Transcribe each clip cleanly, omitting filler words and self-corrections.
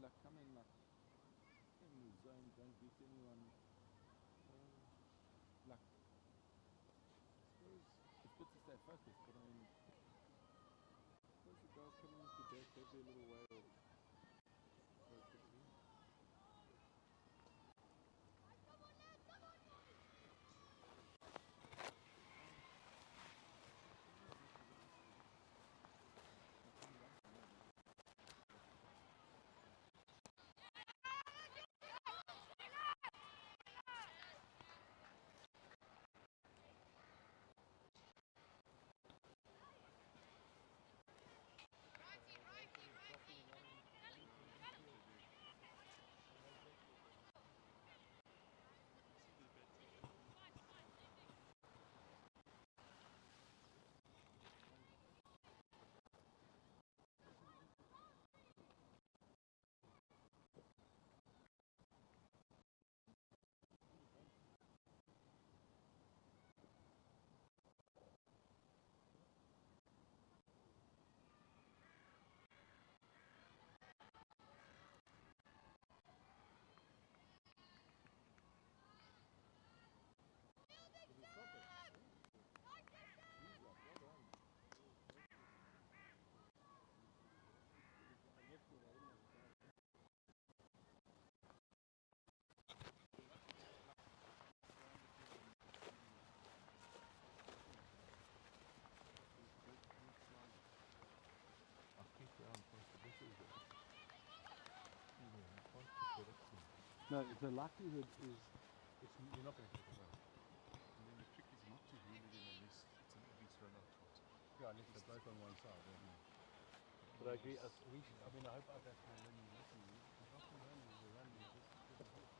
like come in like in the zone, don't beat anyone. Like I suppose it's good to stay focused, but I mean, I suppose the guys coming into deck, they've their little way of focusing. No, the likelihood is you're not going to get it right. And then the trick is not to wheel it in unless it's an obvious run-out shot. Yeah, unless they're both on one side. Yeah. But I agree. I mean, I hope our batsmen are really listening. Because often when there's a run, you just get a hit.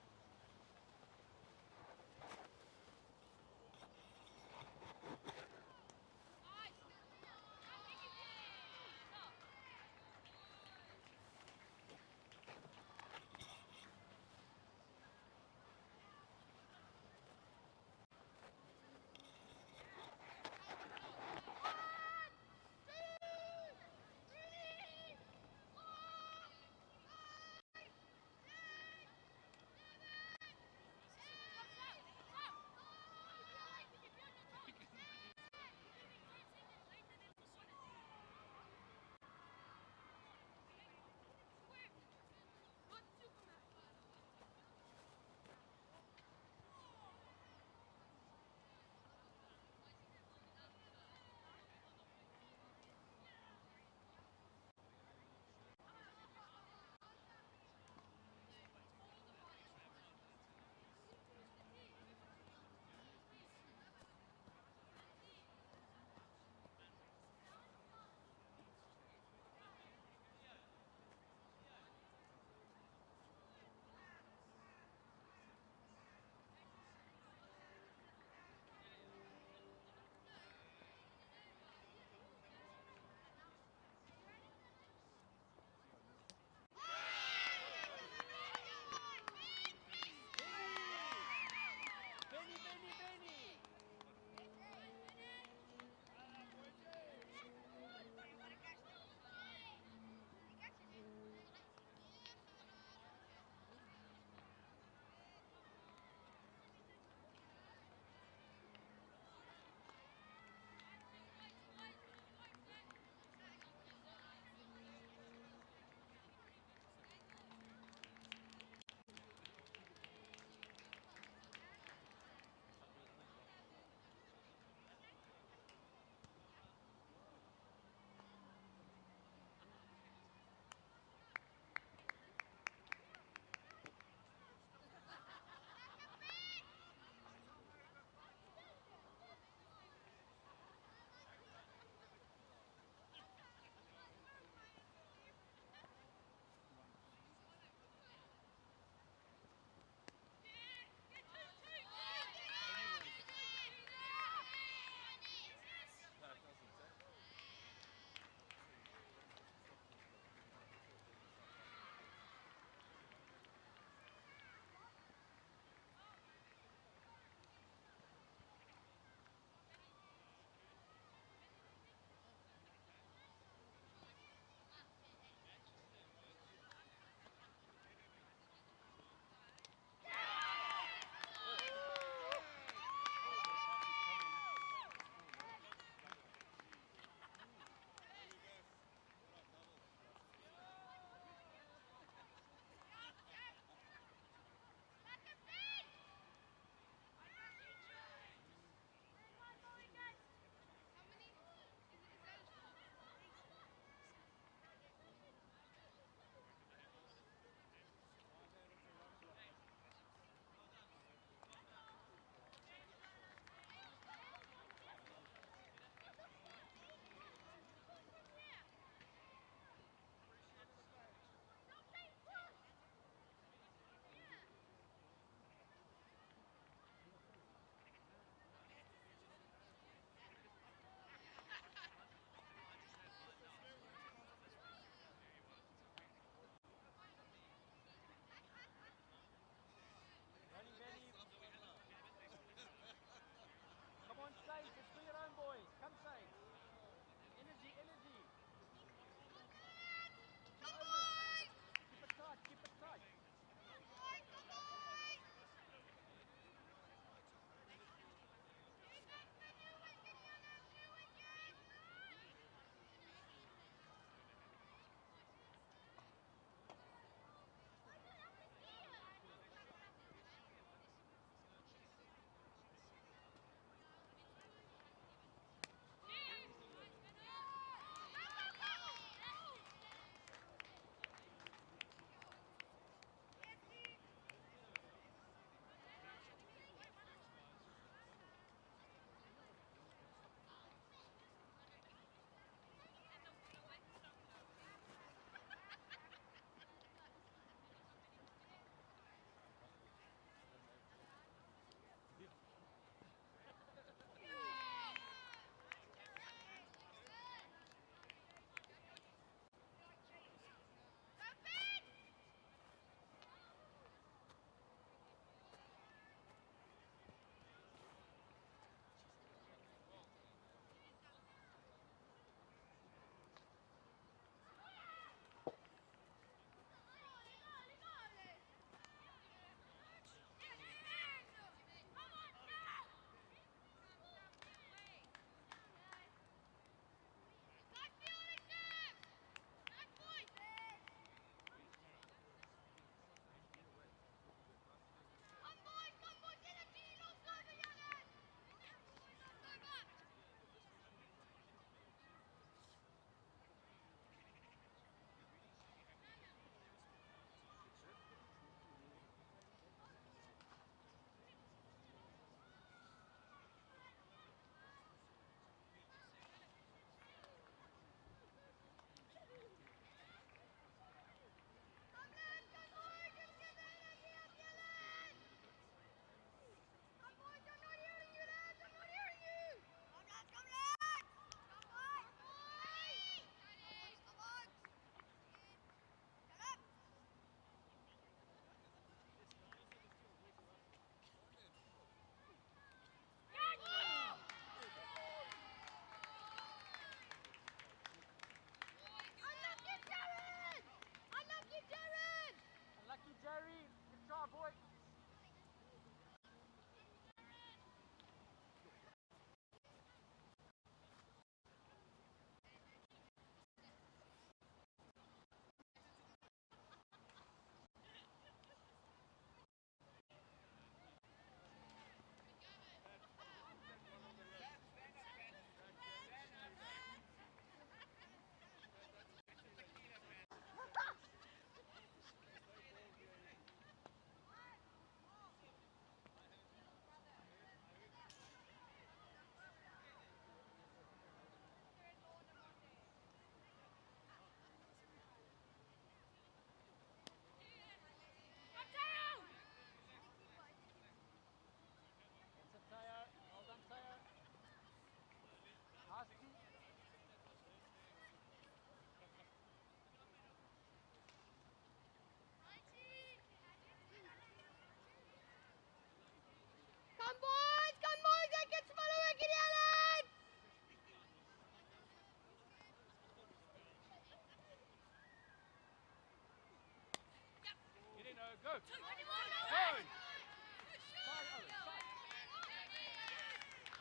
Go! Go!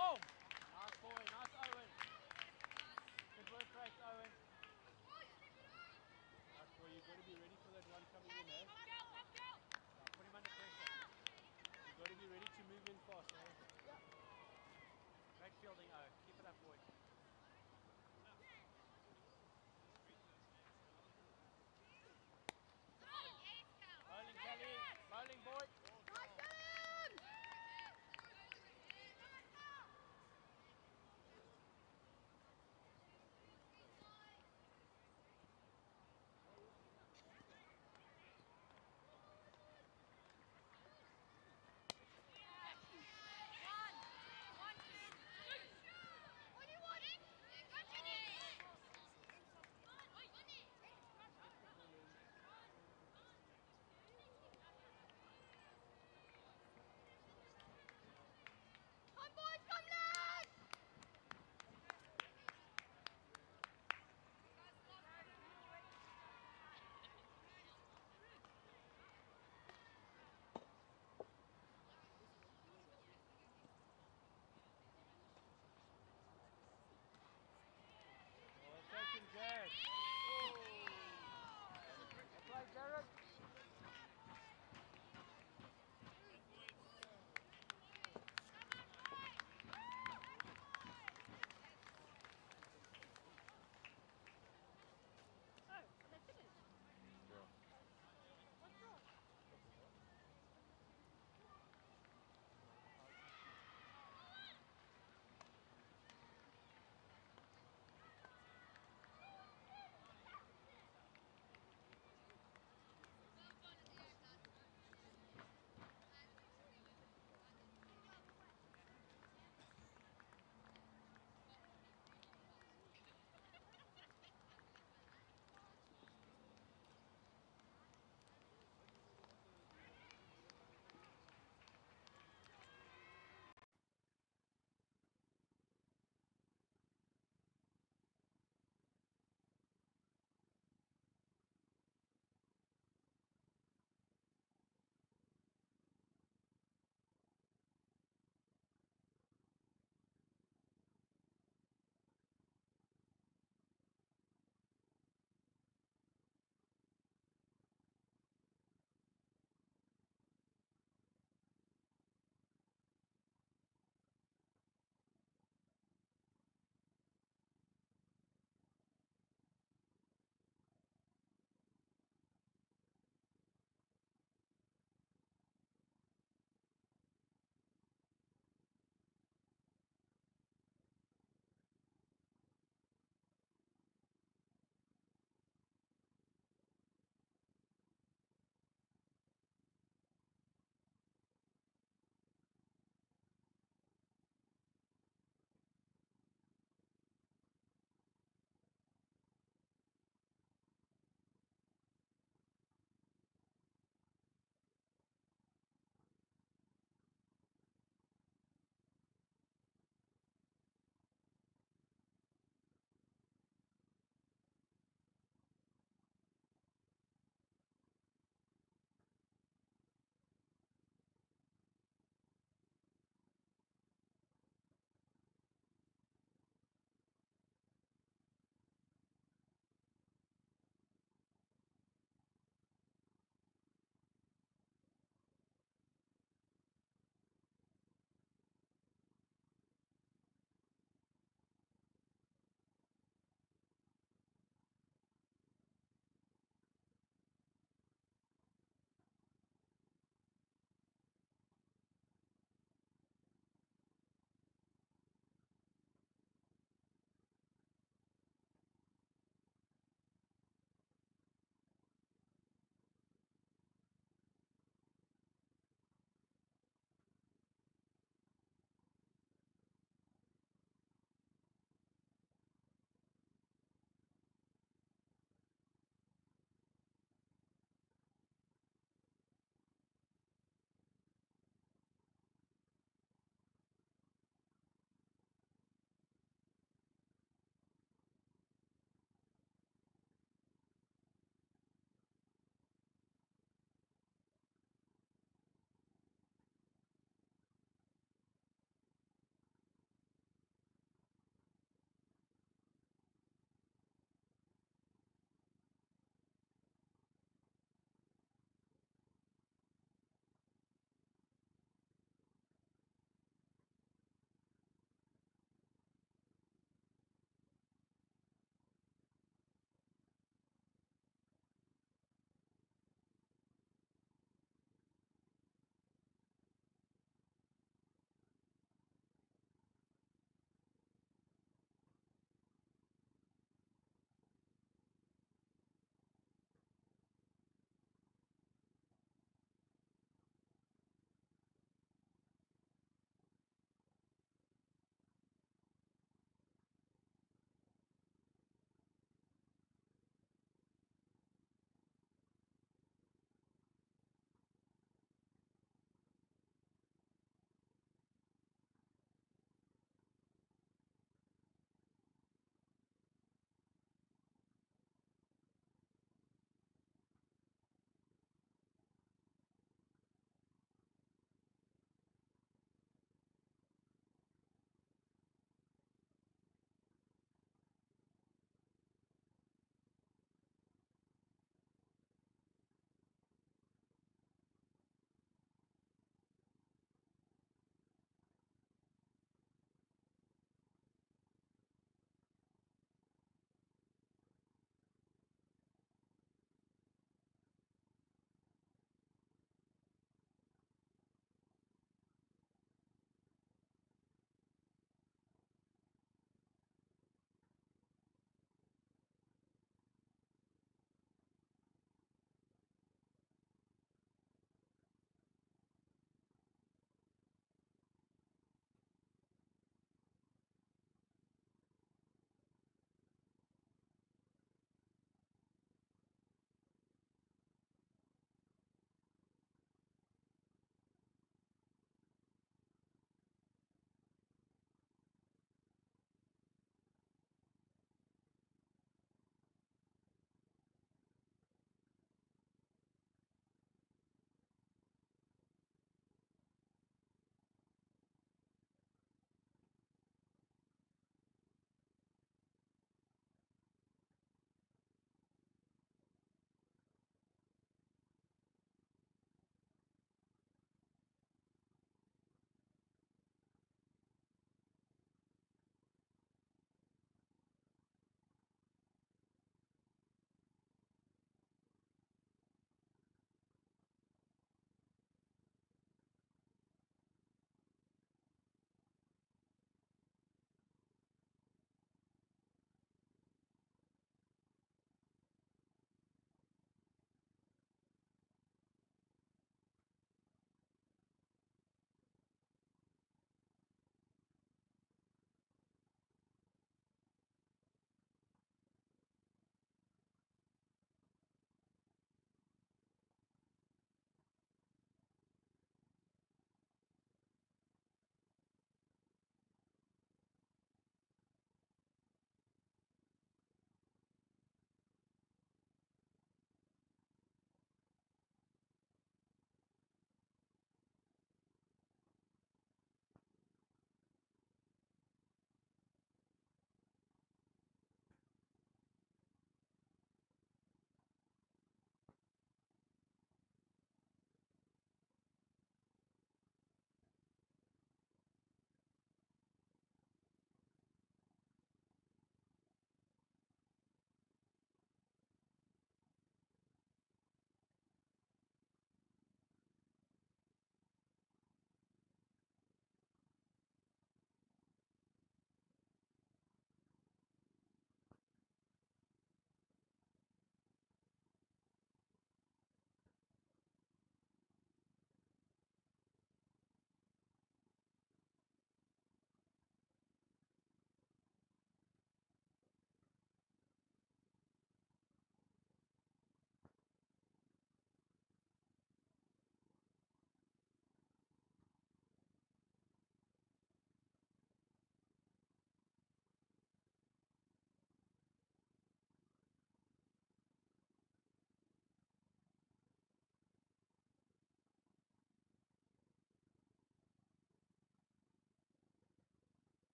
Oh! Nice boy, nice Owen. Good work rate, Owen. Nice boy, you've got to be ready for that run coming in, eh? Yeah, put him under pressure. You've got to be ready to move in fast, eh? Yeah. Great fielding, Owen. Keep it up, boy. Bowling, Kelly.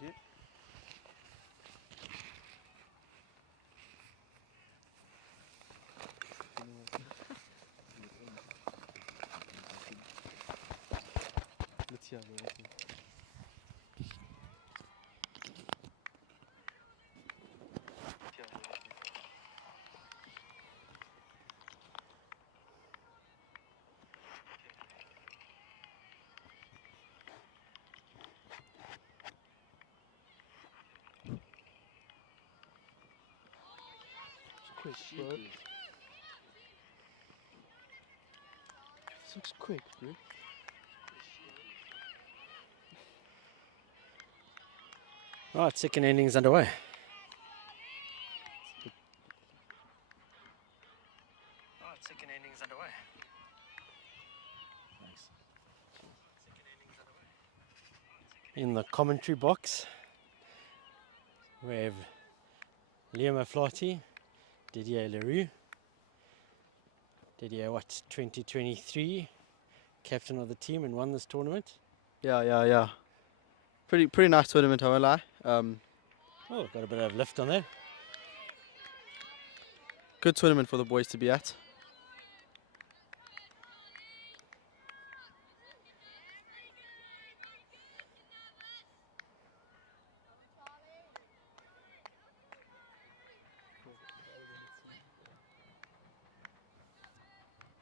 Thank you. Let's hear it. Quick, bro. This looks quick, bro. Right, second innings underway. Second innings underway. In the commentary box, we have Liam Aflati, Didier Leroux. Didier, 2023 captain of the team and won this tournament. Yeah. Pretty nice tournament, I won't lie. Oh, got a bit of lift on there. Good tournament for the boys to be at.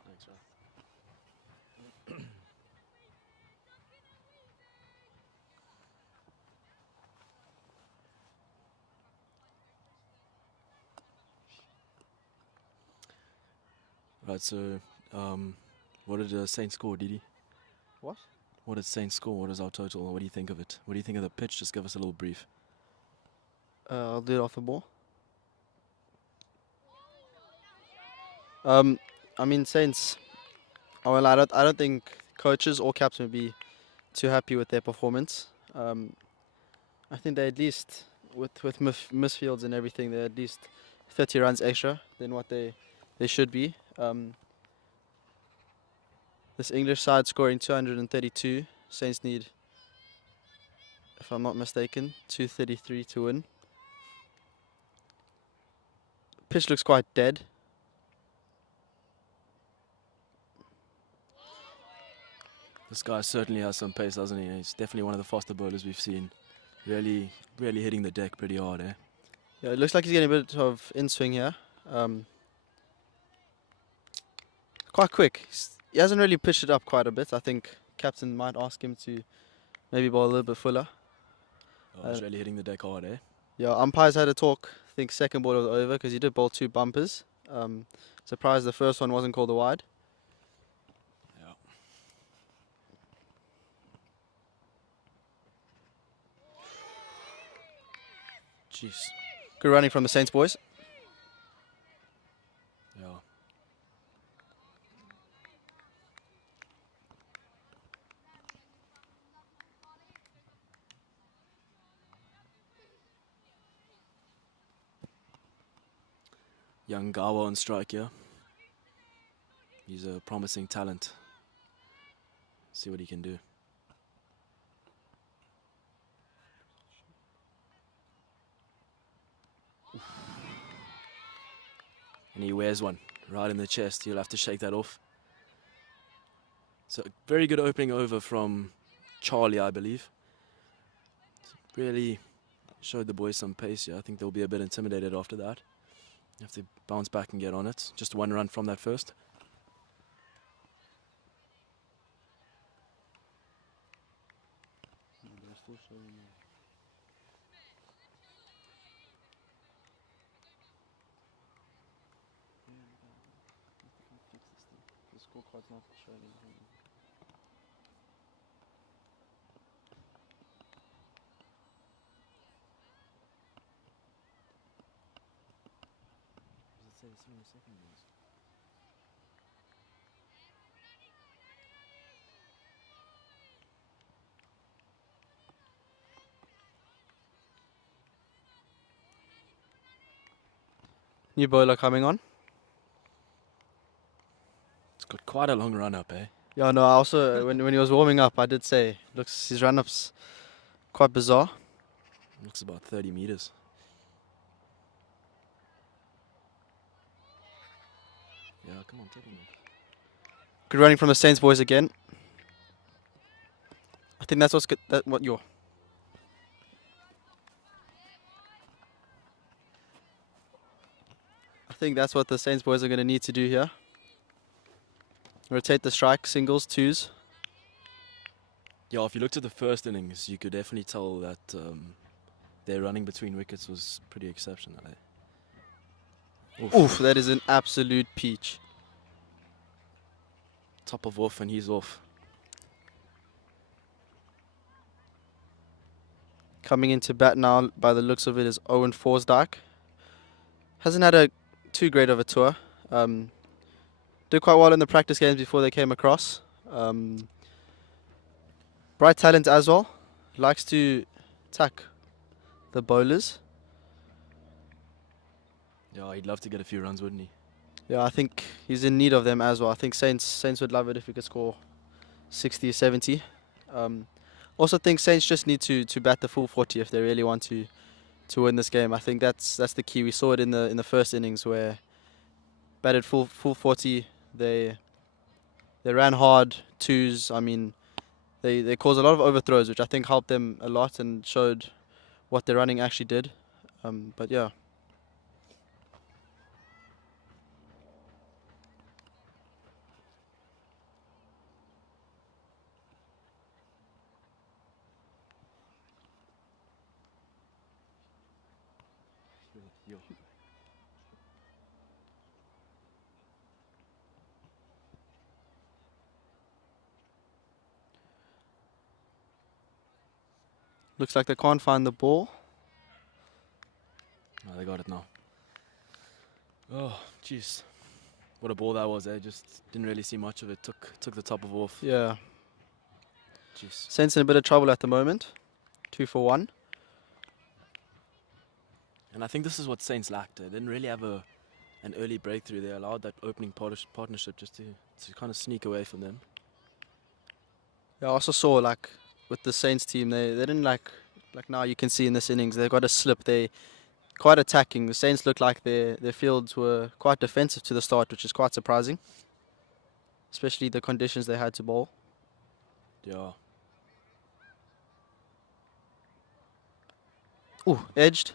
Thanks, Ralph. Right, so what did Saints score, Didi? What? What did Saints score? What is our total? What do you think of it? What do you think of the pitch? Just give us a little brief. I'll do it off the ball. I mean, Saints. I don't think coaches or captain would be too happy with their performance. I think they at least, with misfields and everything, they're at least 30 runs extra than what they should be. This English side scoring 232. Saints need, if I'm not mistaken, 233 to win. Pitch looks quite dead. This guy certainly has some pace, doesn't he? He's definitely one of the faster bowlers we've seen. Really hitting the deck pretty hard, eh? Yeah, it looks like he's getting a bit of in-swing here. Quite quick. He hasn't really pitched it up quite a bit. I think captain might ask him to maybe bowl a little bit fuller. Oh, he's really hitting the deck hard, eh? Yeah, umpires had a talk. I think second ball was over because he did bowl 2 bumpers. Surprised the first one wasn't called a wide. Yeah. Jeez. Good running from the Saints boys. Yeah. Young Gawa on strike here. He's a promising talent. See what he can do. And he wears one right in the chest. He'll have to shake that off. So very good opening over from Charlie, I believe. Really showed the boys some pace here. I think they'll be a bit intimidated after that. You have to bounce back and get on it. Just 1 run from that first. The scorecard's not showing anything. Does it say the 72nd ones? New bowler coming on. It's got quite a long run up, eh? Yeah, no, I also, when he was warming up, I did say, looks, his run-up's quite bizarre. Looks about 30 meters. Yeah, come on, take him off. Good running from the Saints boys again. I think that's what's good. What you're. I think that's what the Saints boys are going to need to do here. Rotate the strike, singles, twos. Yeah, if you looked at the first innings, you could definitely tell that their running between wickets was pretty exceptional. Oof, that is an absolute peach. Top of off and he's off. Coming into bat now, by the looks of it, is Owen Forsdyke. Hasn't had a too great of a tour. Did quite well in the practice games before they came across. Bright talent as well. Likes to attack the bowlers. Yeah, he'd love to get a few runs, wouldn't he? Yeah, I think he's in need of them as well. I think Saints would love it if he could score 60, 70. Also think Saints just need to bat the full 40 if they really want to win this game. I think that's the key. We saw it in the first innings where batted full 40. They ran hard, twos. I mean, they caused a lot of overthrows, which I think helped them a lot and showed what their running actually did. But yeah. Looks like they can't find the ball. Oh, they got it now. Oh, jeez. What a ball that was, eh? Just didn't really see much of it. Took the top of off. Yeah. Jeez. Saints in a bit of trouble at the moment. 2 for 1. And I think this is what Saints lacked. They didn't really have an early breakthrough. They allowed that opening partnership just to kind of sneak away from them. Yeah, I also saw like with the Saints team, they didn't like now you can see in this innings they got a slip. They quite attacking. The Saints looked like their fields were quite defensive to the start, which is quite surprising, especially the conditions they had to bowl. Yeah. Ooh, edged.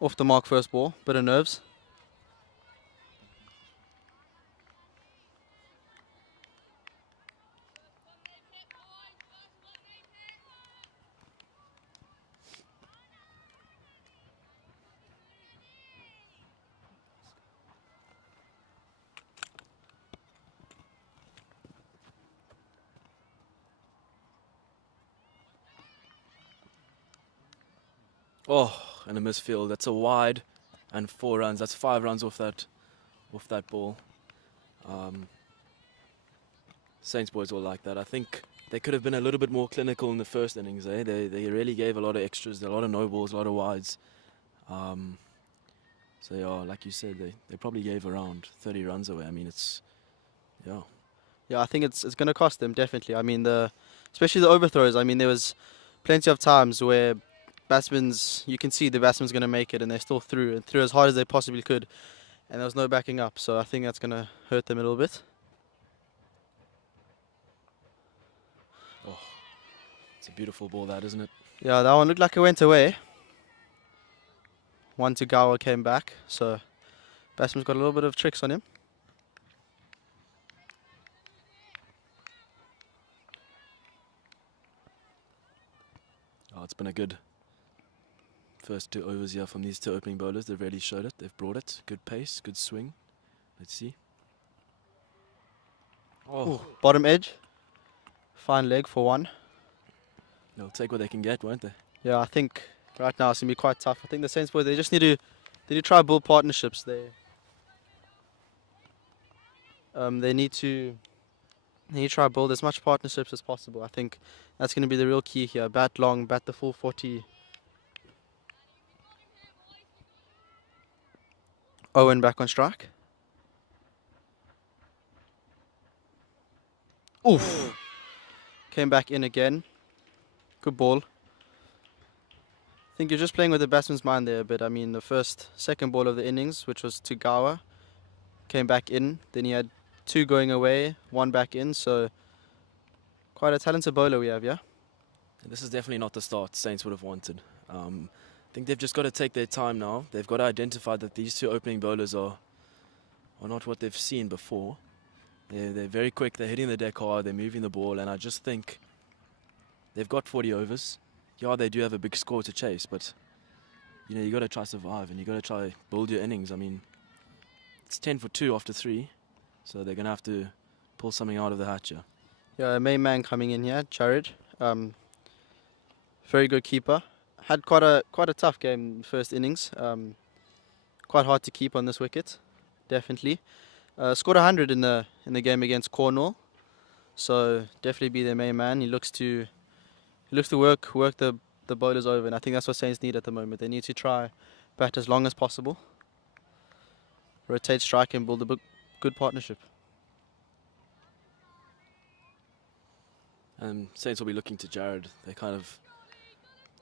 Off the mark first ball, bit of nerves. Oh, and a misfield. That's a wide and 4 runs. That's 5 runs off that ball. Saints boys all like that. I think they could have been a little bit more clinical in the first innings. They really gave a lot of extras, a lot of no balls, a lot of wides. So yeah, like you said, they probably gave around 30 runs away. I mean, Yeah, I think it's going to cost them definitely. I mean, especially the overthrows. I mean, there was plenty of times where you can see the batsman's going to make it, and they still threw as hard as they possibly could, and there was no backing up. So I think that's going to hurt them a little bit. oh, it's a beautiful ball, that, isn't it? Yeah, that one looked like it went away. 1 to Gower came back, so batsman's got a little bit of tricks on him. Oh, it's been a good first 2 overs here from these 2 opening bowlers. They've really showed it. They've brought it. Good pace, good swing. Let's see. Ooh, bottom edge. Fine leg for 1. They'll take what they can get, won't they? Yeah, I think right now it's going to be quite tough. I think the Saints boys, they just need to try build partnerships. They need to try build as much partnerships as possible. I think that's going to be the real key here. Bat long, bat the full 40. Owen back on strike. Oof. came back in again. Good ball. I think you're just playing with the batsman's mind there a bit. I mean, the second ball of the innings, which was to Gawa, came back in. Then he had 2 going away, 1 back in. So quite a talented bowler we have, yeah? This is definitely not the start Saints would have wanted. I think they've just got to take their time now. They've got to identify that these 2 opening bowlers are not what they've seen before. They're very quick, they're hitting the deck hard, they're moving the ball, and I just think they've got 40 overs. Yeah, they do have a big score to chase, but you got to try survive and you got to try build your innings. I mean, it's 10 for 2 after 3, so they're going to have to pull something out of the hat here. Yeah, main man coming in here, Jared. Very good keeper. Had quite a tough game in the first innings. Quite hard to keep on this wicket, definitely. Scored 100 in the game against Cornwall, so definitely be their main man. He looks to work the bowlers over, and I think that's what Saints need at the moment. They need to try bat as long as possible, rotate strike, and build a good partnership. And Saints will be looking to Jared.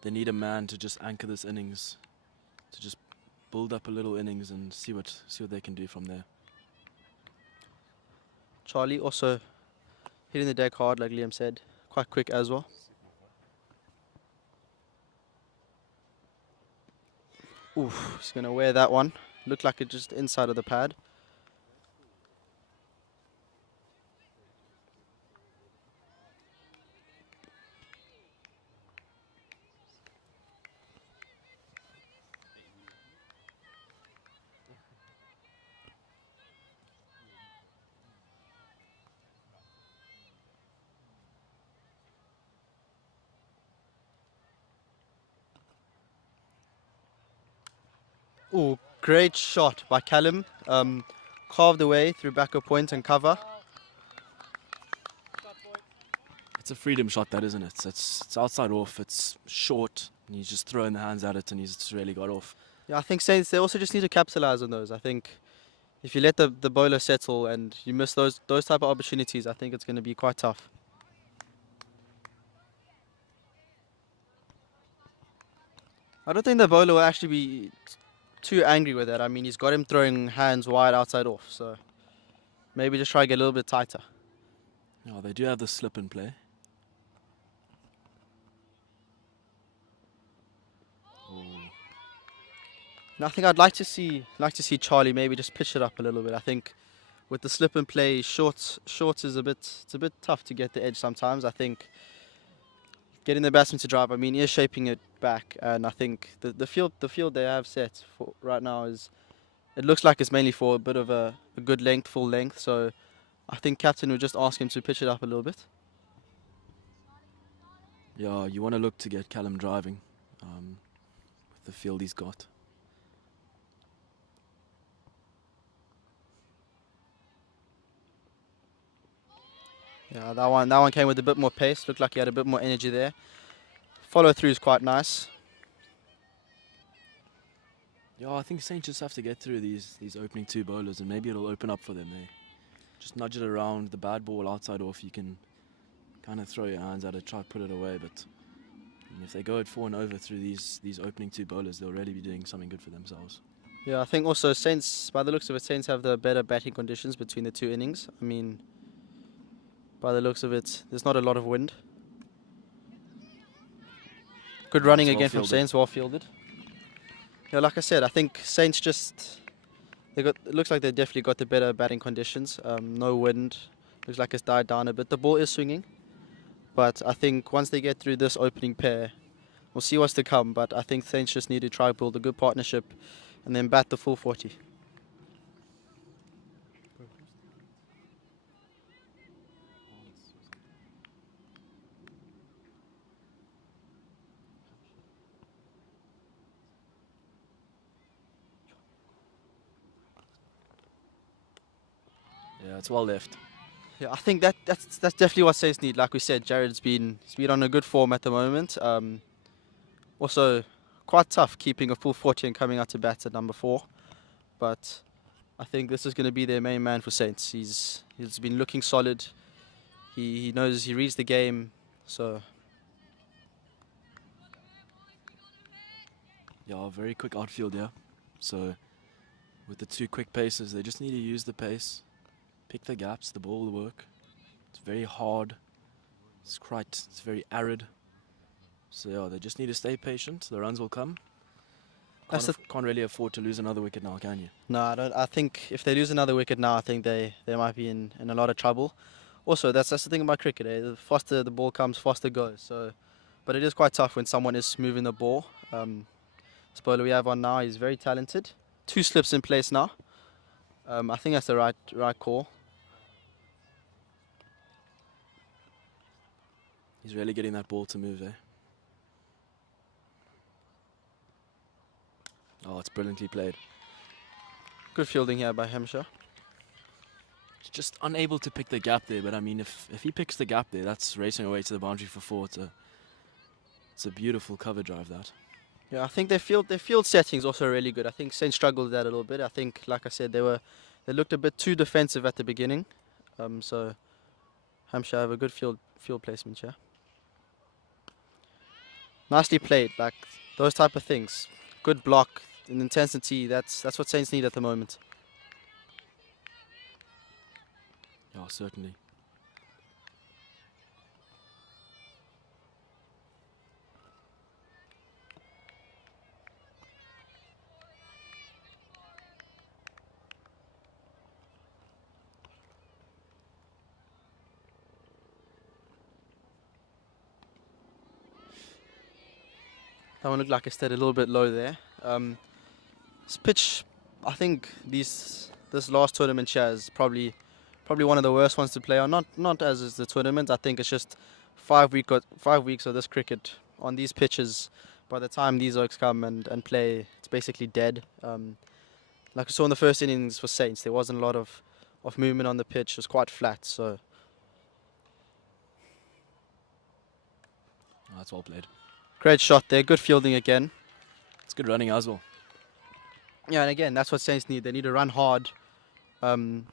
They need a man to just anchor this innings, to just build up a little innings and see what they can do from there. Charlie also hitting the deck hard, like Liam said, quite quick as well. Oof, he's going to wear that one. Looked like it just inside of the pad. Ooh, great shot by Callum. Carved away through backer point and cover. It's a freedom shot, that, isn't it? It's outside off, it's short, and he's just throwing the hands at it and he's just really got off. Yeah, I think Saints, they also just need to capitalise on those. I think if you let the bowler settle and you miss those type of opportunities, I think it's going to be quite tough. I don't think the bowler will actually be too angry with that. I mean, he's got him throwing hands wide outside off, so maybe just try to get a little bit tighter. Oh, they do have the slip in play. And I think I'd like to see Charlie maybe just pitch it up a little bit. I think with the slip and play, short is a bit tough to get the edge sometimes. I think getting the batsman to drive, I mean, he is shaping it back, and I think the field they have set for right now it looks like it's mainly for a bit of a good length, full length. So I think captain would just ask him to pitch it up a little bit. Yeah, you want to look to get Callum driving with the field he's got. Yeah, that one came with a bit more pace. Looked like he had a bit more energy there. Follow through is quite nice. Yeah, I think Saints just have to get through these opening 2 bowlers and maybe it'll open up for them. They just nudge it around, the bad ball outside off, you can kind of throw your hands at it, try to put it away, but if they go at 4 and over through these opening 2 bowlers, they'll really be doing something good for themselves. Yeah, I think also Saints, by the looks of it, Saints have the better batting conditions between the 2 innings. I mean, by the looks of it, there's not a lot of wind. Good running again from Saints, well fielded. Yeah, like I said, I think Saints it looks like they definitely got the better batting conditions. No wind, looks like it's died down a bit. The ball is swinging, but I think once they get through this opening pair, we'll see what's to come. But I think Saints just need to try to build a good partnership and then bat the full 40. Yeah, it's well left. Yeah, I think that's definitely what Saints need. Like we said, Jared's been on a good form at the moment. Also, quite tough keeping a full 40 and coming out to bat at number 4. But I think this is going to be their main man for Saints. He's been looking solid. He knows, he reads the game. So Yeah, very quick outfield, yeah. So with the two quick paces, they just need to use the pace, pick the gaps, the ball will work. It's very hard. It's very arid. So yeah, they just need to stay patient. The runs will come. Can't really afford to lose another wicket now, can you? no, I don't. I think if they lose another wicket now, I think they might be in a lot of trouble. Also, that's the thing about cricket. The faster the ball comes, faster it goes. So, but it is quite tough when someone is moving the ball. This bowler we have on now is very talented. 2 slips in place now. I think that's the right call. He's really getting that ball to move, eh? Oh, it's brilliantly played. Good fielding here by Hampshire. He's just unable to pick the gap there, but I mean, if he picks the gap there, that's racing away to the boundary for 4. It's a beautiful cover drive, that. Yeah, I think their field setting is also really good. I think Saint struggled with that a little bit. I think, like I said, they looked a bit too defensive at the beginning. So Hampshire have a good field placement here. Nicely played, like those type of things. Good block and intensity. That's what Saints need at the moment. Yeah, certainly. That one looked like it stayed a little bit low there. This pitch, I think this last tournament here is probably one of the worst ones to play on. Not as is the tournament. I think it's just 5 weeks of this cricket on these pitches. By the time these oaks come and play, it's basically dead. Like we saw in the first innings for Saints, there wasn't a lot of movement on the pitch. It was quite flat. So Oh, that's well played. great shot there. Good fielding again. It's good running as well. Yeah, and again, that's what Saints need. They need to run hard. But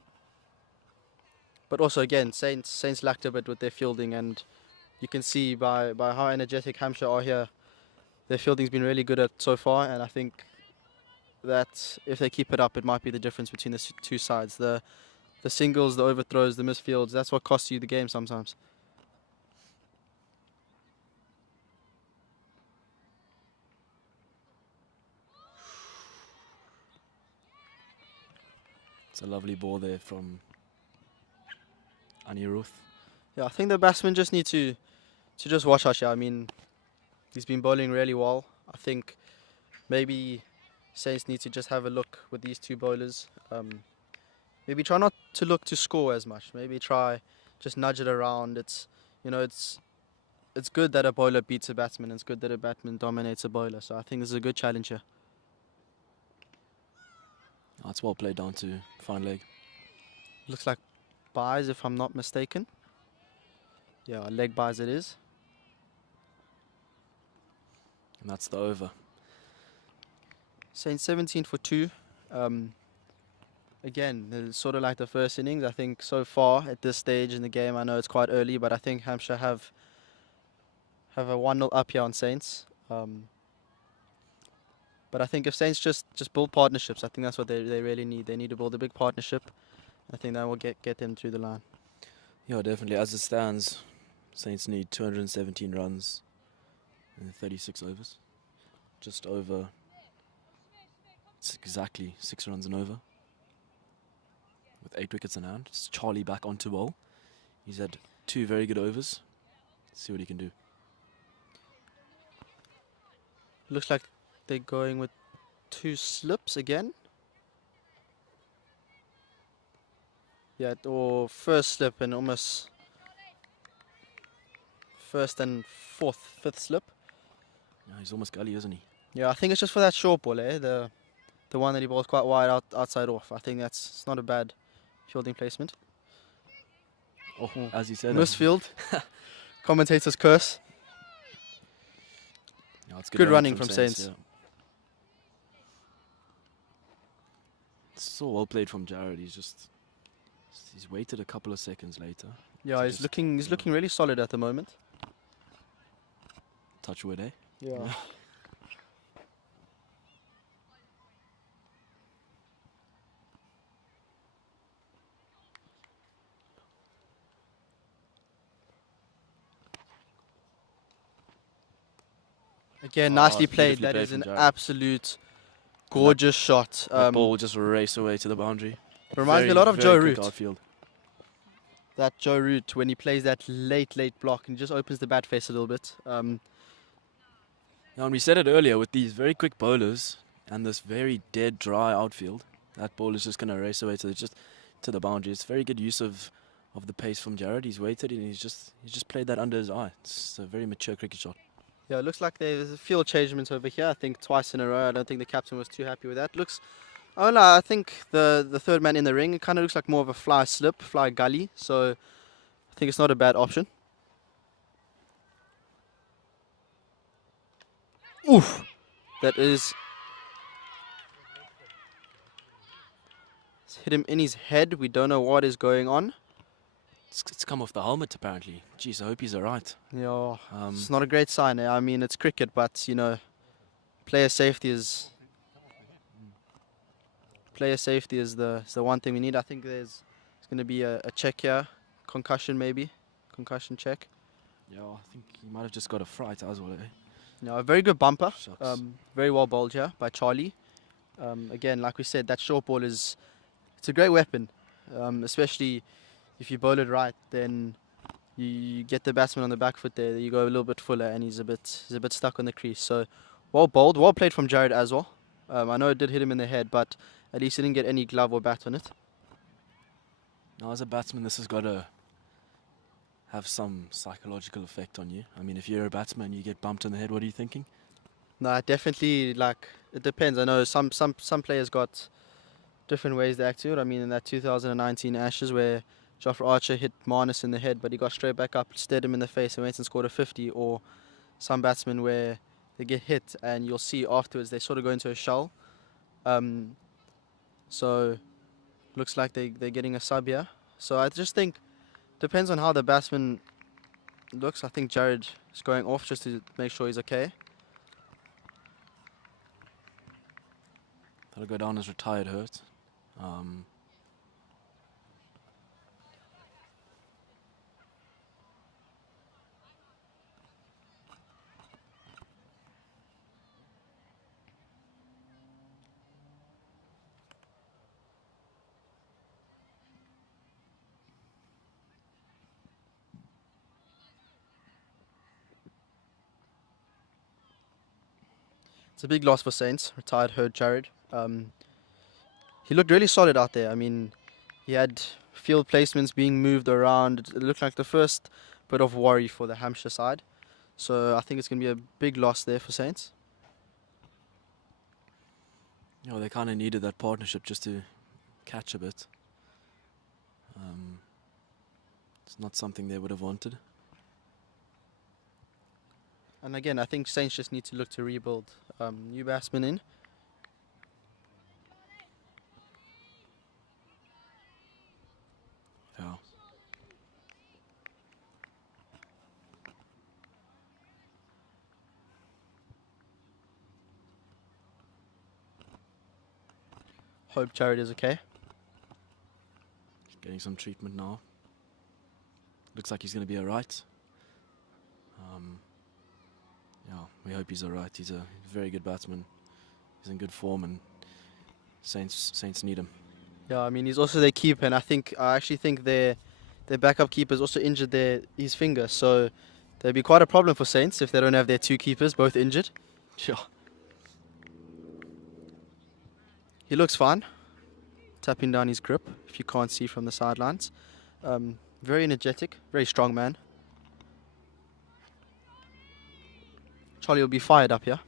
also, again, Saints lacked a bit with their fielding, and you can see by how energetic Hampshire are here, their fielding's been really good so far, and I think that if they keep it up, it might be the difference between the two sides. The singles, the overthrows, the misfields, that's what costs you the game sometimes. It's a lovely ball there from Anirudh. Yeah, I think the batsmen just need to just watch out here. I mean, he's been bowling really well. I think maybe Saints need to just have a look with these two bowlers. Maybe try not to look to score as much. Maybe try just nudge it around. It's good that a bowler beats a batsman. It's good that a batsman dominates a bowler. So I think this is a good challenge here. Oh, it's well played down to fine leg. Looks like buys, if I'm not mistaken. Yeah, leg buys it is. And that's the over. Saints 17 for 2. Again, it's sort of like the first innings. I think so far at this stage in the game, I know it's quite early, but I think Hampshire have a 1-0 up here on Saints. But I think if Saints just build partnerships, I think that's what they really need. They need to build a big partnership. I think that will get them through the line. Yeah, definitely. As it stands, Saints need 217 runs in 36 overs. Just over. It's exactly 6 runs and over. With 8 wickets in hand. It's Charlie back onto bowl. He's had 2 very good overs. Let's see what he can do. Looks like they're going with 2 slips again. Yeah, or first slip and almost first and fifth slip. Yeah, he's almost gully, isn't he? Yeah, I think it's just for that short ball, the one that he bowls quite wide outside off. I think it's not a bad fielding placement. Oh, as you said. Misfield. Commentator's curse. Yeah, it's good running from Saints. Yeah. It's so well played from Jared. He's waited a couple of seconds later. Yeah, he's looking really solid at the moment. Touch wood, eh? Yeah. Again, nicely played. Beautifully That played is from an Jared. absolute gorgeous shot. That ball will just race away to the boundary. Reminds me a Very, lot of very Joe quick Root. outfield. That Joe Root when he plays that late block and just opens the bat face a little bit. Now, and we said it earlier, with these very quick bowlers and this very dead, dry outfield, that ball is just going to race away to the boundary. It's very good use of the pace from Jared. He's waited and he's just played that under his eye. It's a very mature cricket shot. Yeah, it looks like there's a field changements over here. I think twice in a row. I don't think the captain was too happy with that. Oh no, I think the third man in the ring, it kind of looks like more of a fly slip, fly gully. So I think it's not a bad option. Oof, that is. It's hit him in his head. We don't know what is going on. It's come off the helmet apparently. Jeez, I hope he's alright. Yeah, it's not a great sign. I mean, it's cricket, but you know, player safety is the one thing we need. I think there's going to be a check here, concussion maybe, concussion check. Yeah, I think he might have just got a fright as well. Eh? No, a very good bumper. Shucks. Very well bowled here by Charlie. Again, like we said, that short ball it's a great weapon, especially if you bowl it right. Then you get the batsman on the back foot there. You go a little bit fuller, and he's a bit stuck on the crease. So well bowled, well played from Jared as well. I know it did hit him in the head, but at least he didn't get any glove or bat on it. Now, as a batsman, this has got to have some psychological effect on you. I mean, if you're a batsman, you get bumped in the head. What are you thinking? No, definitely. Like it depends. I know some players got different ways they act to it. I mean, in that 2019 Ashes where Jofra Archer hit Marnus in the head, but he got straight back up, stared him in the face, and went and scored a 50. Or some batsmen where they get hit, and you'll see afterwards they sort of go into a shell. So looks like they're getting a sub here. So I just think depends on how the batsman looks. I think Jared is going off just to make sure he's okay. That'll go down as retired hurt. It's a big loss for Saints. Retired hurt Jared. He looked really solid out there. I mean, he had field placements being moved around. It looked like the first bit of worry for the Hampshire side. So I think it's going to be a big loss there for Saints. You know, they kind of needed that partnership just to catch a bit. It's not something they would have wanted. And again, I think Saints just need to look to rebuild. New batsman in. Yeah. Hope Jared is okay. Getting some treatment now. Looks like he's going to be alright. Yeah, we hope he's alright. He's a very good batsman. He's in good form, and Saints need him. Yeah, I mean he's also their keeper, and I actually think their backup keeper's also injured his finger, so there'd be quite a problem for Saints if they don't have their two keepers both injured. Sure. He looks fine, tapping down his grip if you can't see from the sidelines. Very energetic, very strong man. Charlie will be fired up here.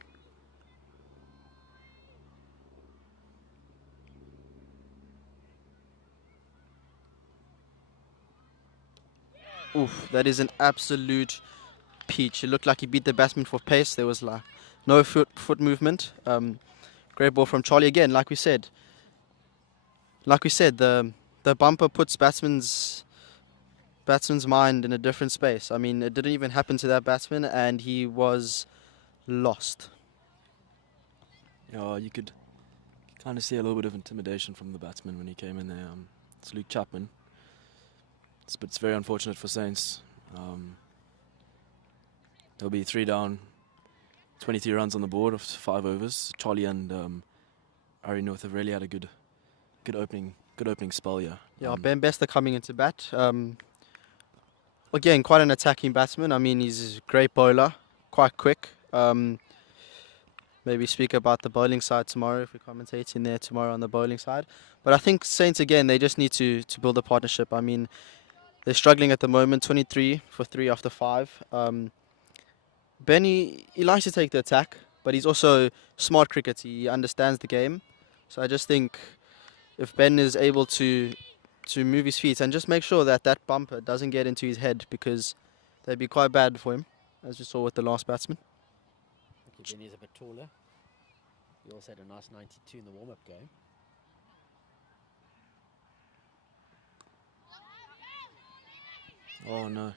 Oof, that is an absolute peach. It looked like he beat the batsman for pace. There was like no foot movement. Great ball from Charlie again. Like we said, the bumper puts batsmen's batsman's mind in a different space. I mean, it didn't even happen to that batsman, and he was lost. Yeah, you could kind of see a little bit of intimidation from the batsman when he came in there. It's Luke Chapman. But it's very unfortunate for Saints. There'll be 3 down, 23 runs on the board of 5 overs. Charlie and Ari North have really had a good opening spell here. Yeah, Ben Bester coming into bat. Again, quite an attacking batsman. I mean, he's a great bowler, quite quick. Maybe speak about the bowling side tomorrow if we're commentating there tomorrow on the bowling side. But I think Saints, again, they just need to build a partnership. I mean, they're struggling at the moment, 23 for 3 after 5. Benny, he likes to take the attack, but he's also smart cricket. He understands the game. So I just think if Ben is able to move his feet and just make sure that that bumper doesn't get into his head, because they'd be quite bad for him, as we saw with the last batsman. Okay, Benny's a bit taller. He also had a nice 92 in the warm-up game. Oh no.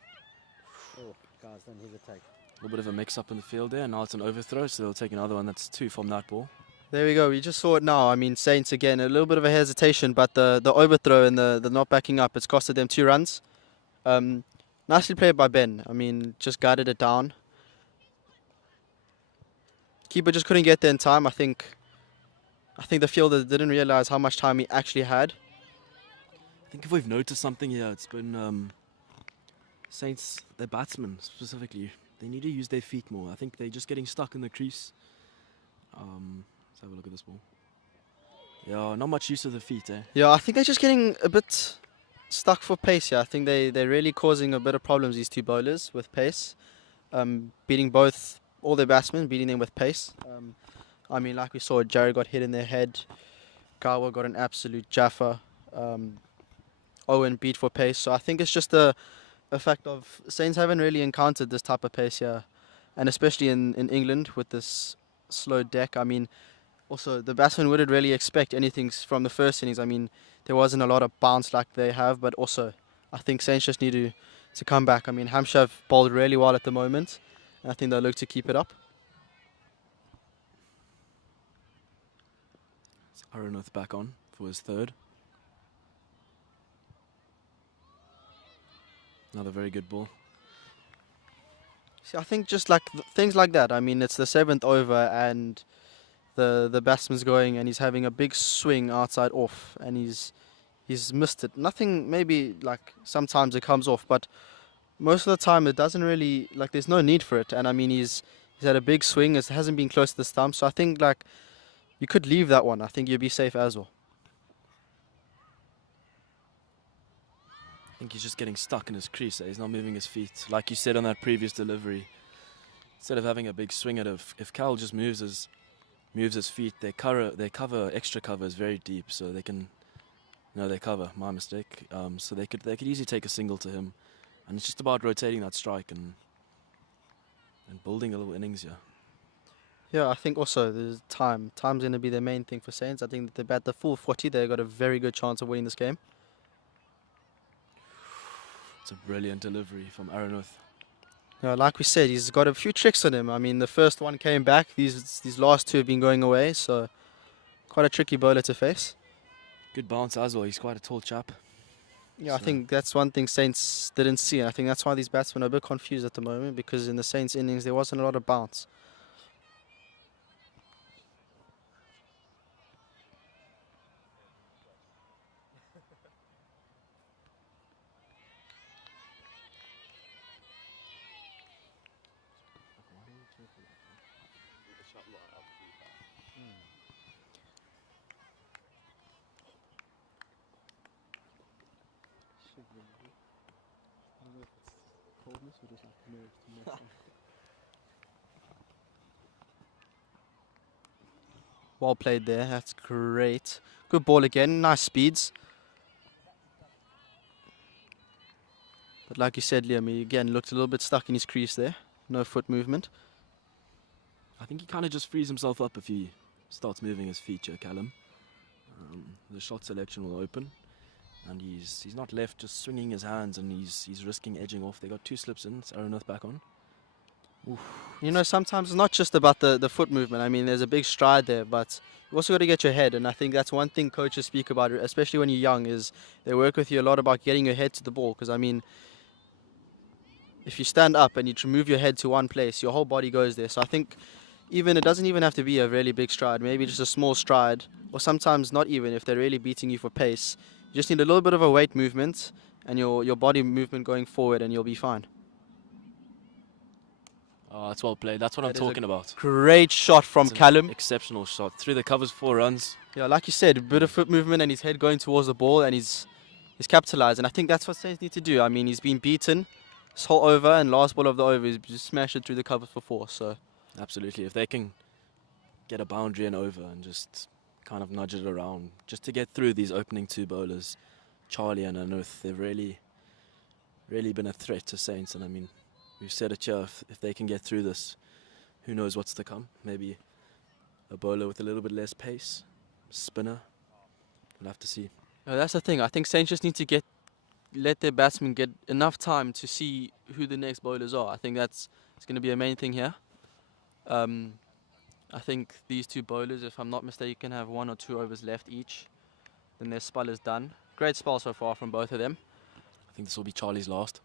Oh, guys, don't hesitate. A little bit of a mix-up in the field there. Now it's an overthrow, so they'll take another one. That's 2 from that ball. There we go. We just saw it now. I mean, Saints again, a little bit of a hesitation, but the overthrow and the not backing up, it's costed them 2 runs. Nicely played by Ben. I mean, just guided it down. Keeper just couldn't get there in time. I think the fielder didn't realize how much time he actually had. I think if we've noticed something here, it's been Saints, their batsmen specifically. They need to use their feet more. I think they're just getting stuck in the crease. Let's have a look at this ball. Yeah, not much use of the feet, eh? Yeah, I think they're just getting a bit stuck for pace here. I think they're really causing a bit of problems, these 2 bowlers, with pace. Beating all their batsmen, beating them with pace. I mean, like we saw, Jared got hit in their head. Gawa got an absolute jaffa. Owen beat for pace. So I think it's just a fact of Saints haven't really encountered this type of pace here. And especially in England with this slow deck. I mean, also the batsmen wouldn't really expect anything from the first innings. I mean, there wasn't a lot of bounce like they have. But also, I think Saints just need to come back. I mean, Hampshire have bowled really well at the moment. And I think they'll look to keep it up. Aronoth back on for his 3rd. Another very good ball. See, I think just like things like that. I mean, it's the 7th over and the batsman's going and he's having a big swing outside off and he's missed it. Nothing, maybe like sometimes it comes off, but most of the time it doesn't really, like there's no need for it. And I mean, he's had a big swing. It hasn't been close to the stump. So I think like you could leave that one. I think you'd be safe as well. I think he's just getting stuck in his crease. He's not moving his feet. Like you said on that previous delivery, instead of having a big swing at it, if Cal just moves his feet, their extra cover is very deep, so they can, they cover. My mistake. So they could easily take a single to him, and it's just about rotating that strike and building a little innings here. Yeah, I think also there's time. Time's going to be the main thing for Saints. I think that they bat the full 40. They've got a very good chance of winning this game. It's a brilliant delivery from Aronoth. Yeah, like we said, he's got a few tricks on him. I mean, the first one came back. These last 2 have been going away, so quite a tricky bowler to face. Good bounce as well. He's quite a tall chap. Yeah, I think that's one thing Saints didn't see. And I think that's why these batsmen are a bit confused at the moment, because in the Saints innings there wasn't a lot of bounce. Well played there. That's great. Good ball again. Nice speeds. But like you said, Liam, he again looked a little bit stuck in his crease there. No foot movement. I think he kind of just frees himself up if he starts moving his feet here, Callum. The shot selection will open. and he's not left just swinging his hands, and he's risking edging off. They got 2 slips in. It's Aronoth back on. Oof. You know, sometimes it's not just about the foot movement. I mean, there's a big stride there, but you also got to get your head. And I think that's one thing coaches speak about, especially when you're young, is they work with you a lot about getting your head to the ball. Because, I mean, if you stand up and you move your head to one place, your whole body goes there. So I think even it doesn't even have to be a really big stride. Maybe just a small stride, or sometimes not even if they're really beating you for pace. You just need a little bit of a weight movement and your body movement going forward, and you'll be fine. Oh, that's well played. That's what I'm That is a talking about. Great shot from It's an Callum. Exceptional shot. Through the covers, 4 runs. Yeah, like you said, a bit of foot movement and his head going towards the ball, and he's capitalised. And I think that's what Saints need to do. I mean, he's been beaten this whole over, and last ball of the over, he's just smashed it through the covers for 4. So Absolutely. If they can get a boundary and over and just kind of nudge it around, just to get through these opening 2 bowlers, Charlie and Anuth, they've really been a threat to Saints. And I mean, we've said it here, if they can get through this, who knows what's to come. Maybe a bowler with a little bit less pace, spinner. We'll have to see. that's the thing. I think Saints just need to let their batsmen get enough time to see who the next bowlers are. I think it's going to be a main thing here. I think these 2 bowlers, if I'm not mistaken, have 1 or 2 overs left each. Then their spell is done. Great spell so far from both of them. I think this will be Charlie's last.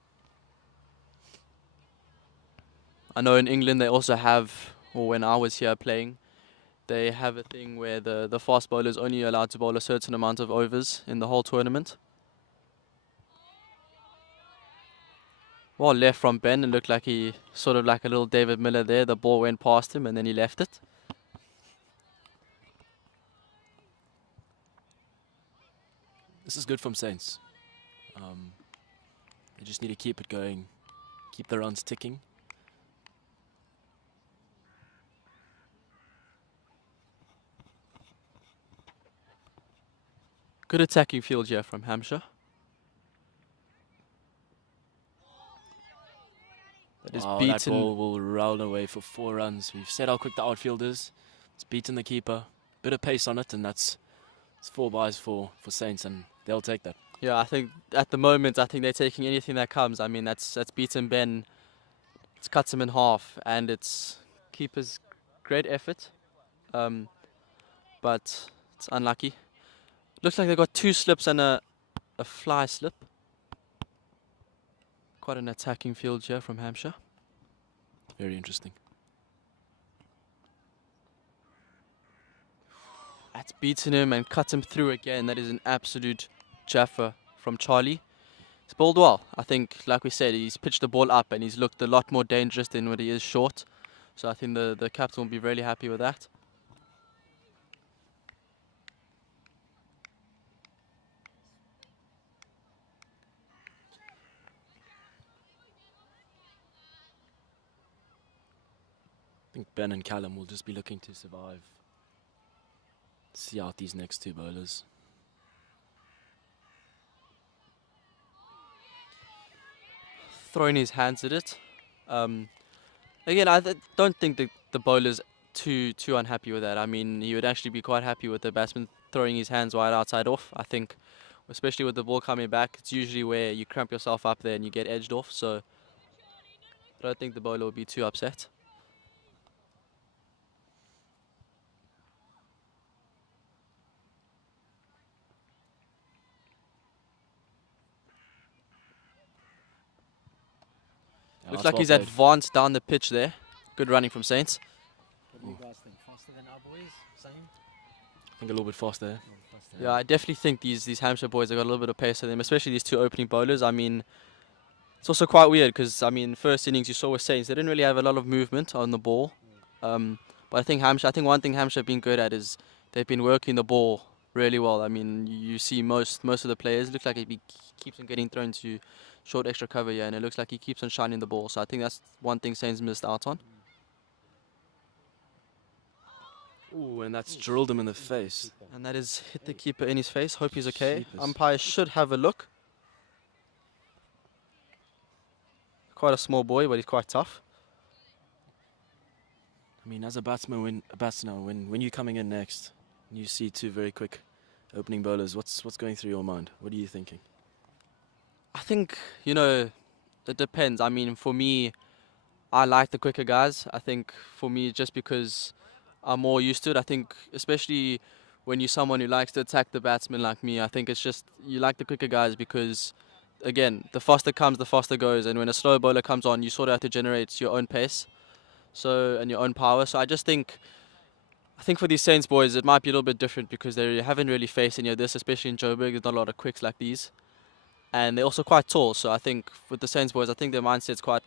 I know in England they also have, or when I was here playing, they have a thing where the fast bowler is only allowed to bowl a certain amount of overs in the whole tournament. Well, left from Ben, it looked like he sort of like a little David Miller there. The ball went past him and then he left it. This is good from Saints. They just need to keep it going, keep the runs ticking. Good attacking field here from Hampshire. That is That beaten. ball will roll away for 4 runs. We've said how quick the outfield is. It's beaten the keeper. Bit of pace on it, and it's 4 byes for Saints, and they'll take that. Yeah, I think at the moment, I think they're taking anything that comes. I mean, that's beaten Ben. It's cuts him in half, and it's keeper's great effort. But it's unlucky. Looks like they've got 2 slips and a fly slip. Quite an attacking field here from Hampshire. Very interesting. That's beaten him and cut him through again. That is an absolute jaffa from Charlie. He's bowled well. I think, like we said, he's pitched the ball up and he's looked a lot more dangerous than when he is short. So I think the captain will be really happy with that. I think Ben and Callum will just be looking to survive. See out these next 2 bowlers. Throwing his hands at it. Again, I don't think the bowler's too unhappy with that. I mean, he would actually be quite happy with the batsman throwing his hands wide outside off. I think, especially with the ball coming back, it's usually where you cramp yourself up there and you get edged off. So I don't think the bowler will be too upset. Looks like he's advanced down the pitch there. Good running from Saints. What do you guys think? Faster than our boys? Same? I think a little bit faster. Yeah, I definitely think these Hampshire boys have got a little bit of pace to them, especially these 2 opening bowlers. I mean, it's also quite weird because, I mean, first innings you saw with Saints, they didn't really have a lot of movement on the ball. But I think one thing Hampshire have been good at is they've been working the ball really well. I mean, you see most of the players, look like he keeps on getting thrown to short extra cover here, and it looks like he keeps on shining the ball. So I think that's one thing Saints missed out on. Ooh, and that's drilled him in the face. And that has hit the keeper in his face. Hope he's okay. Jeepers. Umpire should have a look. Quite a small boy, but he's quite tough. I mean, as a batsman, when you're coming in next, and you see 2 very quick opening bowlers. What's going through your mind? What are you thinking? I think, it depends. I mean, for me, I like the quicker guys. I think for me, just because I'm more used to it, I think especially when you're someone who likes to attack the batsman like me, I think it's just you like the quicker guys because, again, the faster comes, the faster goes. And when a slow bowler comes on, you sort of have to generate your own pace and your own power. So I think for these Saints boys, it might be a little bit different because they haven't really faced any of this, especially in Joburg. There's not a lot of quicks like these. And they're also quite tall. So I think with the Saints boys, I think their mindset's I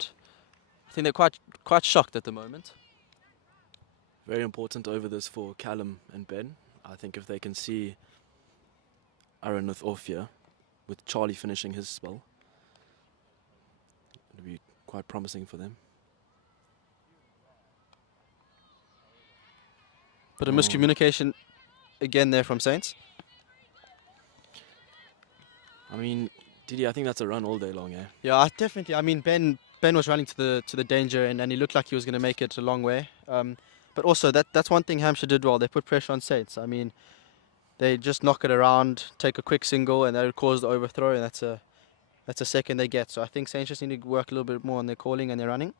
think they're quite shocked at the moment. Very important over this for Callum and Ben. I think if they can see Aranith off here, with Charlie finishing his spell, it'll be quite promising for them. But a miscommunication again there from Saints. I mean, Didi, I think that's a run all day long, eh? Yeah, definitely. I mean, Ben was running to the danger and he looked like he was going to make it a long way. But also that's one thing Hampshire did well. They put pressure on Saints. I mean, they just knock it around, take a quick single, and that would cause the overthrow, and that's a second they get. So I think Saints just need to work a little bit more on their calling and their running.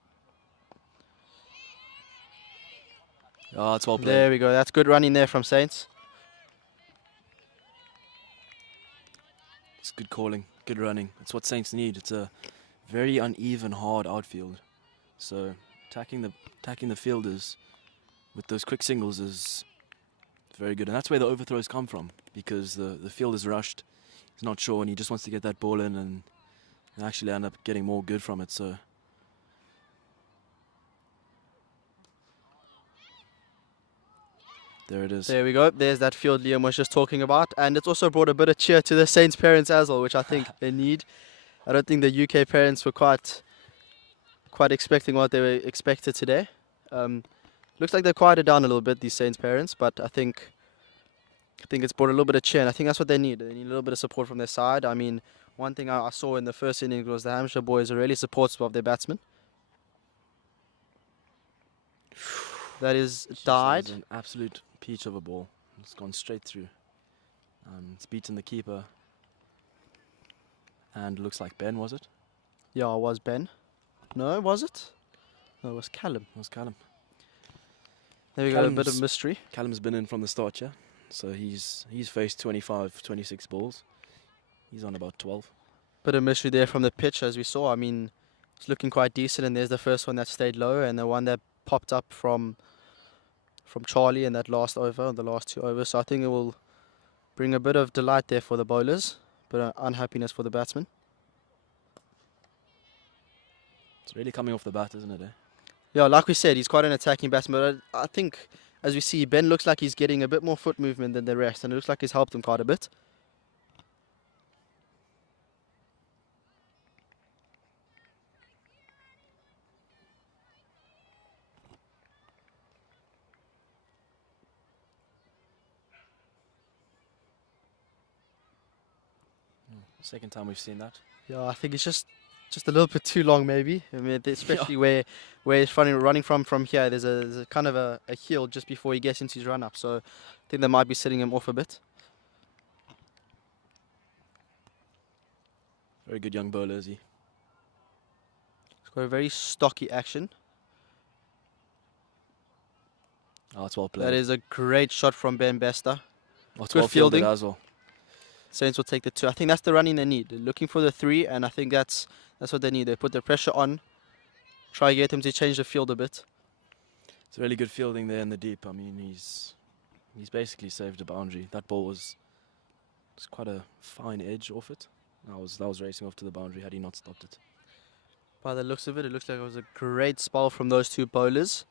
Oh, it's well played. There we go. That's good running there from Saints. It's good calling, good running. It's what Saints need. It's a very uneven, hard outfield. So attacking the fielders with those quick singles is very good. And that's where the overthrows come from, because the field is rushed. He's not sure and he just wants to get that ball in and actually end up getting more good from it. So there it is. There we go. There's that field Liam was just talking about. And it's also brought a bit of cheer to the Saints parents as well, which I think they need. I don't think the UK parents were quite expecting what they were expected today. Looks like they've quieted down a little bit, these Saints parents, but I think it's brought a little bit of cheer, and I think that's what they need. They need a little bit of support from their side. I mean, one thing I saw in the first innings was the Hampshire boys are really supportive of their batsmen. That is died. It's an absolute peach of a ball. It's gone straight through. It's beaten the keeper. And looks like Ben, was it? Yeah, it was Ben. No, was it? No, it was Callum. It was Callum. There we go, a bit of mystery. Callum's been in from the start, yeah? So he's faced 25, 26 balls. He's on about 12. Bit of mystery there from the pitch, as we saw. I mean, it's looking quite decent, and there's the first one that stayed low, and the one that popped up from Charlie in that last over, the last two overs. So I think it will bring a bit of delight there for the bowlers, but unhappiness for the batsmen. It's really coming off the bat, isn't it, eh? Yeah, like we said, he's quite an attacking batsman, but I think, as we see, Ben looks like he's getting a bit more foot movement than the rest, and it looks like he's helped him quite a bit. Second time we've seen that. Yeah, I think it's just a little bit too long, maybe. I mean, especially where he's running from here. There's a kind of a hill just before he gets into his run up. So I think that might be setting him off a bit. Very good young bowler, is he? He's got a very stocky action. Oh, it's well played. That is a great shot from Ben Bester. Oh, it's good well fielded fielding. as well. Saints will take the 2. I think that's the running they need. They're looking for the 3, and I think that's what they need. They put the pressure on, try to get him to change the field a bit. It's really good fielding there in the deep. I mean, he's basically saved a boundary. That ball was quite a fine edge off it. That was racing off to the boundary had he not stopped it. By the looks of it, it looks like it was a great spell from those two bowlers.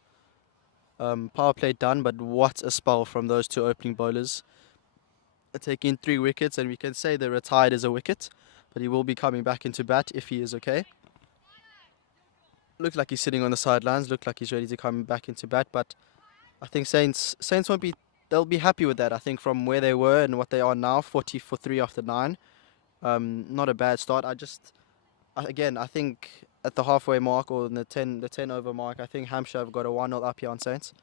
Power play done, but what a spell from those two opening bowlers. Taking 3 wickets, and we can say the retired is a wicket, but he will be coming back into bat if he is okay. Looks like he's sitting on the sidelines, look like he's ready to come back into bat, but I think Saints they'll be happy with that. I think from where they were and what they are now, 40 for 3 after 9. Not a bad start. I think at the halfway mark or in the 10 over mark, I think Hampshire have got a 1-0 up here on Saints.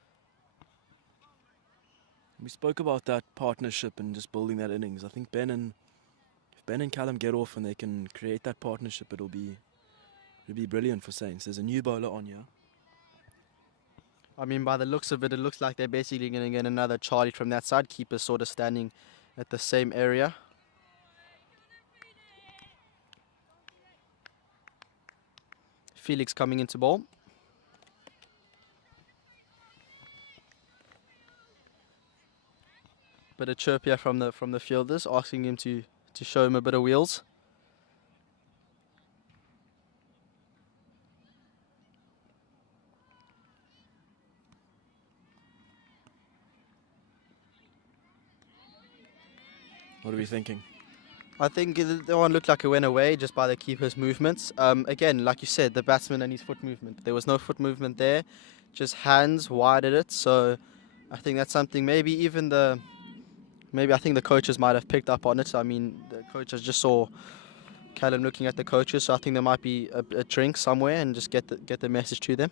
We spoke about that partnership and just building that innings. I think if Ben and Callum get off and they can create that partnership, it'll be brilliant for Saints. There's a new bowler on here. I mean, by the looks of it, it looks like they're basically going to get another Charlie from that side. Keeper sort of standing at the same area. Felix coming into ball. Bit of chirp here from the fielders, asking him to show him a bit of wheels. What are we thinking? I think the one looked like it went away just by the keeper's movements. Again, like you said, the batsman and his foot movement. There was no foot movement there, just hands wide at it. So I think that's something maybe I think the coaches might have picked up on it. I mean, the coaches just saw Callum looking at the coaches, so I think there might be a drink somewhere and just get the message to them.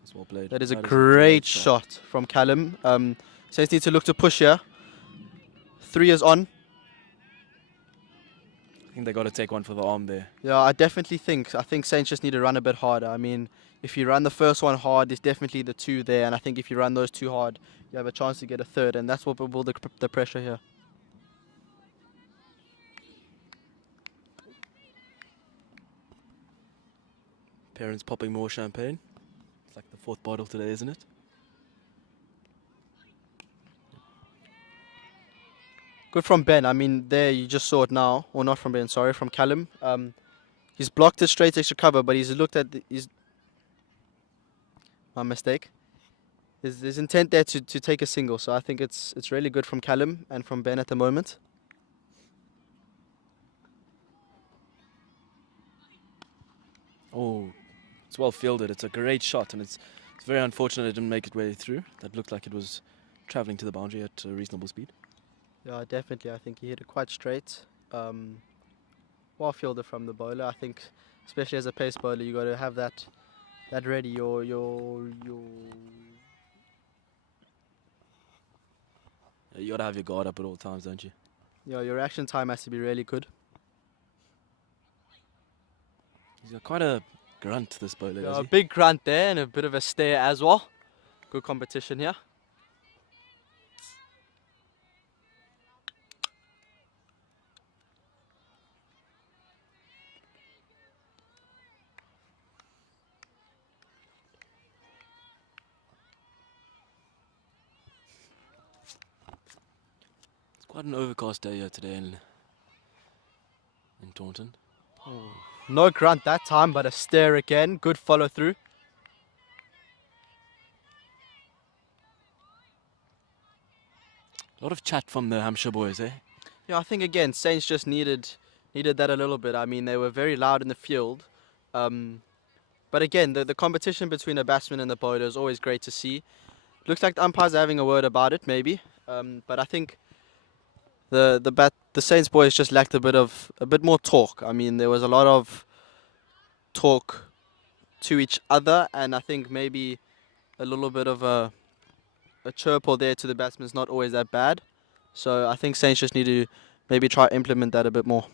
That's well played. That is a great shot from Callum. Saints need to look to push here. 3 years on. I think they got to take one for the arm there. Yeah, I think Saints just need to run a bit harder. I mean, if you run the first one hard, there's definitely the 2 there, and I think if you run those 2 hard, you have a chance to get a 3rd, and that's what will build the pressure here. Parents popping more champagne. It's like the 4th bottle today, isn't it? Good from Ben. I mean, there you just saw it now. Or not from Ben, sorry, from Callum. He's blocked it straight extra cover, but he's looked at my mistake. There's intent there to take a single, so I think it's really good from Callum and from Ben at the moment. Oh, it's well fielded. It's a great shot, and it's very unfortunate it didn't make its way through. That looked like it was travelling to the boundary at a reasonable speed. Yeah, definitely. I think he hit it quite straight. Well fielded from the bowler. I think, especially as a pace bowler, you got to have that ready. You got to have your guard up at all times, don't you? Yeah, your reaction time has to be really good. He's got quite a grunt, this bowler. Yeah, a big grunt there and a bit of a stare as well. Good competition here. Quite an overcast day here today in Taunton. Oh. No grunt that time, but a stare again. Good follow through. A lot of chat from the Hampshire boys, eh? Yeah, I think again Saints just needed that a little bit. I mean, they were very loud in the field, but again the competition between the batsman and the bowler is always great to see. Looks like the umpires are having a word about it, maybe, but I think the Saints boys just lacked a bit more talk. I mean, there was a lot of talk to each other, and I think maybe a little bit of a chirp or there to the batsman is not always that bad. So I think Saints just need to maybe try to implement that a bit more.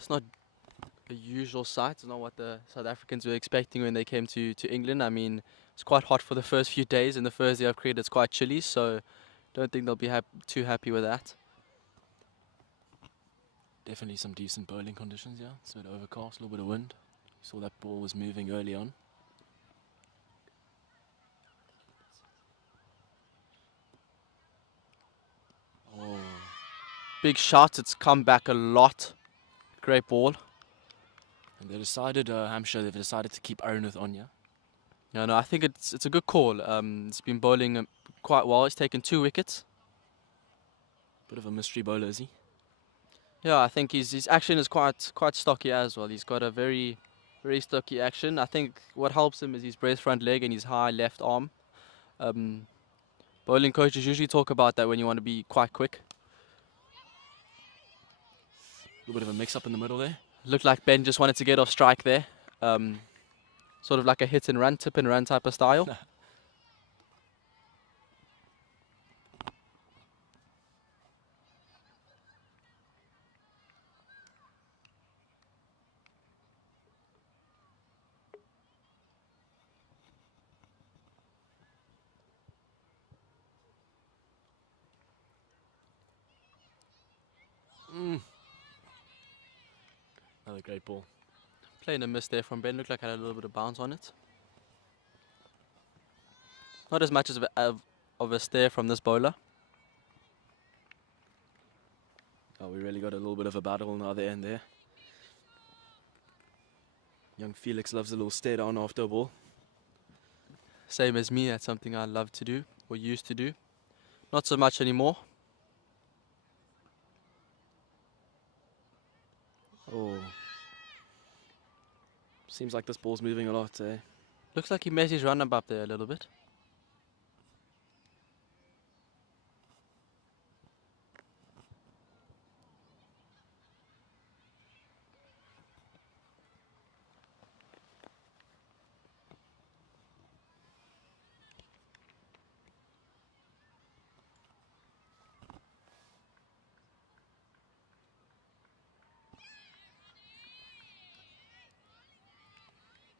It's not a usual sight. It's not what the South Africans were expecting when they came to England. I mean, it's quite hot for the first few days, and the first day of cricket it's quite chilly, so don't think they'll be too happy with that. Definitely some decent bowling conditions, yeah. It's a bit overcast, a little bit of wind. Saw that ball was moving early on. Oh, Big shot. It's come back a lot. Great ball. and they decided, Hampshire, they've decided to keep Arnold on, yeah. Yeah, no, I think it's a good call. He's been bowling quite well. He's taken 2 wickets. Bit of a mystery bowler, is he? Yeah, I think his action is quite stocky as well. He's got a very stocky action. I think what helps him is his breast front leg and his high left arm. Um, Bowling coaches usually talk about that when you want to be quite quick. A little bit of a mix-up in the middle there. Looked like Ben just wanted to get off strike there. Sort of like a hit and run, tip and run type of style. Another great ball. Playing a miss there from Ben. Looked like had a little bit of bounce on it. Not as much as of a stare from this bowler. Oh, we really got a little bit of a battle on the other end there. Young Felix loves a little stare down after a ball. Same as me, that's something I love to do, or used to do. Not so much anymore. Oh. Seems like this ball's moving a lot, eh? Looks like he made his run up there a little bit.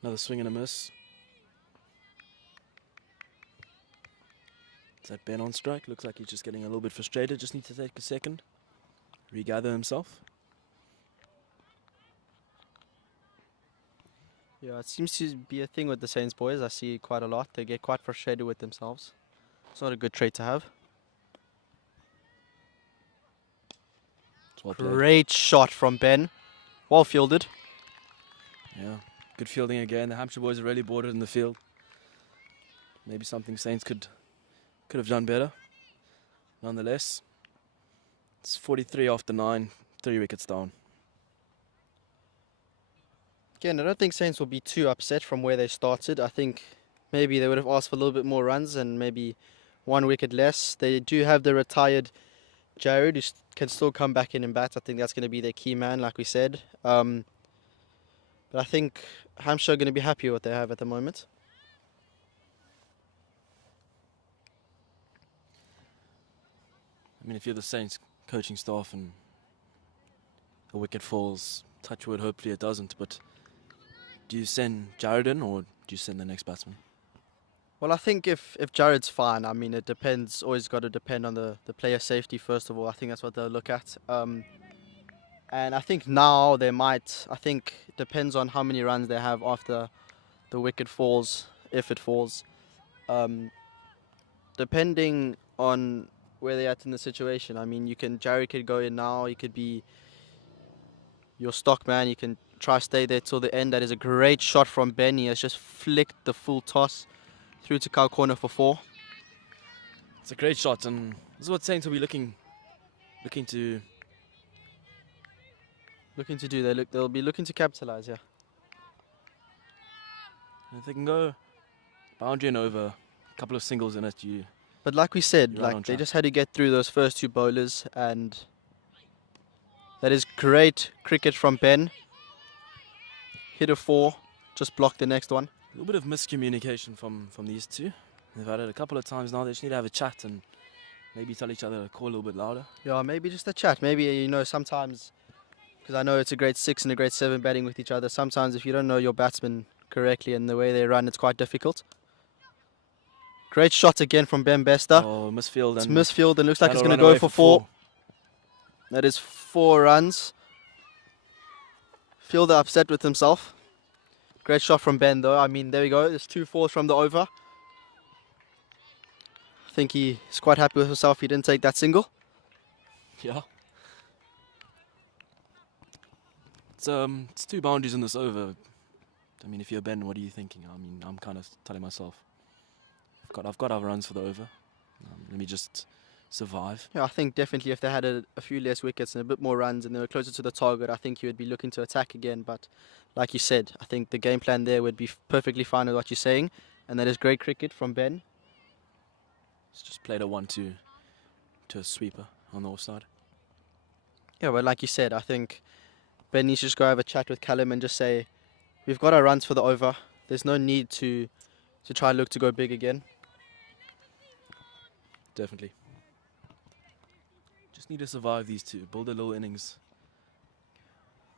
Another swing and a miss. Is that Ben on strike? Looks like he's just getting a little bit frustrated. Just needs to take a second. Regather himself. Yeah, it seems to be a thing with the Saints boys. I see quite a lot. They get quite frustrated with themselves. It's not a good trait to have. It's well played. Great shot from Ben. Well fielded. Yeah, good fielding again. The Hampshire boys are really bordered in the field. Maybe something Saints could have done better. Nonetheless, it's 43 after 9, 3 wickets down. Again, I don't think Saints will be too upset from where they started. I think maybe they would have asked for a little bit more runs and maybe 1 wicket less. They do have the retired Jared, who can still come back in and bat. I think that's going to be their key man, like we said. But I think Hampshire are going to be happy with what they have at the moment. I mean, if you're the Saints coaching staff and a wicket falls, touch wood, hopefully it doesn't, but do you send Jared in or do you send the next batsman? Well, I think if Jared's fine, I mean, it depends. Always got to depend on the player safety, first of all. I think that's what they'll look at. And I think now they might, I think it depends on how many runs they have after the wicket falls, if it falls. Depending on where they're at in the situation. I mean, Jared could go in now, he could be your stock man, you can try stay there till the end. That is a great shot from Ben. He has just flicked the full toss through to cow corner for 4. It's a great shot, and this is what Saints will be looking to do. They'll be looking to capitalize, yeah. If they can go boundary and over, a couple of singles in it, But like we said, You're right on like they track. just had to get through those first 2 bowlers, and that is great cricket from Ben. Hit a 4, just blocked the next one. a little bit of miscommunication from these two. They've had it a couple of times now. They just need to have a chat and maybe tell each other to call a little bit louder. Yeah, maybe just a chat. Maybe, sometimes, because I know it's a grade 6 and a grade 7 batting with each other, sometimes if you don't know your batsmen correctly and the way they run, it's quite difficult. Great shot again from Ben Bester. Oh, misfield. It's and misfield and looks like it's that'll going to run go away for 4. That is 4 runs. Fielder upset with himself. Great shot from Ben though. I mean, there we go. There's 2 4s from the over. I think he's quite happy with himself. He didn't take that single. Yeah. It's 2 boundaries in this over. I mean, if you're Ben, what are you thinking? I mean, I'm kind of telling myself, I've got other runs for the over. Let me just survive. Yeah, I think definitely if they had a few less wickets and a bit more runs and they were closer to the target, I think he would be looking to attack again. But like you said, I think the game plan there would be perfectly fine with what you're saying, and that is great cricket from Ben. He's just played a 1-2 to a sweeper on the offside. Yeah, but like you said, I think Ben needs to just go have a chat with Callum and just say, we've got our runs for the over. There's no need to try and look to go big again. Definitely. Just need to survive these two, build a little innings.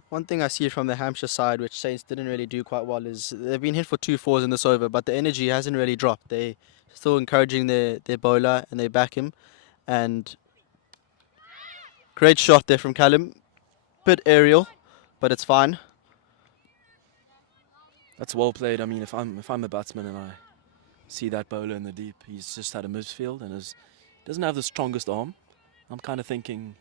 One thing I see from the Hampshire side, which Saints didn't really do quite well, is they've been hit for 2 4s in this over, but the energy hasn't really dropped. They still encouraging their bowler and they back him. And great shot there from Callum. Bit aerial, but it's fine. That's well played. I mean, if I'm a batsman and I see that bowler in the deep, he's just had a midfield and doesn't have the strongest arm. I'm kind of thinking,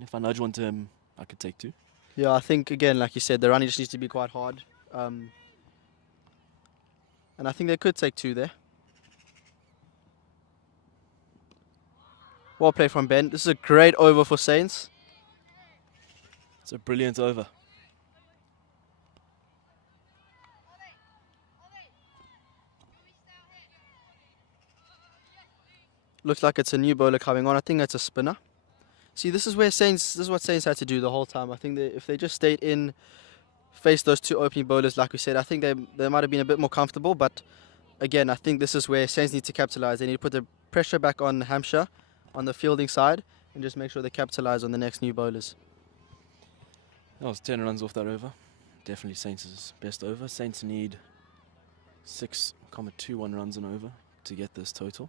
if I nudge one to him, I could take 2. Yeah, I think, again, like you said, the running just needs to be quite hard. And I think they could take 2 there. Well played from Ben. This is a great over for Saints. It's a brilliant over. Looks like it's a new bowler coming on. I think that's a spinner. See, this is what Saints had to do the whole time. I think if they just stayed in, faced those 2 opening bowlers, like we said, I think they might have been a bit more comfortable. But again, I think this is where Saints need to capitalise. They need to put the pressure back on Hampshire, on the fielding side, and just make sure they capitalise on the next new bowlers. That was 10 runs off that over. Definitely Saints' best over. Saints need 6.21 runs an over to get this total.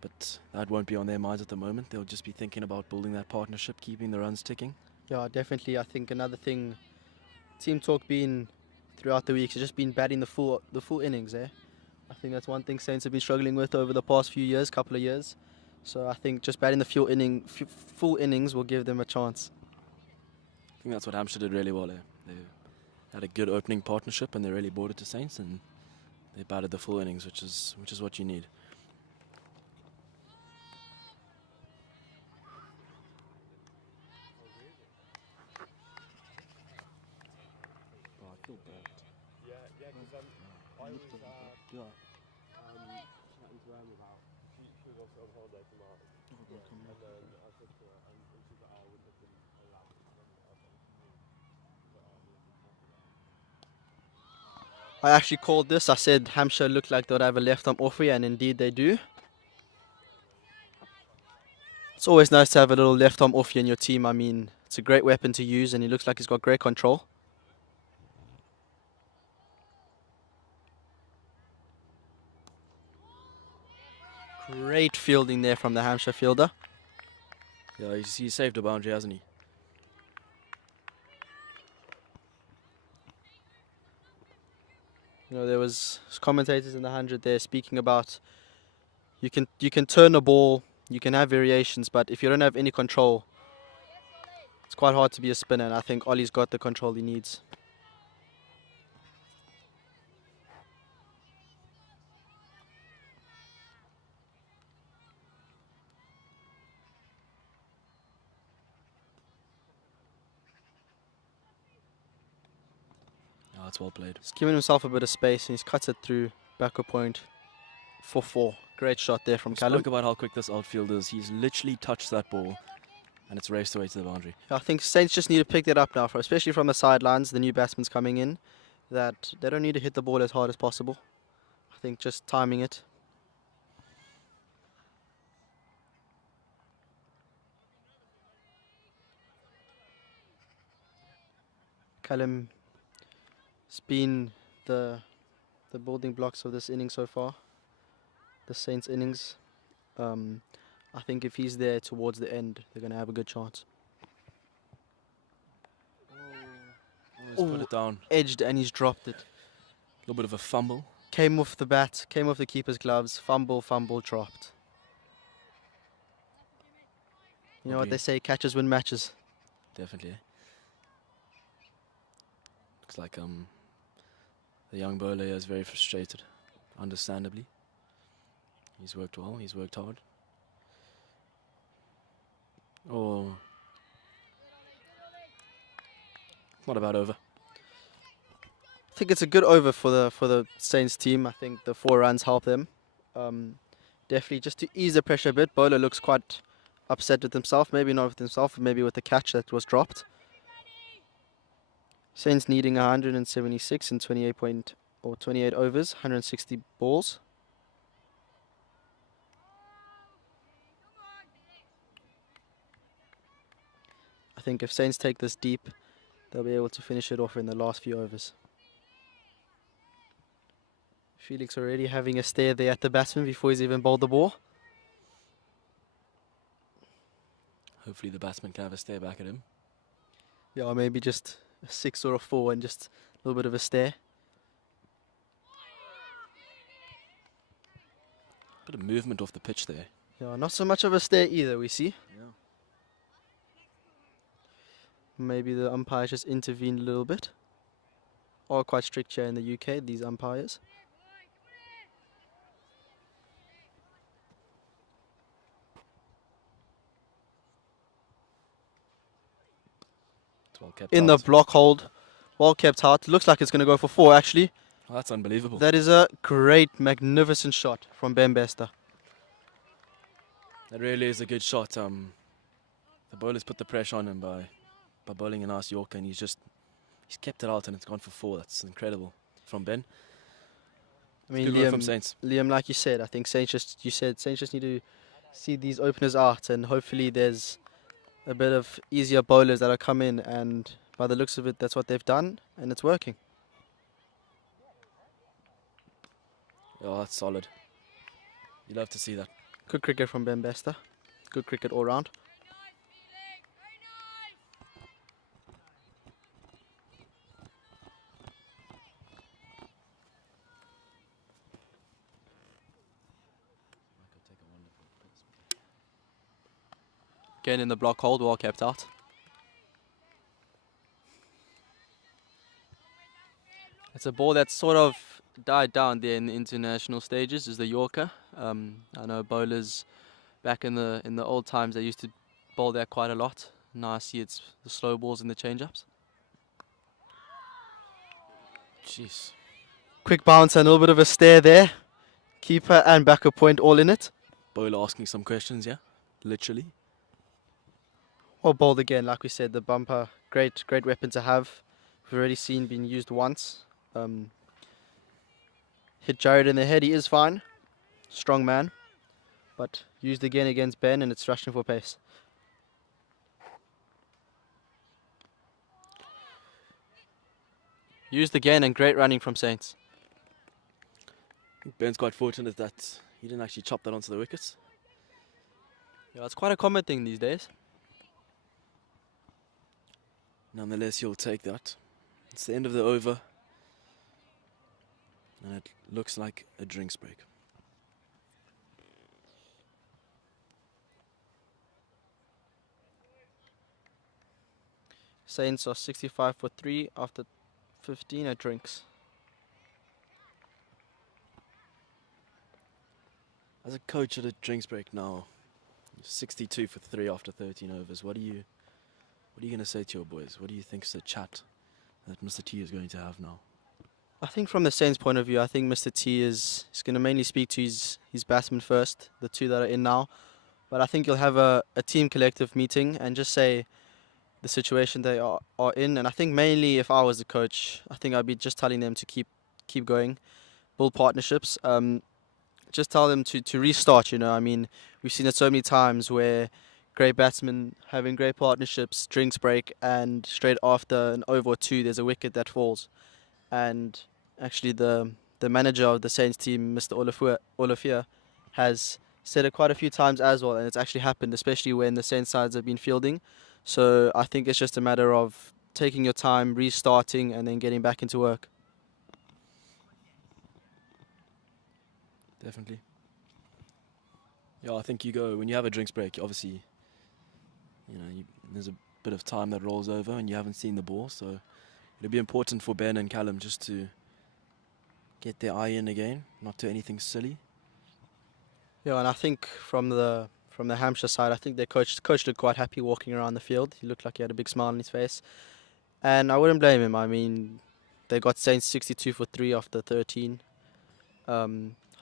But that won't be on their minds at the moment. They'll just be thinking about building that partnership, keeping the runs ticking. Yeah, definitely. I think another thing, team talk been throughout the weeks, has just been batting the full innings. I think that's one thing Saints have been struggling with over the past couple of years. So I think just batting the full innings will give them a chance. I think that's what Hampshire did really well. They had a good opening partnership and they really brought it to Saints and they batted the full innings, which is what you need. I actually called this. I said Hampshire looked like they'd have a left arm offie, and indeed they do. It's always nice to have a little left arm offie in your team. I mean, it's a great weapon to use, and he looks like he's got great control. Great fielding there from the Hampshire fielder. Yeah, he saved a boundary, hasn't he? You know, there was commentators in the 100 there speaking about you can turn a ball, you can have variations, but if you don't have any control, it's quite hard to be a spinner, and I think Ollie's got the control he needs. Yeah, that's well played. He's given himself a bit of space and he's cut it through backward point for 4. Great shot there from We Callum. spoke about how quick this outfield is. He's literally touched that ball and it's raced away to the boundary. I think Saints just need to pick that up now, especially from the sidelines, the new batsmen's coming in, that they don't need to hit the ball as hard as possible. I think just timing it. Callum has been the building blocks of this inning so far, the Saints innings. I think if he's there towards the end, they're going to have a good chance. Almost put it down. Edged and he's dropped it. A little bit of a fumble. Came off the bat, came off the keeper's gloves, fumble, dropped. You know what they say, catches win matches. Definitely. Looks like the young bowler is very frustrated, understandably. He's worked well, he's worked hard. Not a bad over. I think it's a good over for the Saints team. I think the 4 runs help them. Definitely just to ease the pressure a bit. Bowler looks quite upset with himself. Maybe not with himself, but maybe with the catch that was dropped. Saints needing 176 in 28 overs, 160 balls. I think if Saints take this deep, they'll be able to finish it off in the last few overs. Felix already having a stare there at the batsman before he's even bowled the ball. Hopefully the batsman can have a stare back at him. Yeah, or maybe just a 6 or a 4 and just a little bit of a stare. Bit of movement off the pitch there. Yeah, not so much of a stare either, we see. Yeah. Maybe the umpires just intervened a little bit. Are quite strict here in the UK, these umpires. It's well kept In the out. block hold, well kept out. Looks like it's going to go for 4 actually. Oh, that's unbelievable. That is a great, magnificent shot from Ben Bester. That really is a good shot. The bowler's put the pressure on him by bowling a nice Yorker, and he's kept it out and it's gone for 4. That's incredible from Ben. I mean, Good work from Saints. Liam, like you said, I think Saints just need to see these openers out, and hopefully there's a bit of easier bowlers that'll come in, and by the looks of it, that's what they've done, and it's working. Oh, that's solid. You love to see that. Good cricket from Ben Bester. Good cricket all round. Again in the block hold, well kept out. It's a ball that's sort of died down there in the international stages, is the Yorker. I know bowlers back in the old times, they used to bowl that quite a lot. Now I see it's the slow balls and the change-ups. Jeez. Quick bounce and a little bit of a stare there. Keeper and backer point all in it. Bowler asking some questions, yeah? Literally. Well bowled again, like we said, the bumper, great weapon to have. We've already seen being used once. Hit Jared in the head, he is fine. Strong man. But used again against Ben, and it's rushing for pace. Used again, and great running from Saints. I think Ben's quite fortunate that he didn't actually chop that onto the wickets. Yeah, it's quite a common thing these days. Nonetheless, he'll take that. It's the end of the over. And it looks like a drinks break. Saints are 65 for 3 after 15 at drinks. As a coach at a drinks break now, 62 for 3 after 13 overs. What are you going to say to your boys? What do you think is the chat that Mr. T is going to have now? I think from the Saints' point of view, I think Mr. T is going to mainly speak to his batsmen first, the 2 that are in now. But I think he'll have a team collective meeting and just say the situation they are in. And I think mainly if I was the coach, I think I'd be just telling them to keep going, build partnerships. Just tell them to restart, you know. I mean, we've seen it so many times where great batsmen having great partnerships, drinks break, and straight after an over or 2, there's a wicket that falls. And actually the manager of the Saints team, Mr. Olafia, has said it quite a few times as well, and it's actually happened, especially when the Saints sides have been fielding. So I think it's just a matter of taking your time, restarting, and then getting back into work. Definitely. Yeah, I think you go, when you have a drinks break, obviously, you know, there's a bit of time that rolls over and you haven't seen the ball, so it'll be important for Ben and Callum just to get their eye in again, not do anything silly. Yeah, and I think from the Hampshire side, I think their coach looked quite happy walking around the field. He looked like he had a big smile on his face. And I wouldn't blame him. I mean, they got Saints 62 for 3 after 13. I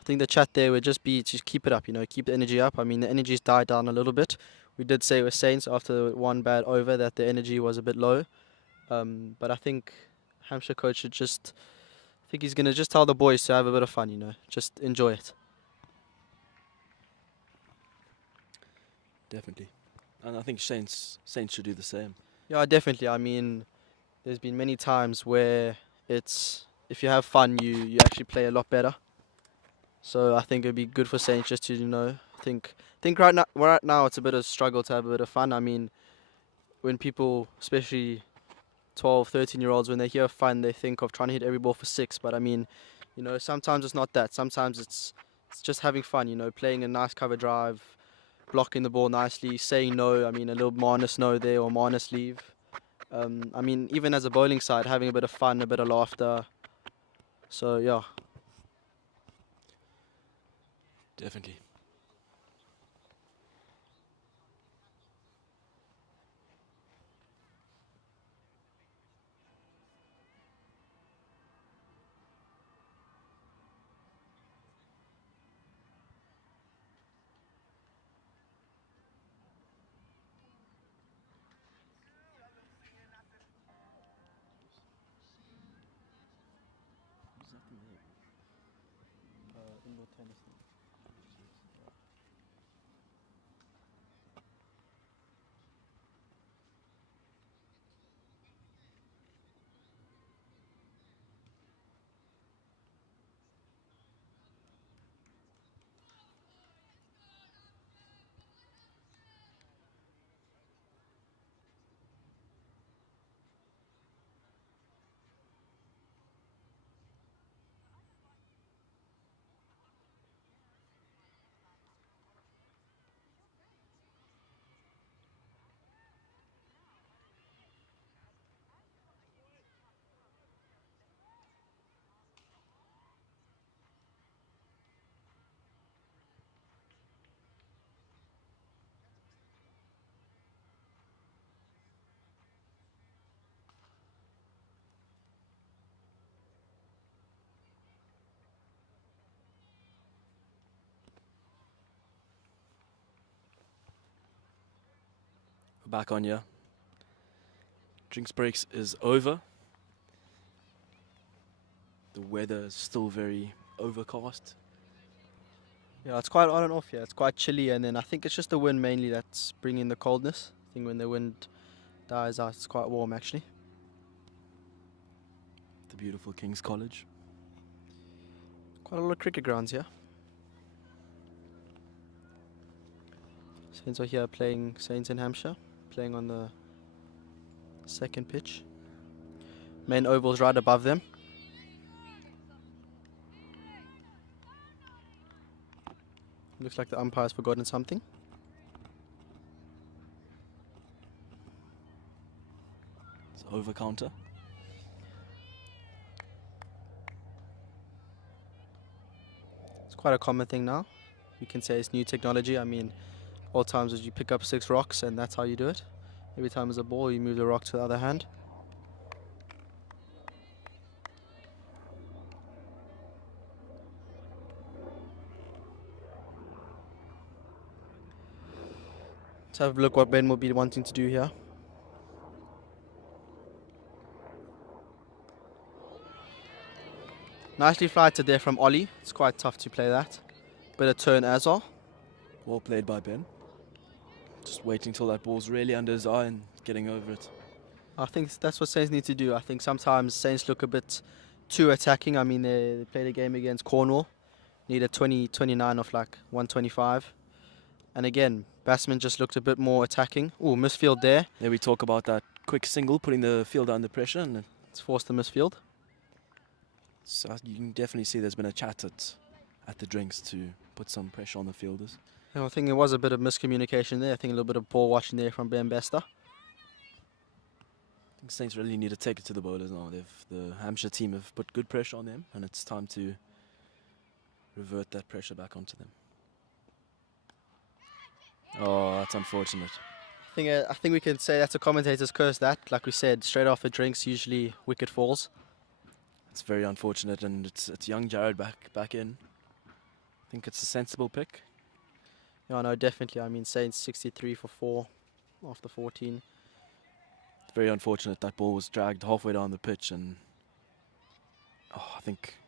think the chat there would just be to keep it up, keep the energy up. I mean, the energy's died down a little bit. We did say with Saints after one bad over that the energy was a bit low. But I think Hampshire coach should I think he's going to just tell the boys to have a bit of fun, just enjoy it. Definitely. And I think Saints should do the same. Yeah, definitely. I mean, there's been many times where if you have fun, you actually play a lot better. So I think it'd be good for Saints just to, I think right now it's a bit of a struggle to have a bit of fun. I mean, when people, especially 12, 13-year-olds, when they hear fun, they think of trying to hit every ball for 6. But I mean, sometimes it's not that. Sometimes it's just having fun, playing a nice cover drive, blocking the ball nicely, saying no. I mean, a little Marnus no there or Marnus leave. I mean, even as a bowling side, having a bit of fun, a bit of laughter. So, yeah. Definitely. Indoor tennis. We're back on, yeah. Drinks breaks is over. The weather is still very overcast. Yeah, it's quite on and off here. It's quite chilly, and then I think it's just the wind mainly that's bringing the coldness. I think when the wind dies out, it's quite warm actually. The beautiful King's College. Quite a lot of cricket grounds here. Saints are here playing Saints in Hampshire, playing on the second pitch. Main oval's right above them. Looks like the umpire's forgotten something. It's over counter. It's quite a common thing now. You can say it's new technology. I mean, all times you pick up 6 rocks and that's how you do it. Every time there's a ball, you move the rock to the other hand. Let's have a look what Ben will be wanting to do here. Nicely flighted there from Ollie. It's quite tough to play that. Bit of turn as well. Well played by Ben. Just waiting till that ball's really under his eye and getting over it. I think that's what Saints need to do. I think sometimes Saints look a bit too attacking. I mean, they played a game against Cornwall. Need a 29 of like 125. And again, Bassman just looked a bit more attacking. Ooh, misfield there. There we talk about that quick single, putting the fielder under pressure, and It's forced the misfield. so you can definitely see there's been a chat at the drinks to put some pressure on the fielders. And I think there was a bit of miscommunication there. I think a little bit of ball watching there from Ben Bester. I think Saints really need to take it to the bowlers now. The Hampshire team have put good pressure on them, and it's time to revert that pressure back onto them. Oh, that's unfortunate. I think we can say that's a commentator's curse. That, like we said, straight after drinks, usually wicket falls. It's very unfortunate, and it's young Jared back in. I think it's a sensible pick. Yeah, no, definitely. I mean, Saints 63 for 4 after 14. It's very unfortunate that ball was dragged halfway down the pitch, and I think.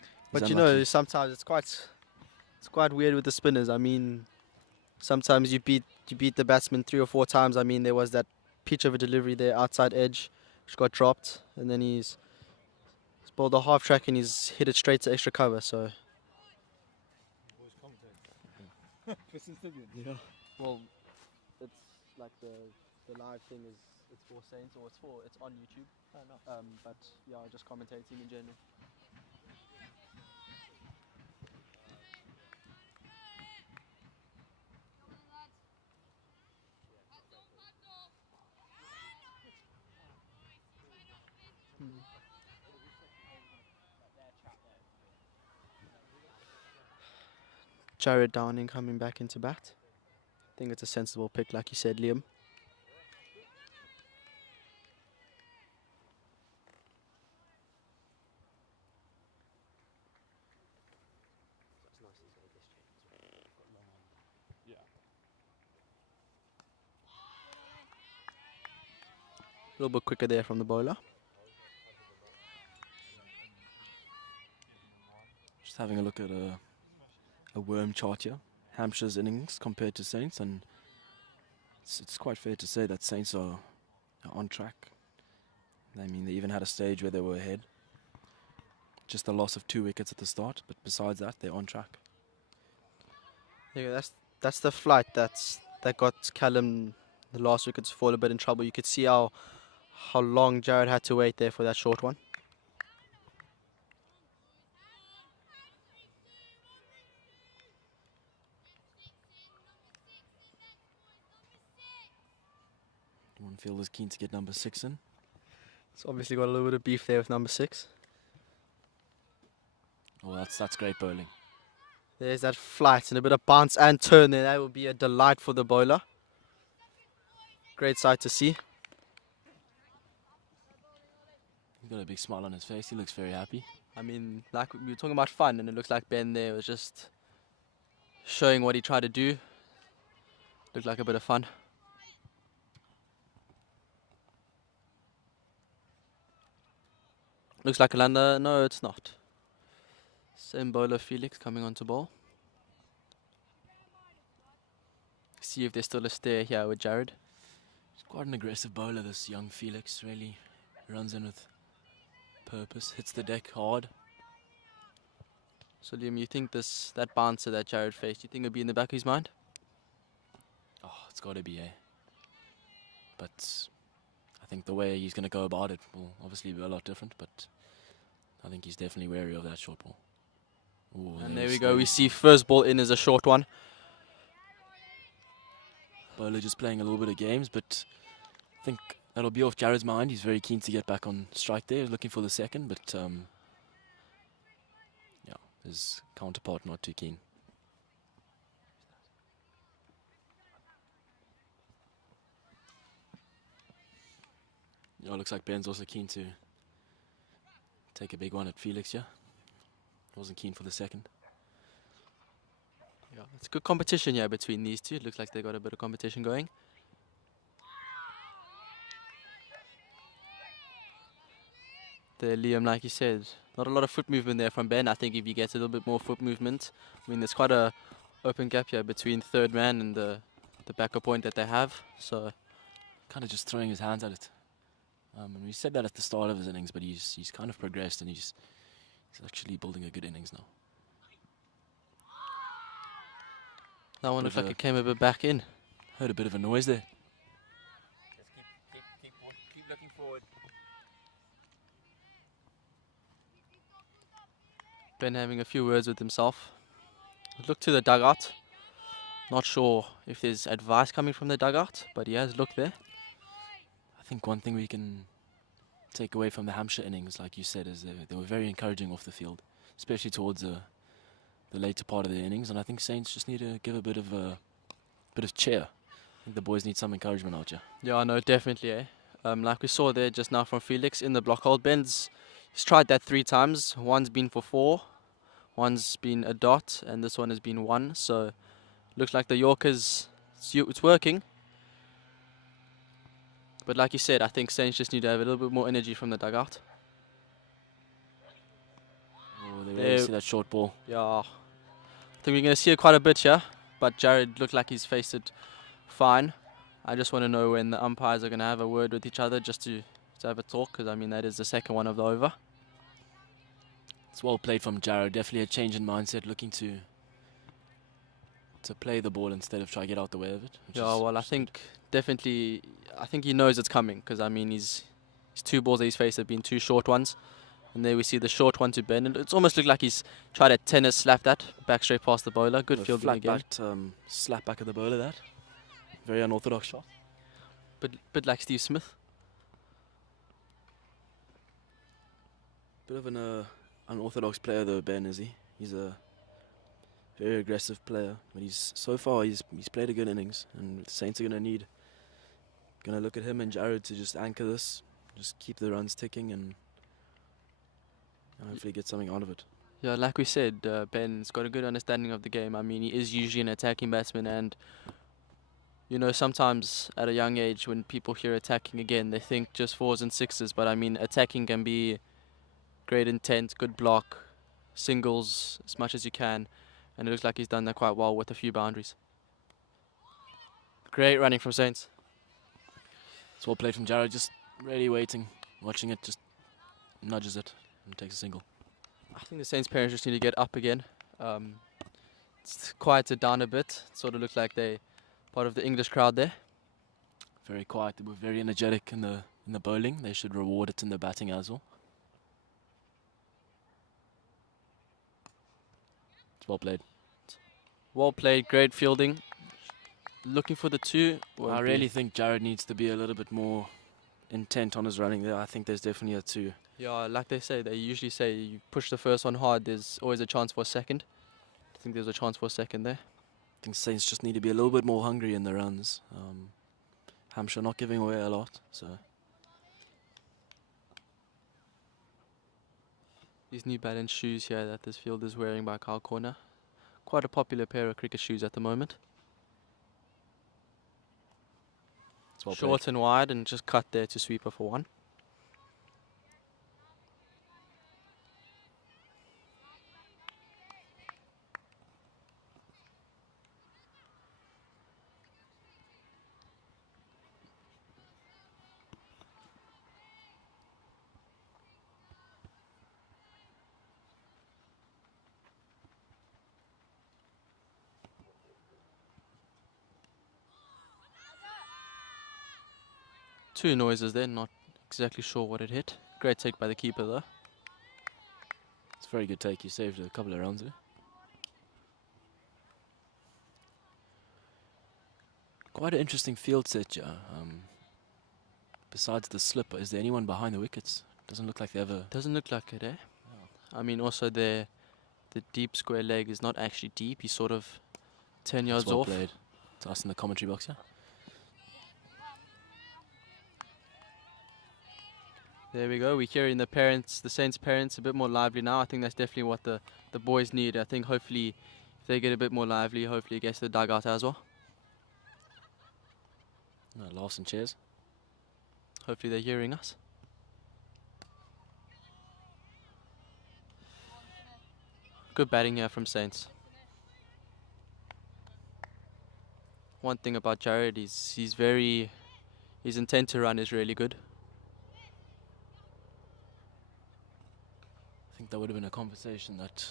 he's But unlucky. sometimes it's quite weird with the spinners. I mean, sometimes you beat the batsman 3 or 4 times. I mean, there was that pitch of a delivery there outside edge, which got dropped, and then he's bowled a half track and he's hit it straight to extra cover. So For Stithians. yeah, well, it's like the live thing is it's for Saints or it's on YouTube. Oh, no. But yeah, just commentating in general. Jared Downing coming back into bat. I think it's a sensible pick, like you said, Liam. Yeah. A little bit quicker there from the bowler. Just having a look at a worm chart here. Hampshire's innings compared to Saints, and it's quite fair to say that Saints are on track. I mean, they even had a stage where they were ahead. Just a loss of 2 wickets at the start, but besides that, they're on track. Yeah, that's the flight that got Callum the last wicket to fall a bit in trouble. You could see how long Jared had to wait there for that short one. One fielder's keen to get number 6 in. It's obviously got a little bit of beef there with number 6. Oh, that's great bowling. There's that flight and a bit of bounce and turn there. That will be a delight for the bowler. Great sight to see. He's got a big smile on his face. He looks very happy. I mean, like we were talking about fun, and it looks like Ben there was just showing what he tried to do. Looked like a bit of fun. Looks like a lander. No, it's not. Same bowler, Felix, coming on to bowl. See if there's still a stare here with Jared. He's quite an aggressive bowler, this young Felix. Really runs in with purpose. Hits the deck hard. So Liam, you think that bouncer that Jared faced, you think it'll be in the back of his mind? Oh, it's got to be, eh? But I think the way he's going to go about it will obviously be a lot different, but I think he's definitely wary of that short ball. Ooh, And there we go. We see first ball in is a short one. Bowler just playing a little bit of games, but I think that'll be off Jared's mind. He's very keen to get back on strike there, looking for the second, but yeah, his counterpart not too keen. Yeah, looks like Ben's also keen to take a big one at Felix, yeah. Wasn't keen for the second. Yeah, it's good competition here between these two. It looks like they got a bit of competition going. There, Liam, like you said, not a lot of foot movement there from Ben. I think if he gets a little bit more foot movement, I mean, there's quite a open gap here between third man and the backup point that they have. So Kind of just throwing his hands at it. And we said that at the start of his innings, but he's kind of progressed and he's actually building a good innings now. that one Bit looks of like a- it came a bit back in. Heard a bit of a noise there. Just keep looking forward. Ben having a few words with himself. Look to the dugout. Not sure if there's advice coming from the dugout, but he has looked there. I think one thing we can take away from the Hampshire innings, like you said, is they were very encouraging off the field, especially towards the later part of the innings. And I think Saints just need to give a bit of cheer. think the boys need some encouragement out here. Yeah, no, definitely. Like we saw there just now from Felix in the block hold. He's tried that 3 times. One's been for 4, one's been a dot, and this one has been 1. So looks like the Yorkers, it's working. But like you said, I think Saints just need to have a little bit more energy from the dugout. Oh, they There- really see that short ball. Yeah, I think we're going to see it quite a bit here. But Jared looked like he's faced it fine. I just want to know when the umpires are going to have a word with each other just to have a talk, because I mean that is the second one of the over. It's well played from Jarrod. Definitely a change in mindset, looking to play the ball instead of try to get out the way of it. Yeah, well, I think definitely, I think he knows it's coming, because I mean his 2 balls that he's faced have been 2 short ones, and there we see the short one to Ben, and it's almost looked like he's tried to tennis slap that back straight past the bowler. Good fielding flat again. backed, slap back of the bowler. That very unorthodox shot. Bit like Steve Smith. Bit of an unorthodox player though, Ben, is he? He's a very aggressive player, but so far he's played a good innings, and the Saints are gonna look at him and Jarrod to just anchor this, just keep the runs ticking, and hopefully get something out of it. Yeah, like we said, Ben's got a good understanding of the game. I mean, he is usually an attacking batsman, and you know, sometimes at a young age when people hear attacking again, they think just 4s and 6s, but I mean, attacking can be great intent, good block, singles as much as you can, and it looks like he's done that quite well with a few boundaries. Great running from Saints. It's well played from Jarrod, just really waiting, watching it, just nudges it and takes a single. I think the Saints parents just need to get up again. It's quieted down a bit. It sort of looks like they part of the English crowd there. Very quiet. They were very energetic in the bowling. They should reward it in the batting as well. It's well played. Well played, great fielding. Looking for the 2. I really think Jarrod needs to be a little bit more intent on his running there. I think there's definitely a 2. Yeah, like they usually say, you push the first one hard, there's always a chance for a second. I think there's a chance for a second there. I think Saints just need to be a little bit more hungry in the runs. Hampshire not giving away a lot, so. These New Balance shoes here that this field is wearing by Kyle Corner. Quite a popular pair of cricket shoes at the moment. It's well Short played. and wide, and just cut there to sweeper for 1. Two noises there, not exactly sure what it hit. Great take by the keeper though. It's a very good take. You saved a couple of runs there. Quite an interesting field set, yeah. Besides the slip, is there anyone behind the wickets? Doesn't look like they ever. Doesn't look like it, eh? I mean, also the deep square leg is not actually deep. He's sort of 10 yards Well off. played. It's us in the commentary box, yeah. There we go. We're hearing the Saints' parents a bit more lively now. I think that's definitely what the boys need. I think hopefully if they get a bit more lively, hopefully it gets to the dugout as well. Lawson cheers. Hopefully they're hearing us. Good batting here from Saints. One thing about Jarrod is his intent to run is really good. I think that would have been a conversation that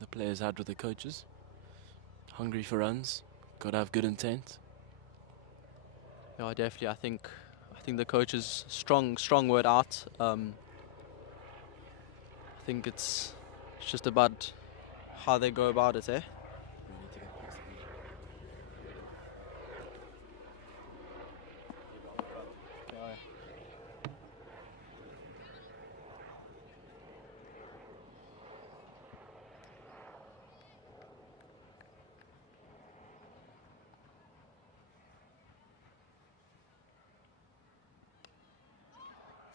the players had with the coaches. Hungry for runs, got to have good intent. Yeah, definitely. I think the coaches strong word out. I think it's just about how they go about it, eh?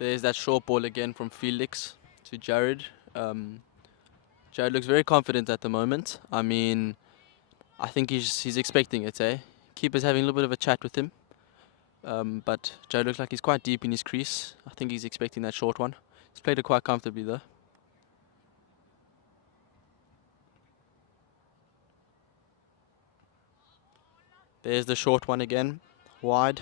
There's that short ball again from Felix to Jared. Jared looks very confident at the moment. I mean, I think he's expecting it, eh? Keeper's having a little bit of a chat with him. But Jared looks like he's quite deep in his crease. I think he's expecting that short one. He's played it quite comfortably though. There's the short one again, wide.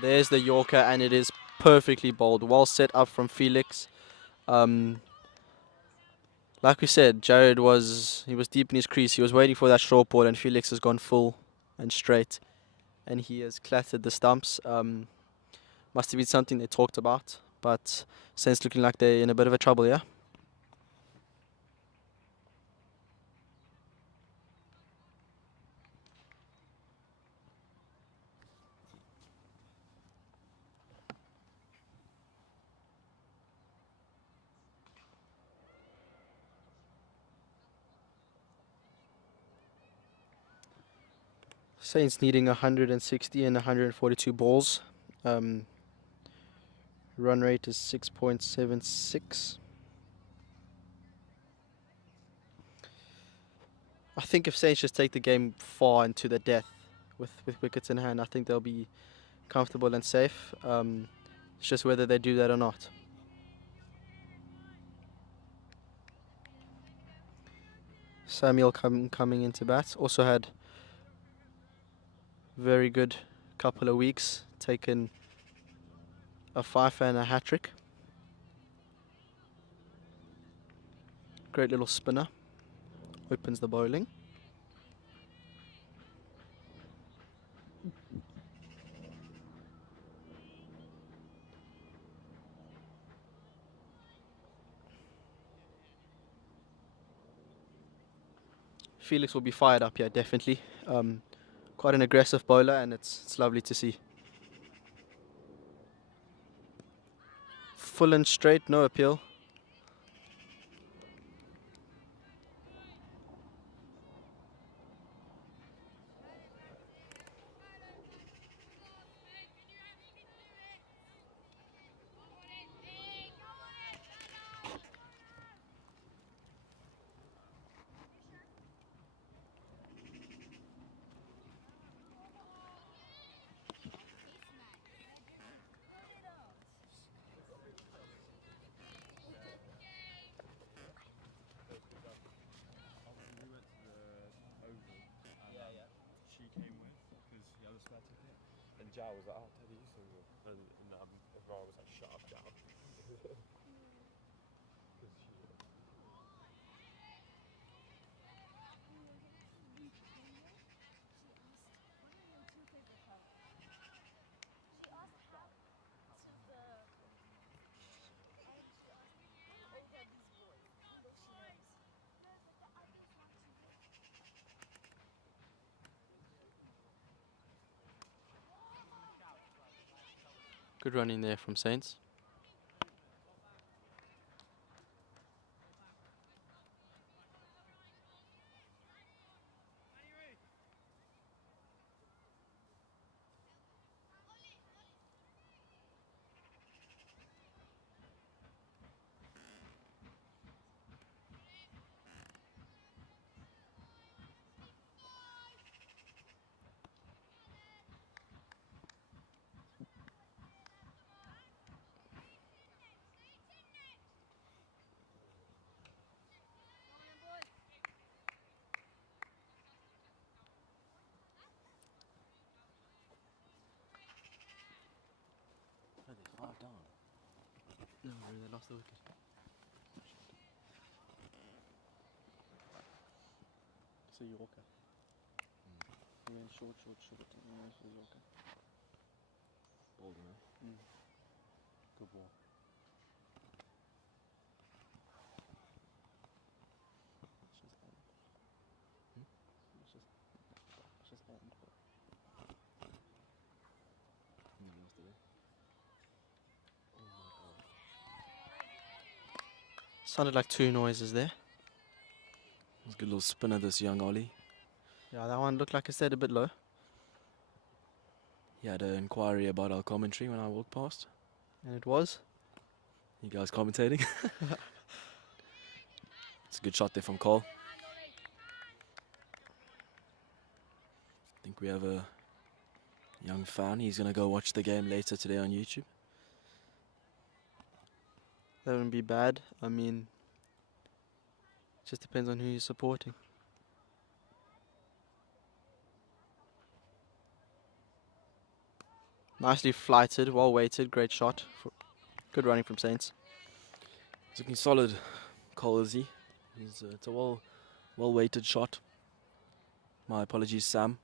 There's the Yorker, and it is perfectly bowled. Well set up from Felix. Like we said, Jared was deep in his crease. He was waiting for that short ball, and Felix has gone full and straight, and he has clattered the stumps. Must have been something they talked about, but Saints looking like they're in a bit of a trouble, yeah. Saints needing 160 and 142 balls. Run rate is 6.76. I think if Saints just take the game far into the death with wickets in hand, I think they'll be comfortable and safe. It's just whether they do that or not. Samuel coming into bat. Also had very good couple of weeks. Taken a fifer and a hat-trick. Great little spinner. Opens the bowling. Felix will be fired up here, definitely. Quite an aggressive bowler, and it's lovely to see. Full and straight, no appeal. Obviously, we went to the Oval, and she came with because the other squad took it. And Jao was like, "Oh, Teddy, you sing it." And everyone was like, "Shut up, Jao." Good running there from Saints. Oh, they're 5 down. No, they lost the wicket. It's a Yorker. He went short. And then went for the Yorker. Bold, you know. Good ball. Sounded like two noises there. It's a good little spinner, this young Ollie. Yeah, that one looked like it stayed a bit low. He had an inquiry about our commentary when I walked past. And it was. You guys commentating? It's a good shot there from Cole. I think we have a young fan. He's going to go watch the game later today on YouTube. That wouldn't be bad. I mean, it just depends on who you're supporting. Nicely flighted, well weighted, great shot. Good running from Saints. He's looking solid, Cole, is he? It's a well-weighted shot. My apologies, Sam.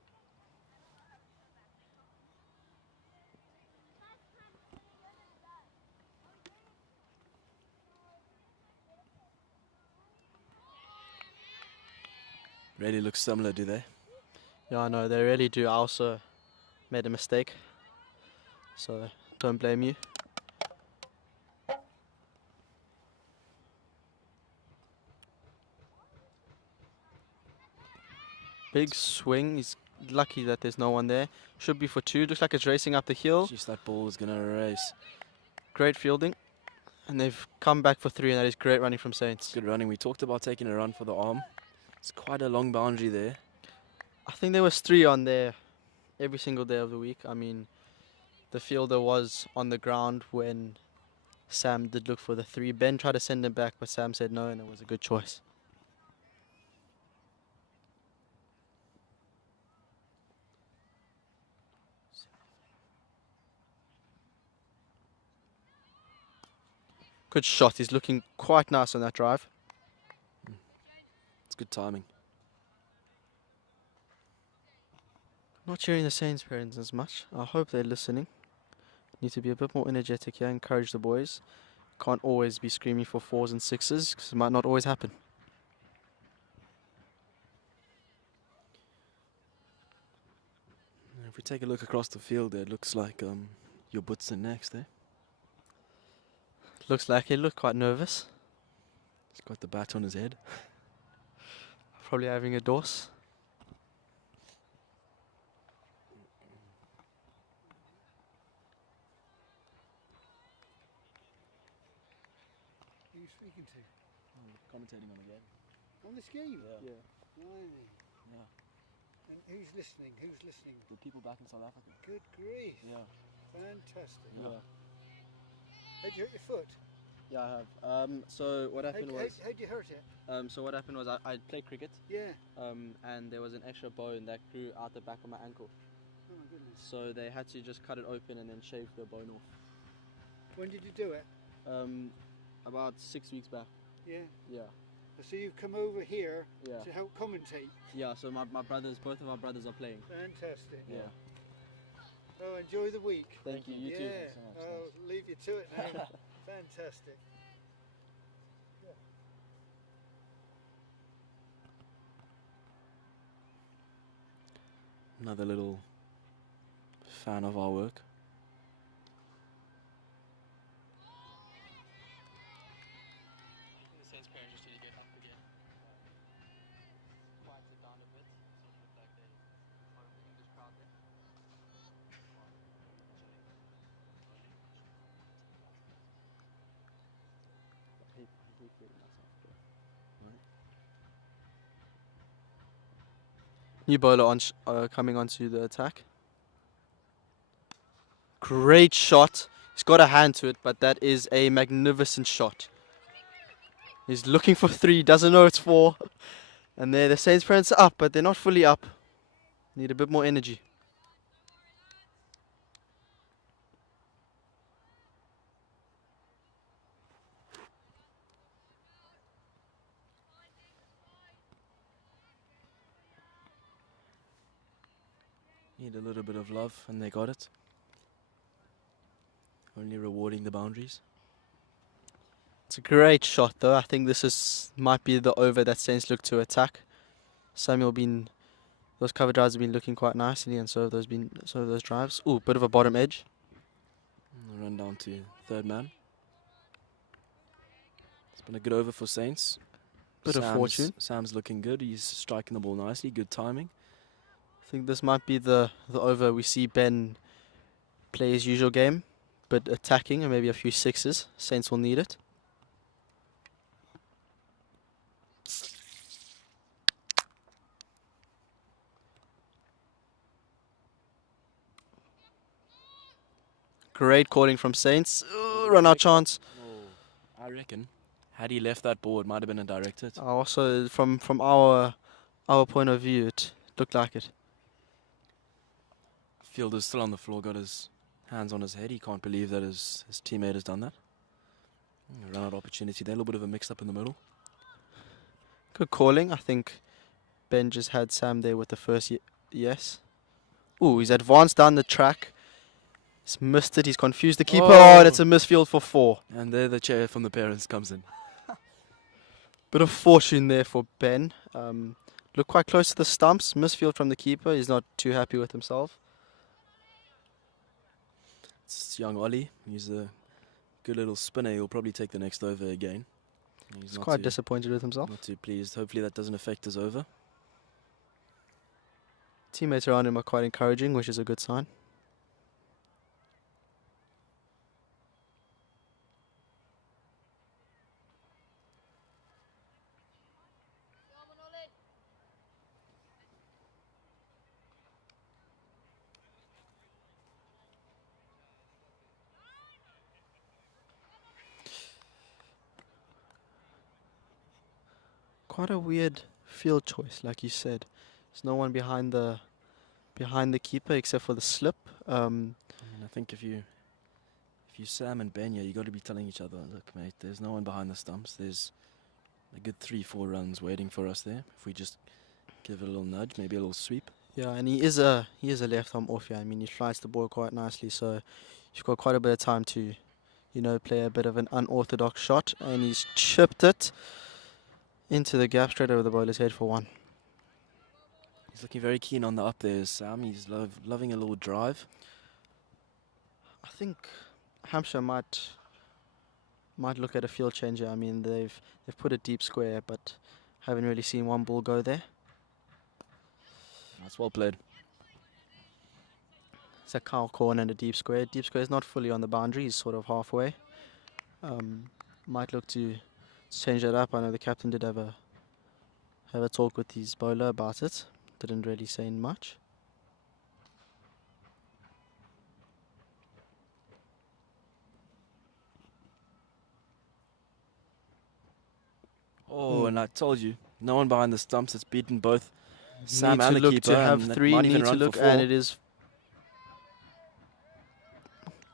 Really looks similar, do they? Yeah, I know, they really do. I also made a mistake, so don't blame you. Big swing. He's lucky that there's no one there. Should be for two. Looks like it's racing up the hill. Jeez, that ball is going to race. Great fielding. And they've come back for three, and that is great running from Saints. Good running. We talked about taking a run for the arm. It's quite a long boundary there. I think there was three on there every single day of the week. I mean, the fielder was on the ground when Sam did look for the three. Ben tried to send him back, but Sam said no, and it was a good choice. Good shot. He's looking quite nice on that drive. It's good timing. Not cheering the Saints parents as much. I hope they're listening. Need to be a bit more energetic here. Encourage the boys. Can't always be screaming for 4s and 6s because it might not always happen. If we take a look across the field there, it looks like your Butson next there. Looks like he looked quite nervous. He's got the bat on his head. Probably having a dose. Who are you speaking to? Commentating on the game. On this game? Yeah. Blimey. Yeah. And who's listening? Who's listening? The people back in South Africa. Good grief. Yeah. Fantastic. Yeah. How'd you hurt your foot? Yeah, I have. So what happened was. How'd you hurt it? So what happened was I played cricket. Yeah. And there was an extra bone that grew out the back of my ankle. Oh my goodness. So they had to just cut it open and then shave the bone off. When did you do it? About 6 weeks back. Yeah. Yeah. So you've come over here Yeah. to help commentate. Yeah. So my brothers, both of our brothers are playing. Fantastic. Yeah. Oh, enjoy the week. Thank you. You yeah. too. I'll leave you to it now. Fantastic. Another little fan of our work. The Saints parents just need to get up again. Quiet it down a bit. So it looked like they part of the English crowd there. New bowler coming onto the attack. Great shot. He's got a hand to it, but that is a magnificent shot. He's looking for three, doesn't know it's four. And there, the Saints parents are up, but they're not fully up. Need a bit more energy. Need a little bit of love, and they got it. Only rewarding the boundaries. It's a great shot, though. I think might be the over that Saints look to attack. Those cover drives have been looking quite nicely, and so have those drives. Ooh, bit of a bottom edge. Run down to third man. It's Been a good over for Saints. Bit of fortune. Sam's looking good. He's striking the ball nicely. Good timing. I think this might be the over we see Ben play his usual game, but attacking and maybe a few sixes. Saints will need it. Great calling from Saints. Ooh, run out chance. Oh, I reckon, had he left that ball, it might have been a direct hit. Also, from our point of view, it looked like it. Fielder's still on the floor, got his hands on his head. He can't believe that his teammate has done that. Run out opportunity there. A little bit of a mix up in the middle. Good calling. I think Ben just had Sam there with the first yes. Ooh, he's advanced down the track. He's missed it. He's confused the keeper. Oh, and it's a misfield for 4. And there the chair from the parents comes in. Bit of fortune there for Ben. Looked quite close to the stumps. Misfield from the keeper. He's not too happy with himself. It's young Ollie. He's a good little spinner. He'll probably take the next over again. He's quite disappointed with himself. Not too pleased. Hopefully that doesn't affect his over. Teammates around him are quite encouraging, which is a good sign. Quite a weird field choice, like you said. There's no one behind the keeper except for the slip. I think if you Sam and Ben, you got to be telling each other, look, mate, there's no one behind the stumps. There's a good 3-4 runs waiting for us there. If we just give it a little nudge, maybe a little sweep. Yeah, and he is a left arm off here. I mean, he slides the ball quite nicely, so you've got quite a bit of time to, play a bit of an unorthodox shot, and he's chipped it into the gap straight over the bowler's head for 1. He's looking very keen on the up there, Sam. He's loving a little drive. I think Hampshire might look at a field changer. I mean, they've put a deep square, but haven't really seen one ball go there. That's well played. It's a cow corner and a deep square. Deep square is not fully on the boundary. He's sort of halfway. Might look to change that up. I know the captain did have a talk with his bowler about it. Didn't really say much. Oh, and I told you, no one behind the stumps. It's beaten both Sam Need and to the look keeper. to have and 3. might even Need to run look, for 4. and it is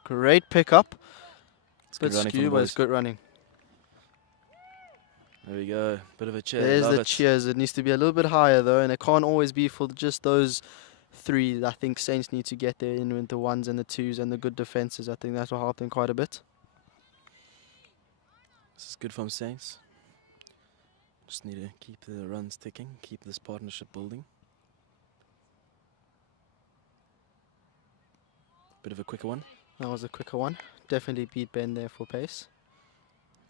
great pickup. It's Bit good running from skew, the but it's boys. good running. There we go. Bit of a cheer. There's Love the it. cheers. It needs to be a little bit higher though, and it can't always be for just those 3. I think Saints need to get there in with the 1s and the 2s and the good defenses. I think that will help them quite a bit. This is good from Saints. Just need to keep the runs ticking, keep this partnership building. Bit of a quicker one. That was a quicker one. Definitely beat Ben there for pace.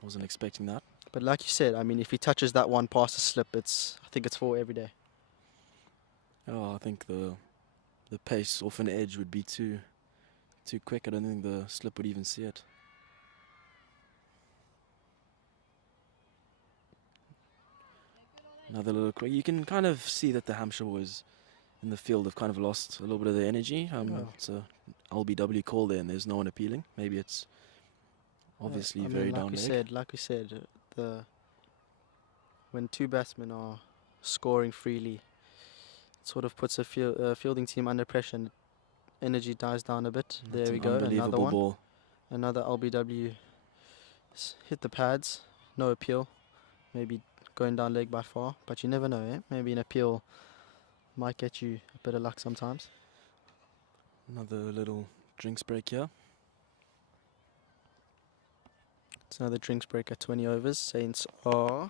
Wasn't expecting that. But like you said, I mean, if he touches that one past the slip, I think it's 4 every day. Oh, I think the pace off an edge would be too quick. I don't think the slip would even see it. Another little quick. You can kind of see that the Hampshire boys in the field have kind of lost a little bit of their energy. It's a LBW call there, and there's no one appealing. Maybe it's obviously I mean, very like down leg. Like we said, when 2 batsmen are scoring freely, it sort of puts a fielding team under pressure, and energy dies down a bit. That's There we an go, another unbelievable one. ball. Another LBW hit the pads, no appeal. Maybe going down leg by far, but you never know, eh? Maybe an appeal might get you a bit of luck sometimes. Another little drinks break here. It's another drinks break at 20 overs. Saints are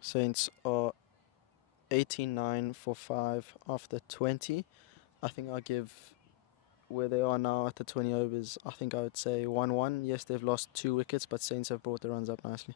Saints are 18-9 for 5 after 20. I think I'll give where they are now at the 20 overs, I think I would say 1-1. Yes, they've lost 2 wickets, but Saints have brought the runs up nicely.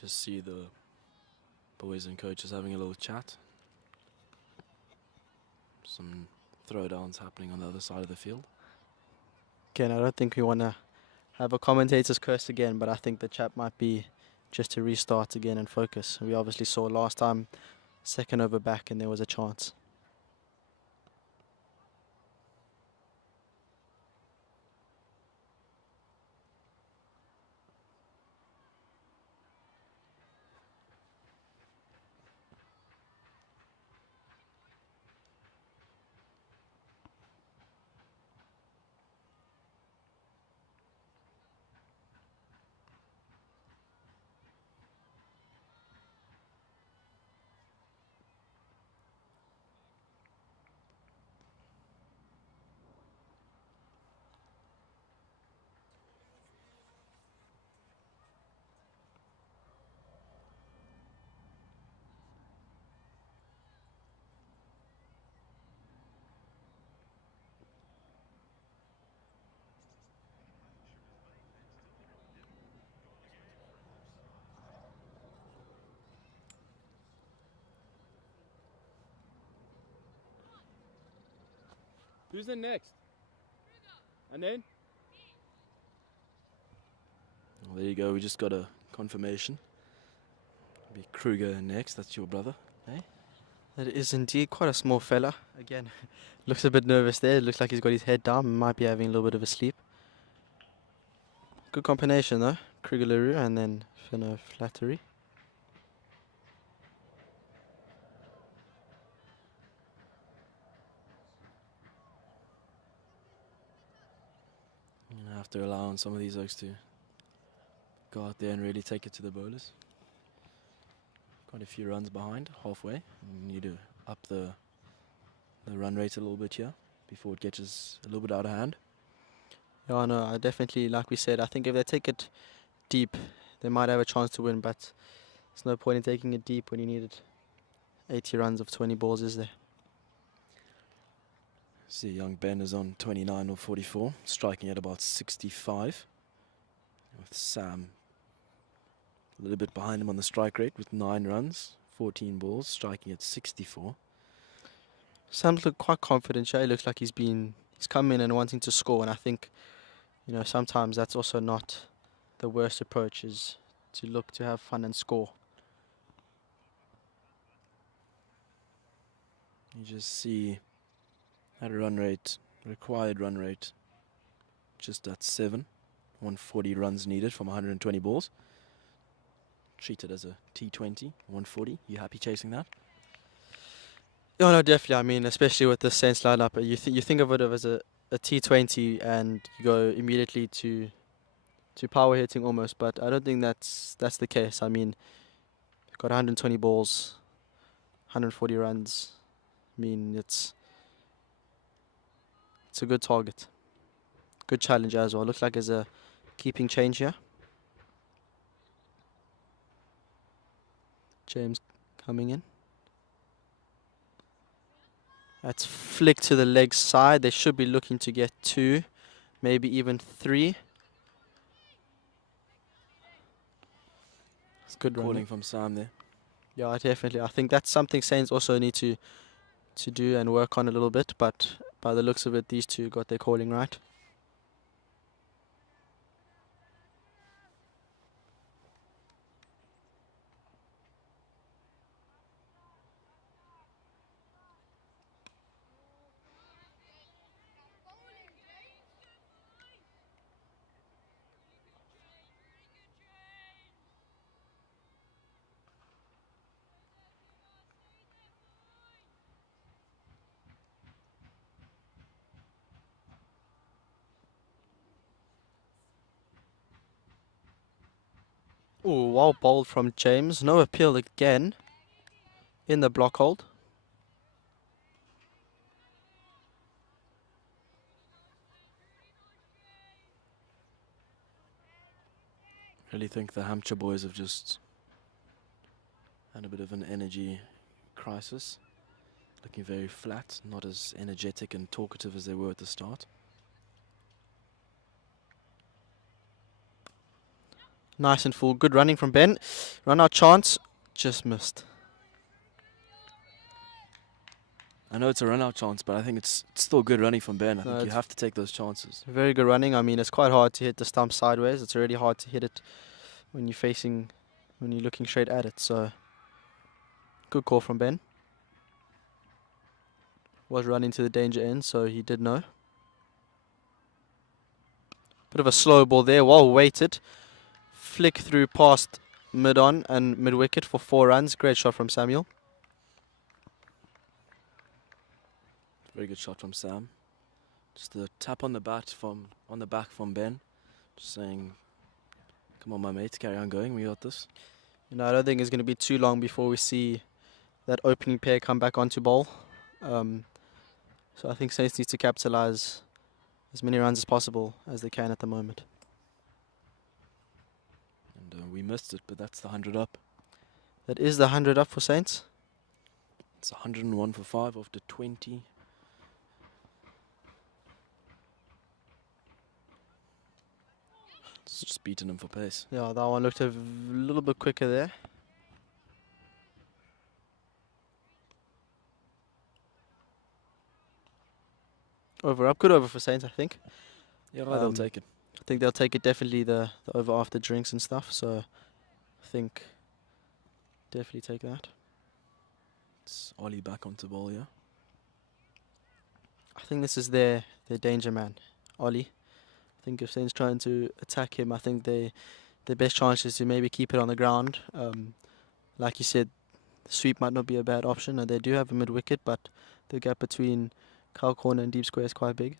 Just see the boys and coaches having a little chat. Some throwdowns happening on the other side of the field. Again, I don't think we want to have a commentator's curse again, but I think the chat might be just to restart again and focus. We obviously saw last time, second over back, and there was a chance. Who's in next? And then? Well, there you go. We just got a confirmation. Be Kruger next. That's your brother, eh? That is indeed quite a small fella. Again, looks a bit nervous there. Looks like he's got his head down. Might be having a little bit of a sleep. Good combination though. Kruger LaRue and then Finno Flattery. You have to allow some of these oaks to go out there and really take it to the bowlers. Quite a few runs behind, halfway. You need to up the run rate a little bit here before it gets a little bit out of hand. Yeah, no, I definitely, like we said, I think if they take it deep, they might have a chance to win, but there's no point in taking it deep when you needed 80 runs of 20 balls, is there? See, young Ben is on 29 or 44, striking at about 65. With Sam a little bit behind him on the strike rate with 9 runs, 14 balls, striking at 64. Sam's looked quite confident. He looks like he's come in and wanting to score, and I think, you know, sometimes that's also not the worst approach, is to look to have fun and score. You just see at a run rate, required run rate, just at 7. 140 runs needed from 120 balls. Treat it as a T20, 140. You happy chasing that? Oh no, definitely. I mean, especially with the Saints lineup, you think of it as a T20 and you go immediately to power hitting almost. But I don't think that's the case. I mean, you've got 120 balls, 140 runs. I mean, it's a good target, good challenge as well. Looks like there's a keeping change here. James coming in. That's flicked to the leg side. They should be looking to get 2, maybe even 3. It's good Calling running from Sam there. Yeah, definitely. I think that's something Saints also need to do and work on a little bit. But by the looks of it, these two got their calling right. Ooh, well bowled from James. No appeal again in the block hold. Really think the Hampshire boys have just had a bit of an energy crisis. Looking very flat, not as energetic and talkative as they were at the start. Nice and full. Good running from Ben. Run out chance. Just missed. I know it's a run-out chance, but I think it's still good running from Ben. I No, think you it's have to take those chances. Very good running. I mean, it's quite hard to hit the stump sideways. It's already hard to hit it when you're looking straight at it. So, good call from Ben. Was running to the danger end, so he did know. Bit of a slow ball there, well weighted. Flick through past mid-on and mid-wicket for 4 runs. Great shot from Samuel. Very good shot from Sam. Just a tap on the back from Ben. Just saying, come on my mates, carry on going, we got this. You know, I don't think it's going to be too long before we see that opening pair come back onto bowl. So I think Saints needs to capitalise as many runs as possible as they can at the moment. And we missed it, but that's the 100 up. That is the 100 up for Saints. It's 101 for 5 after 20. It's just beating him for pace. Yeah, that one looked a little bit quicker there. Over up, good over for Saints, I think. Yeah, they'll take it. I think they'll take it definitely the over after drinks and stuff. So I think definitely take that. It's Ollie back onto ball, yeah. I think this is their danger man, Ollie. I think if Saints trying to attack him, I think their best chance is to maybe keep it on the ground. Like you said, sweep might not be a bad option, and they do have a mid wicket, but the gap between cow corner and deep square is quite big.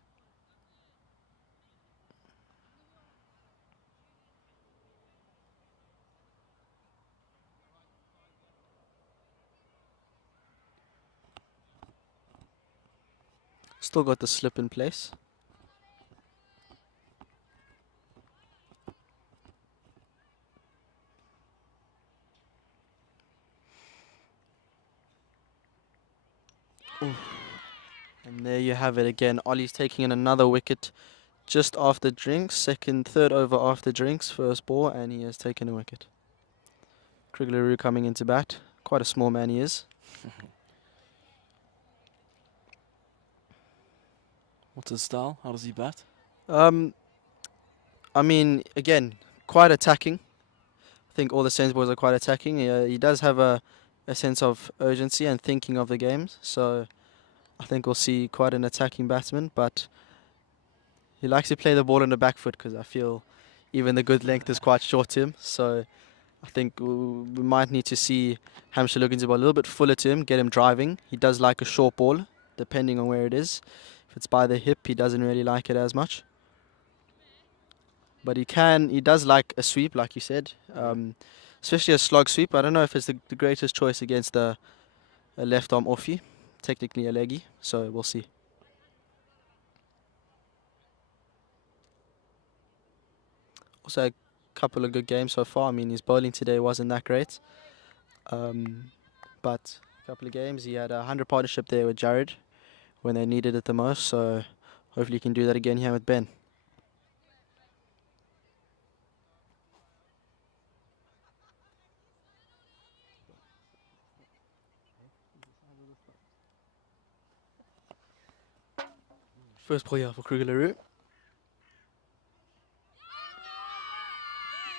Still got the slip in place. Oof. And there you have it again. Ollie's taking in another wicket just after drinks. Third over after drinks. First ball, and he has taken a wicket. Krigleroo coming into bat. Quite a small man he is. What's his style? How does he bat? I mean, again, quite attacking. I think all the Saints boys are quite attacking. He does have a sense of urgency and thinking of the games. So I think we'll see quite an attacking batsman. But he likes to play the ball on the back foot because I feel even the good length is quite short to him. So I think we might need to see Hampshire look into the ball a little bit fuller to him, get him driving. He does like a short ball, depending on where it is. If it's by the hip, he doesn't really like it as much. But he does like a sweep, like you said, especially a slog sweep. I don't know if it's the greatest choice against a left arm offie, technically a leggy, so we'll see. Also a couple of good games so far. I mean, his bowling today wasn't that great, but a couple of games. He had a 100 partnership there with Jared when they needed it the most, so hopefully he can do that again here with Ben. First ball here for Krigleroo.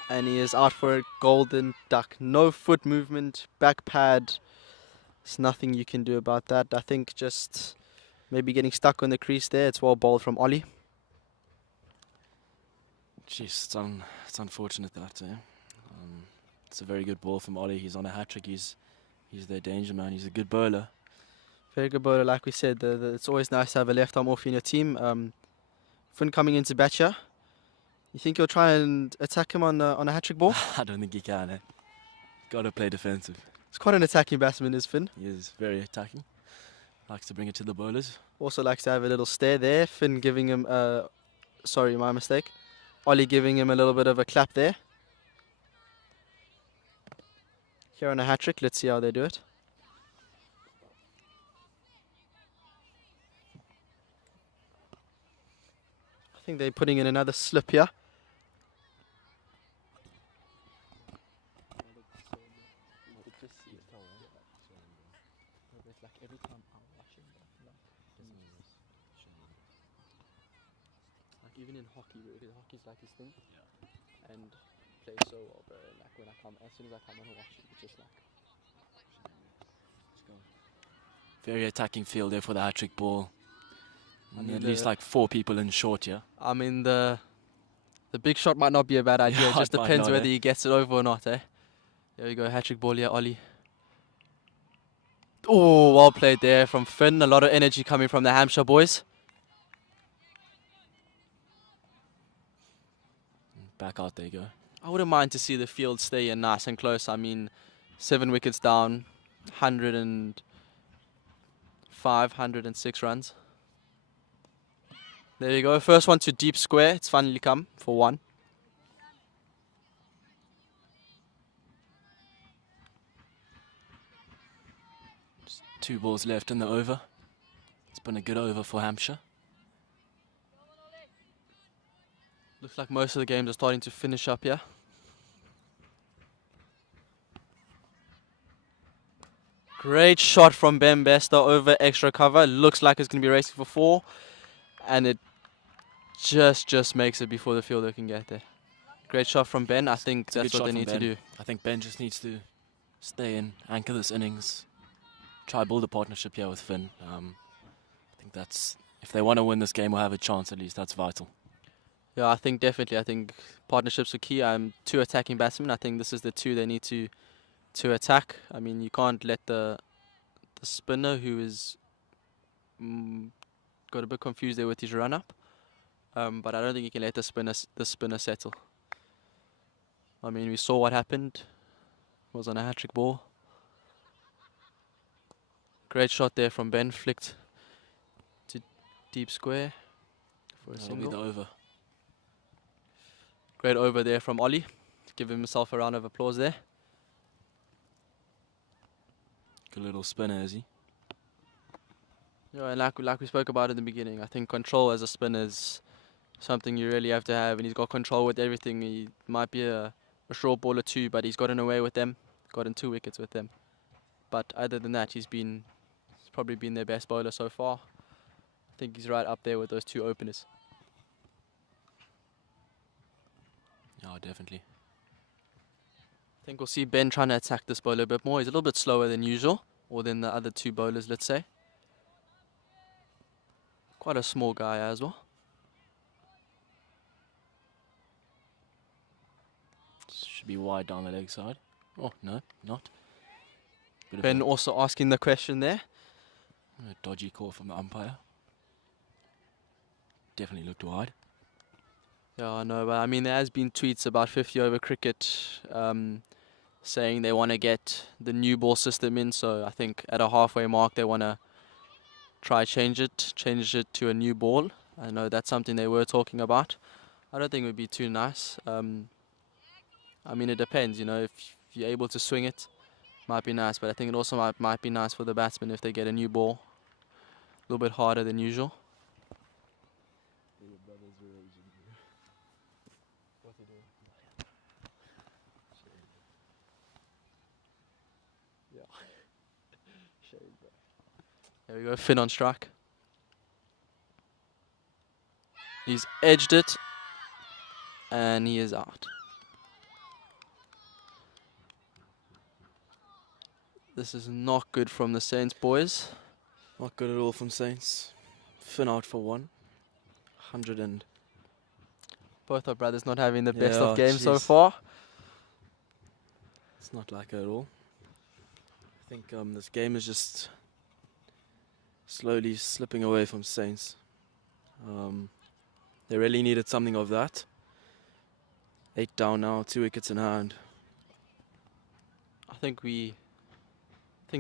And he is out for a golden duck. No foot movement, back pad. There's nothing you can do about that. I think just maybe getting stuck on the crease there. It's well bowled from Ollie. Jeez, it's unfortunate that, eh? It's a very good ball from Ollie. He's on a hat-trick. He's their danger man. He's a good bowler. Very good bowler, like we said. It's always nice to have a left arm off in your team. Finn coming into bat here. You think you'll try and attack him on a hat-trick ball? I don't think he can. Got to play defensive. It's quite an attacking batsman, is Finn. He is very attacking. Likes to bring it to the bowlers. Also likes to have a little stare there. Finn giving him, sorry, my mistake. Ollie giving him a little bit of a clap there. Here on a hat-trick, let's see how they do it. I think they're putting in another slip here. Even in hockey, because hockey's like his thing, and plays so well, bro. And like when I come, as soon as I come on and watch it, it's just like. Very attacking field there for the hat-trick ball. I mean At least like 4 people in short here. I mean the big shot might not be a bad idea. Yeah, It just it might depends not, whether eh? he gets it over or not, eh? There we go, hat-trick ball here, Ollie. Oh, well played there from Finn. A lot of energy coming from the Hampshire boys. Back out there you go. I wouldn't mind to see the field stay in nice and close. I mean, 7 wickets down, 105, 106 runs. There you go. First one to deep square. It's finally come for 1. Just 2 balls left in the over. It's been a good over for Hampshire. Looks like most of the games are starting to finish up here. Great shot from Ben Bester over extra cover. Looks like it's going to be racing for 4. And it just makes it before the fielder can get there. Great shot from Ben. I think It's a that's good what shot they from need to Ben. do. I think Ben just needs to stay in, anchor this innings, try build a partnership here with Finn. I think that's, if they want to win this game or have a chance at least, that's vital. Yeah, I think definitely. I think partnerships are key. 2 attacking batsmen. I think this is the 2 they need to attack. I mean, you can't let the spinner, who is got a bit confused there with his run up. But I don't think you can let the spinner settle. I mean, we saw what happened. It was on a hat-trick ball. Great shot there from Ben, flicked to deep square for a That'll be single. the over. Great over there from Ollie. Give himself a round of applause there. Good little spinner, is he? Yeah, and like we spoke about in the beginning, I think control as a spinner is something you really have to have, and he's got control with everything. He might be a short ball or 2, but he's gotten away with them, gotten 2 wickets with them. But other than that, he's probably been their best bowler so far. I think he's right up there with those 2 openers. Yeah, definitely. I think we'll see Ben trying to attack this bowler a bit more. He's a little bit slower than usual, or than the other 2 bowlers, let's say. Quite a small guy as well. Should be wide down the leg side. Oh, no, not. Bit of Ben a also asking the question there. dodgy call from the umpire. Definitely looked wide. Yeah, I know, but I mean, there has been tweets about 50 over cricket saying they want to get the new ball system in. So I think at a halfway mark, they want to try change it to a new ball. I know that's something they were talking about. I don't think it would be too nice. I mean, it depends, you know, if you're able to swing it, might be nice. But I think it also might be nice for the batsmen if they get a new ball, a little bit harder than usual. There we go, Finn on strike. He's edged it, and he is out. This is not good from the Saints boys. Not good at all from Saints. Finn out for 1. 100 and... Both our brothers not having the best of Yeah, games so jeez. far. It's not like it at all. I think this game is just slowly slipping away from Saints. They really needed something of that. 8 down now, 2 wickets in hand. I think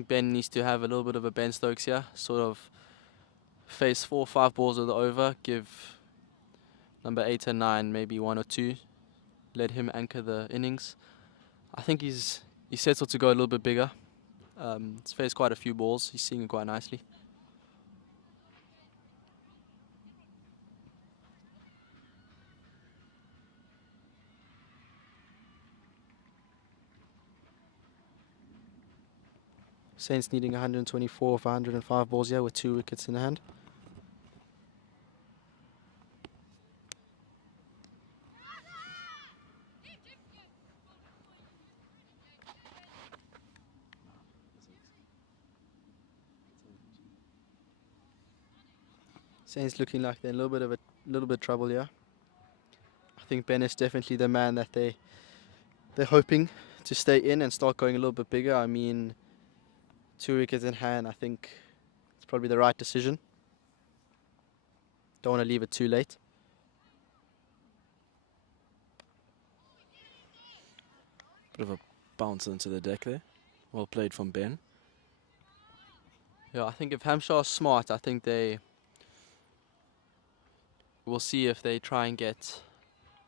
Ben needs to have a little bit of a Ben Stokes here, sort of face 4 or 5 balls of the over, give number 8 and 9 maybe 1 or 2, let him anchor the innings. I think he's settled to go a little bit bigger. He's faced quite a few balls, he's seeing it quite nicely. Saints needing 124 of 105 balls here with 2 wickets in hand. Saints looking like they're in a little bit of trouble here. I think Ben is definitely the man that they're hoping to stay in and start going a little bit bigger. I mean, 2 wickets in hand, I think it's probably the right decision. Don't want to leave it too late. Bit of a bounce into the deck there. Well played from Ben. Yeah, I think if Hampshire are smart, I think we'll see if they try and get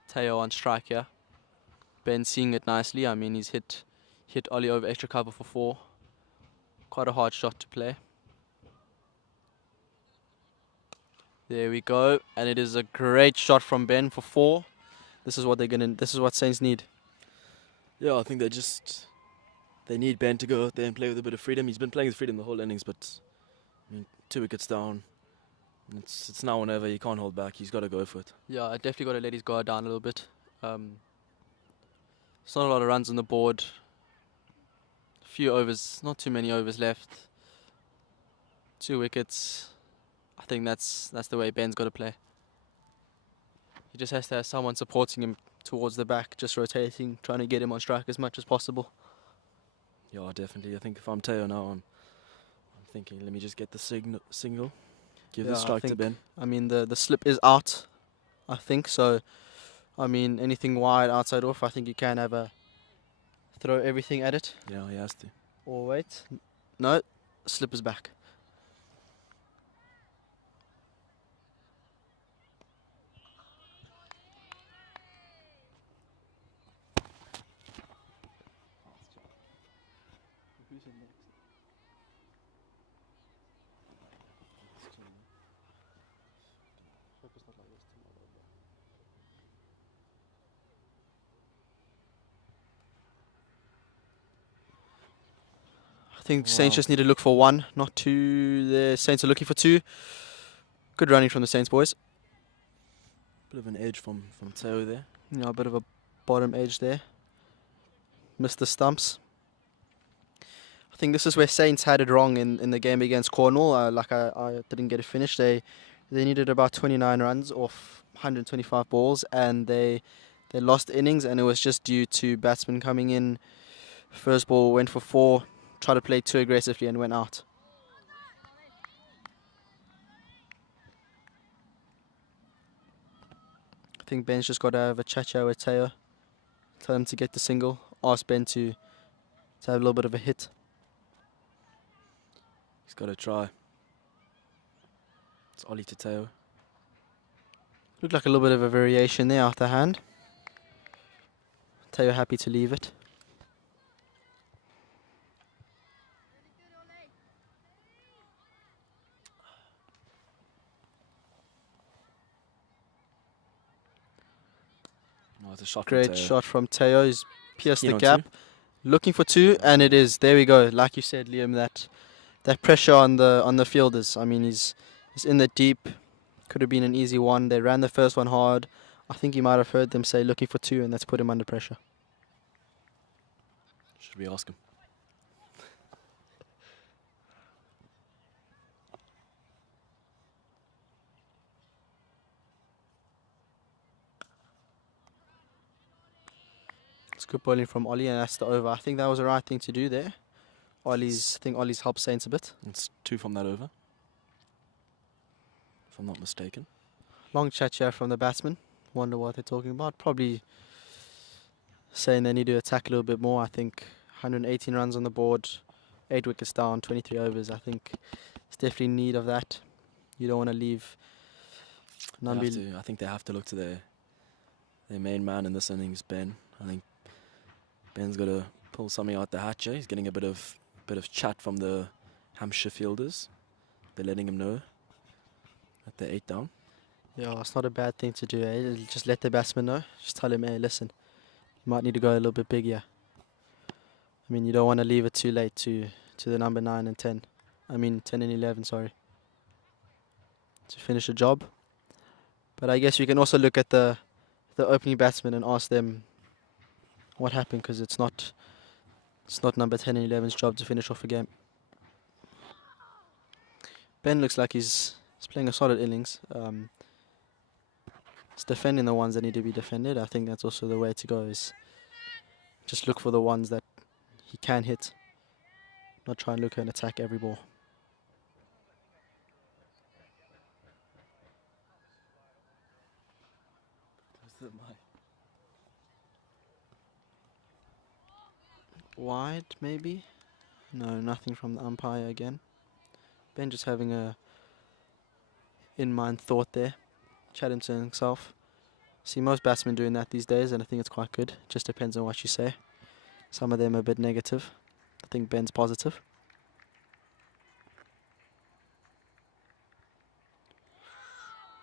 Teo on strike here. Ben seeing it nicely. I mean, he's hit Ollie over extra cover for 4. Quite a hard shot to play. There we go, and it is a great shot from Ben for 4. This is what Saints need. Yeah, I think they need Ben to go out there and play with a bit of freedom. He's been playing with freedom the whole innings, but I mean, 2 wickets down. It's now or never. He can't hold back. He's got to go for it. Yeah, I definitely got to let his guard down a little bit. It's not a lot of runs on the board. A few overs, not too many overs left. 2 wickets. I think that's the way Ben's got to play. He just has to have someone supporting him towards the back, just rotating, trying to get him on strike as much as possible. Yeah, definitely. I think if I'm Teo now, I'm thinking, let me just get the single. Give the strike to Ben. I mean, the slip is out, I think. So, I mean, anything wide, outside off, I think you can have a throw everything at it. Yeah, he has to. Or wait. No, slip is back. I think Saints just need to look for 1, not 2. The Saints are looking for 2. Good running from the Saints boys. Bit of an edge from Teo there. Yeah, a bit of a bottom edge there. Missed the stumps. I think this is where Saints had it wrong in the game against Cornwall. I didn't get it finished. They needed about 29 runs off 125 balls, and they lost innings, and it was just due to batsmen coming in. First ball went for 4. Tried to play too aggressively and went out. I think Ben's just got to have a chat with Teo. Tell him to get the single. Ask Ben to have a little bit of a hit. He's got to try. It's Ollie to Teo. Looked like a little bit of a variation there after hand. Teo happy to leave it. Oh, it's a shot. Great shot from Teo. He's pierced Keen the on gap. 2. Looking for 2, and it is. There we go. Like you said, Liam, that pressure on the fielders. I mean, he's in the deep. Could have been an easy one. They ran the first one hard. I think you might have heard them say looking for 2, and that's put him under pressure. Should we ask him? It's good bowling from Ollie, and that's the over. I think that was the right thing to do there. I think Ollie's helped Saints a bit. It's 2 from that over, if I'm not mistaken. Long chat here from the batsman. Wonder what they're talking about. Probably saying they need to attack a little bit more. I think 118 runs on the board, 8 wickets down, 23 overs. I think it's definitely in need of that. You don't want to leave I think they have to look to their main man in this innings, Ben. I think Ben's got to pull something out the hatch. He's getting a bit of chat from the Hampshire fielders. They're letting him know that they're 8 down. Yeah, it's not a bad thing to do. Eh? Just let the batsman know. Just tell him, hey, listen, you might need to go a little bit big here. I mean, you don't want to leave it too late to the number 9 and 10. I mean, 10 and 11, sorry. To finish the job. But I guess you can also look at the opening batsman and ask them what happened, because it's not number 10 and 11's job to finish off a game. Ben looks like he's playing a solid innings. He's defending the ones that need to be defended. I think that's also the way to go, is just look for the ones that he can hit. Not try and look and attack every ball. Wide, maybe? No, nothing from the umpire again. Ben just having a in-mind thought there, chatting to himself. See most batsmen doing that these days, and I think it's quite good. Just depends on what you say. Some of them are a bit negative. I think Ben's positive.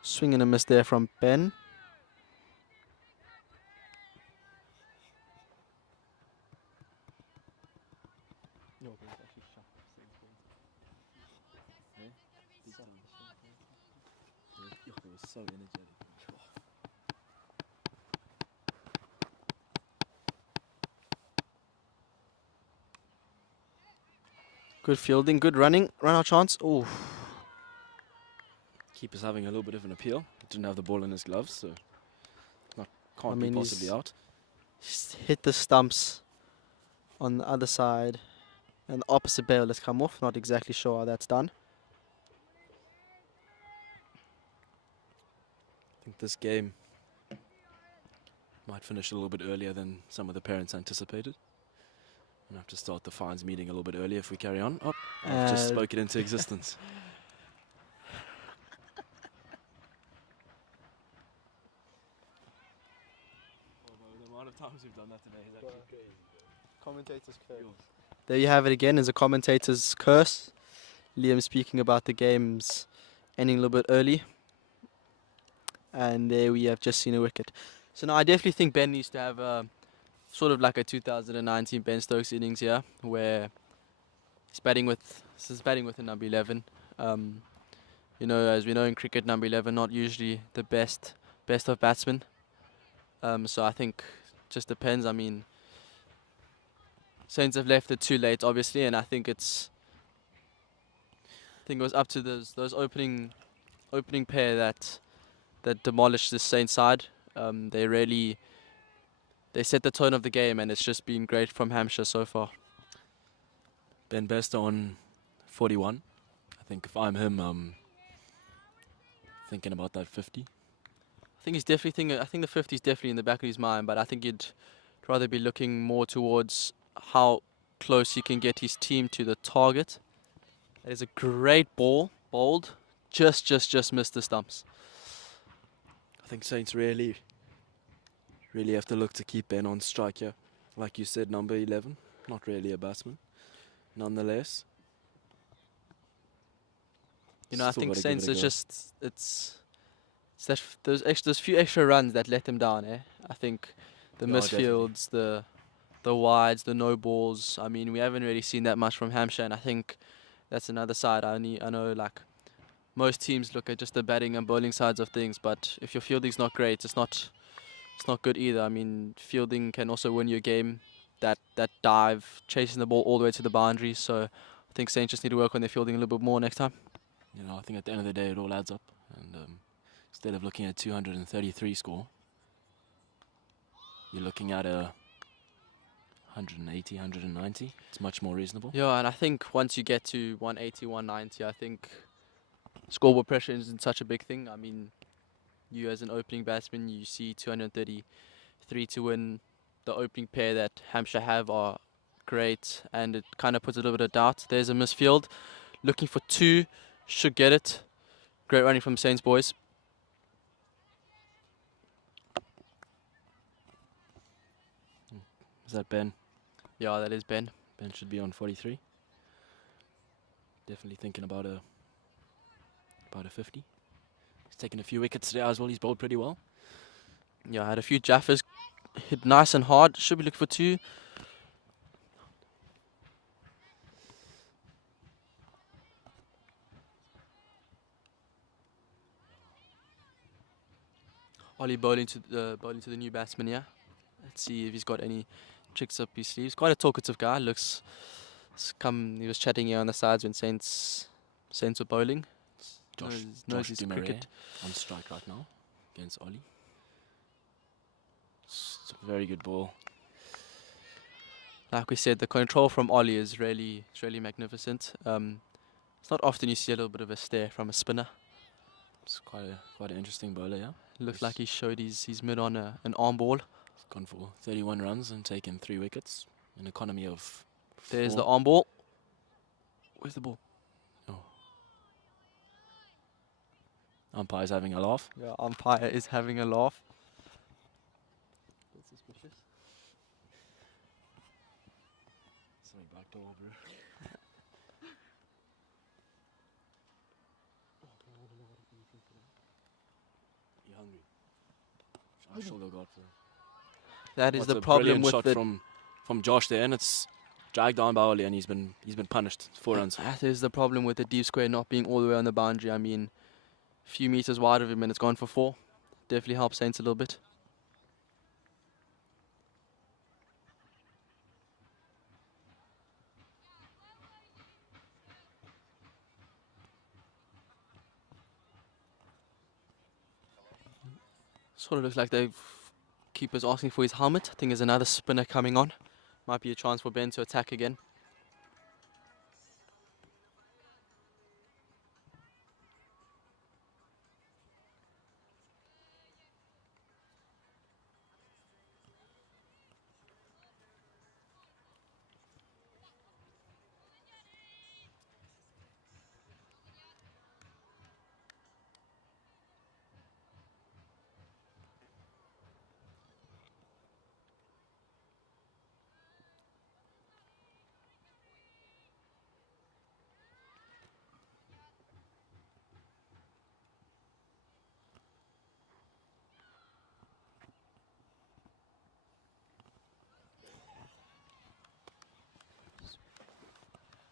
Swing and a miss there from Ben. So energetic. Good fielding, good running. Run out chance. Oh, Keeper's having a little bit of an appeal. He didn't have the ball in his gloves, so can't mean, be possibly he's- out. he's hit the stumps on the other side, and the opposite bail has come off. Not exactly sure how that's done. I think this game might finish a little bit earlier than some of the parents anticipated. We'll have to start the fines meeting a little bit earlier if we carry on. Oh, I've just spoken into existence. The amount of times we've done that today is actually crazy. Commentator's curse. There you have it again, is a commentator's curse. Liam speaking about the games ending a little bit early. And there we have just seen a wicket. So now I definitely think Ben needs to have a sort of like a 2019 Ben Stokes innings here, where he's batting with a number 11. You know, as we know in cricket, number 11 not usually the best of batsmen. So I think just depends. I mean, Saints have left it too late, obviously, and I think it was up to those opening pair that demolished the Saints side. They set the tone of the game, and it's just been great from Hampshire so far. Ben Best on 41. I think if I'm him, thinking about that 50. I think he's definitely thinking. I think the 50 is definitely in the back of his mind, but I think he'd rather be looking more towards how close he can get his team to the target. That is a great ball, bowled. Just missed the stumps. I think Saints really have to look to keep Ben on strike here. Like you said, number 11, not really a batsman. Nonetheless, You know, I still think gotta give Saints it a is go. just those few extra runs that let them down. I think the Yeah, misfields, the wides, the no balls. I mean, we haven't really seen that much from Hampshire, and I think that's another side. I know, like most teams look at just the batting and bowling sides of things, but if your fielding's not great, it's not good either. I mean, fielding can also win you a game. That dive, chasing the ball all the way to the boundaries. So I think Saints just need to work on their fielding a little bit more next time. You know, I think at the end of the day it all adds up. And instead of looking at 233 score, you're looking at a 180, 190. It's much more reasonable. Yeah, and I think once you get to 180, 190, I think scoreboard pressure isn't such a big thing. I mean, you as an opening batsman, you see 233 to win the opening pair that Hampshire have are great, and it kind of puts a little bit of doubt. There's a misfield, looking for 2, should get it. Great running from Saints boys. Is that Ben? Yeah, that is Ben. Ben should be on 43. Definitely thinking about a 50. He's taken a few wickets today as well. He's bowled pretty well. Yeah, had a few jaffers, hit nice and hard. Should be looking for 2. Ollie bowling to the new batsman here. Let's see if he's got any tricks up his sleeves. Quite a talkative guy. Looks he was chatting here on the sides when Saints were bowling. Knows his cricket. On strike right now against Ollie. It's a very good ball. Like we said, the control from Ollie is really magnificent. It's not often you see a little bit of a stare from a spinner. It's quite an interesting bowler, yeah. Looks like he showed his mid on an arm ball. He's gone for 31 runs and taken 3 wickets. An economy of 4. There's the arm ball. Where's the ball? Oh. Umpire's having a laugh. Yeah, umpire is having a laugh. Bit suspicious. Sorry, back door, bro. You hungry? I'm sure they'll go out for That is What's the a problem brilliant with shot the. from Josh there, and it's dragged down by Ollie, and he's been punished. 4 runs. That is the problem with the deep square not being all the way on the boundary. I mean, a few meters wide of him and it's gone for 4. Definitely helps Saints a little bit. Sort of looks like the keeper's asking for his helmet. I think there's another spinner coming on. Might be a chance for Ben to attack again.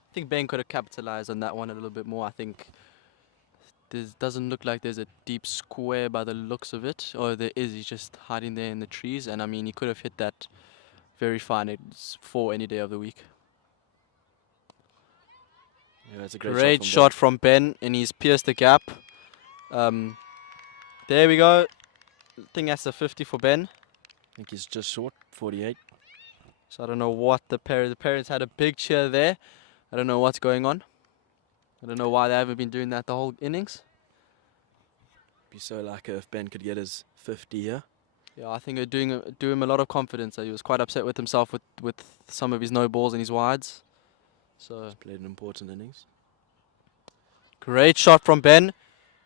I think Ben could have capitalized on that one a little bit more. I think there doesn't look like there's a deep square by the looks of it. Or there is, he's just hiding there in the trees. And I mean, he could have hit that very fine. It's 4 any day of the week. Yeah, it's a Great shot from Ben, and he's pierced the gap. There we go. I think that's a 50 for Ben. I think he's just short, 48. So I don't know what the parents had a big cheer there. I don't know what's going on. I don't know why they haven't been doing that the whole innings. Be so lucky if Ben could get his 50 here. Yeah, I think it'd do him a lot of confidence. He was quite upset with himself with some of his no balls and his wides. So He's played an important innings. great shot from Ben.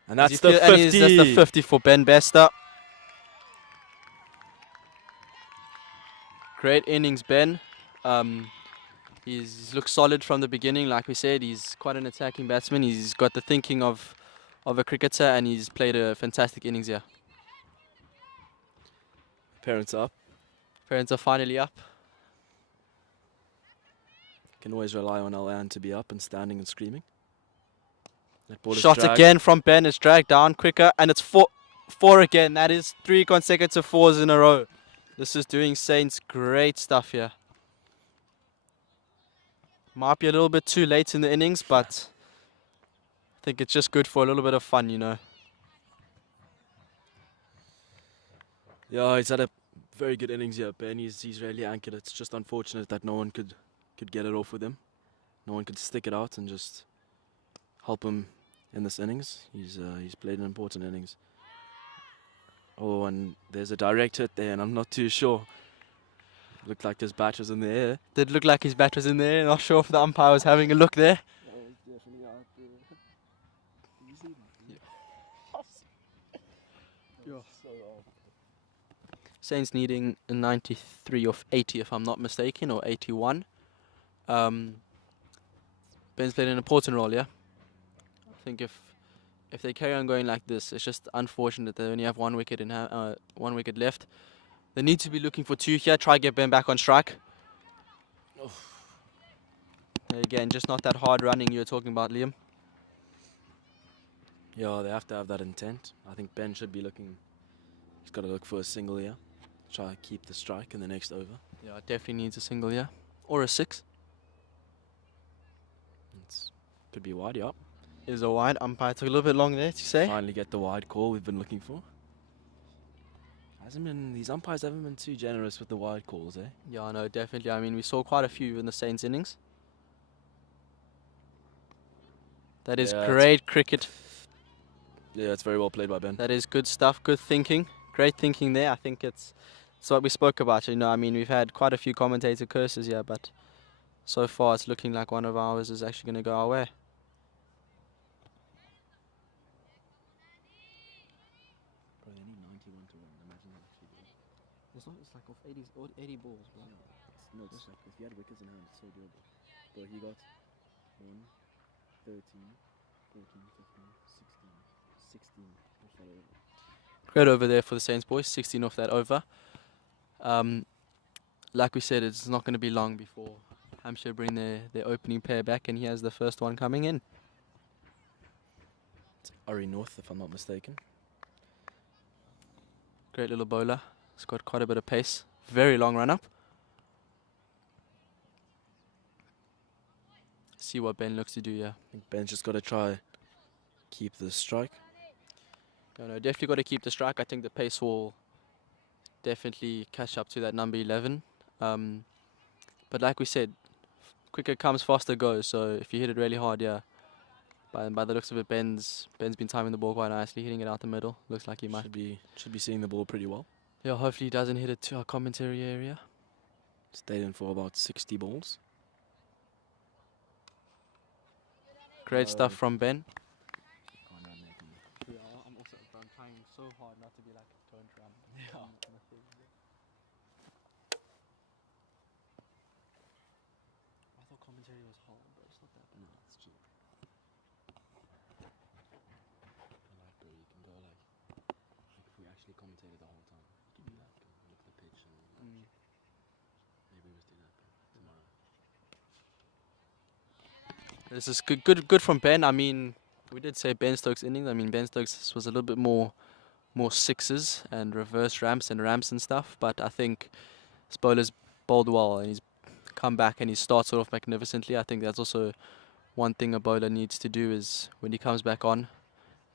And that's As the you 50. feel- and that's the 50 for Ben Bester. Great innings, Ben. He's looked solid from the beginning. Like we said, he's quite an attacking batsman. He's got the thinking of a cricketer, and he's played a fantastic innings here. Parents up. Parents are finally up. Can always rely on Al-An to be up and standing and screaming. That ball is Shot dragged. again from Ben. It's dragged down quicker, and it's 4 again. That is 3 consecutive 4s in a row. This is doing Saints great stuff here. Might be a little bit too late in the innings, but I think it's just good for a little bit of fun, you know. Yeah, he's had a very good innings here, Ben. He's really anchored. It's just unfortunate that no one could get it off with him. No one could stick it out and just help him in this innings. He's played an important innings. Oh, and there's a direct hit there, and I'm not too sure Looked like his bat was in the air. Did look like his bat was in there. Not sure if the umpire was having a look there. That was definitely out there. Did you see that? Yeah. So off. Saints needing a 93 of 80, if I'm not mistaken, or 81. Ben's played an important role, yeah. I think if they carry on going like this, it's just unfortunate they only have one wicket one wicket left. They need to be looking for 2 here. Try get Ben back on strike. Again, just not that hard running you were talking about, Liam. Yeah, they have to have that intent. I think Ben should be looking. He's got to look for a single here. Try to keep the strike in the next over. Yeah, definitely needs a single, yeah, or a 6. Could be wide, yeah. Is a wide. Umpire took a little bit long there to say. Finally get the wide call we've been looking for. These umpires haven't been too generous with the wide calls, eh? Yeah, no, definitely. I mean, we saw quite a few in the Saints innings. That is Yeah, great cricket. Yeah, it's very well played by Ben. That is good stuff. Good thinking. Great thinking there. I think it's what we spoke about. You know, I mean, we've had quite a few commentator curses here, but so far it's looking like one of ours is actually going to go our way. Bro, they need 91 to win. Imagine that actually did. It's like off 80 balls, bro. No, it's like if you had wickets in hand, it's so doable. But he got 1, 13, 14, 15, 16 off that over. Great over there for the Saints boys. 16 off that over. Like we said, it's not going to be long before Hampshire bring their opening pair back, and he has the first one coming in. It's Uri North, if I'm not mistaken. Great little bowler. He's got quite a bit of pace. Very long run up. See what Ben looks to do here. I think Ben's just got to try keep the strike. No, definitely got to keep the strike. I think the pace will definitely catch up to that number 11. But like we said, quicker comes, faster goes. So if you hit it really hard, yeah. By the looks of it, Ben's been timing the ball quite nicely, hitting it out the middle. Looks like he might. Should be seeing the ball pretty well. Yeah, hopefully he doesn't hit it to our commentary area. Stayed in for about 60 balls. Great stuff from Ben. Yeah, I'm trying so hard not to be like, don't run. Yeah. I thought commentary was hard, but it's not that bad. No, it's cheap. Like, bro, you can go like if we actually commentated the whole time, you can like look at the pitch and maybe we just do that tomorrow. This is good from Ben. I mean, we did say Ben Stokes' innings. I mean, Ben Stokes was a little bit more sixes and reverse ramps and stuff. But I think this bowler's bowled well, and he's come back and he starts off magnificently. I think that's also one thing a bowler needs to do is when he comes back on.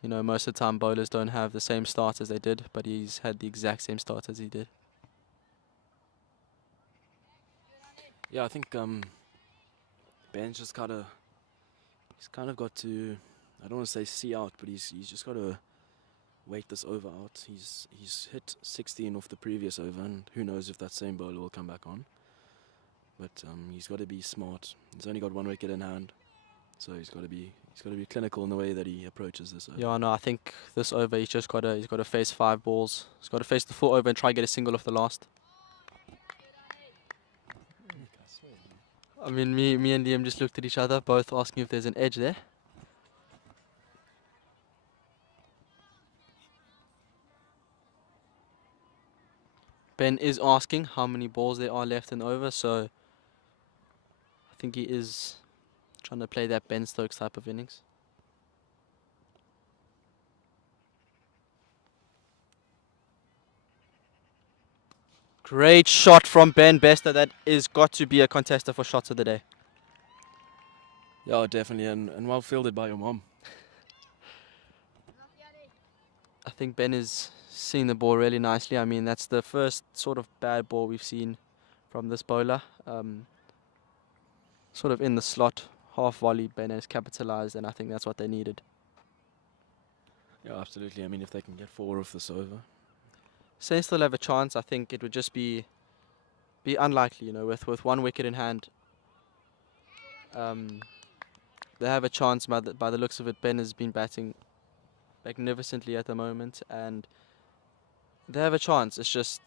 You know, most of the time bowlers don't have the same start as they did, but he's had the exact same start as he did. Yeah, I think Ben's just gotta. He's kind of got to. I don't want to say see out, but he's just got to wait this over out. He's hit 16 off the previous over, and who knows if that same bowler will come back on. But he's got to be smart. He's only got one wicket in hand, so he's got to be clinical in the way that he approaches this over. Yeah, no, I think this over he's got to face 5 balls. He's got to face the full over and try and get a single off the last. I mean, me and Liam just looked at each other, both asking if there's an edge there. Ben is asking how many balls there are left in over, so I think he is trying to play that Ben Stokes type of innings. Great shot from Ben Bester. That is got to be a contester for shots of the day. Yeah, definitely, and well fielded by your mom. I think Ben is seeing the ball really nicely. I mean, that's the first sort of bad ball we've seen from this bowler. Sort of in the slot, half volley. Ben has capitalized, and I think that's what they needed. Yeah, absolutely. I mean, if they can get 4 off this over. Saints still have a chance. I think it would just be be unlikely, you know, with 1 wicket in hand. They have a chance by the looks of it. Ben has been batting magnificently at the moment, and they have a chance. It's just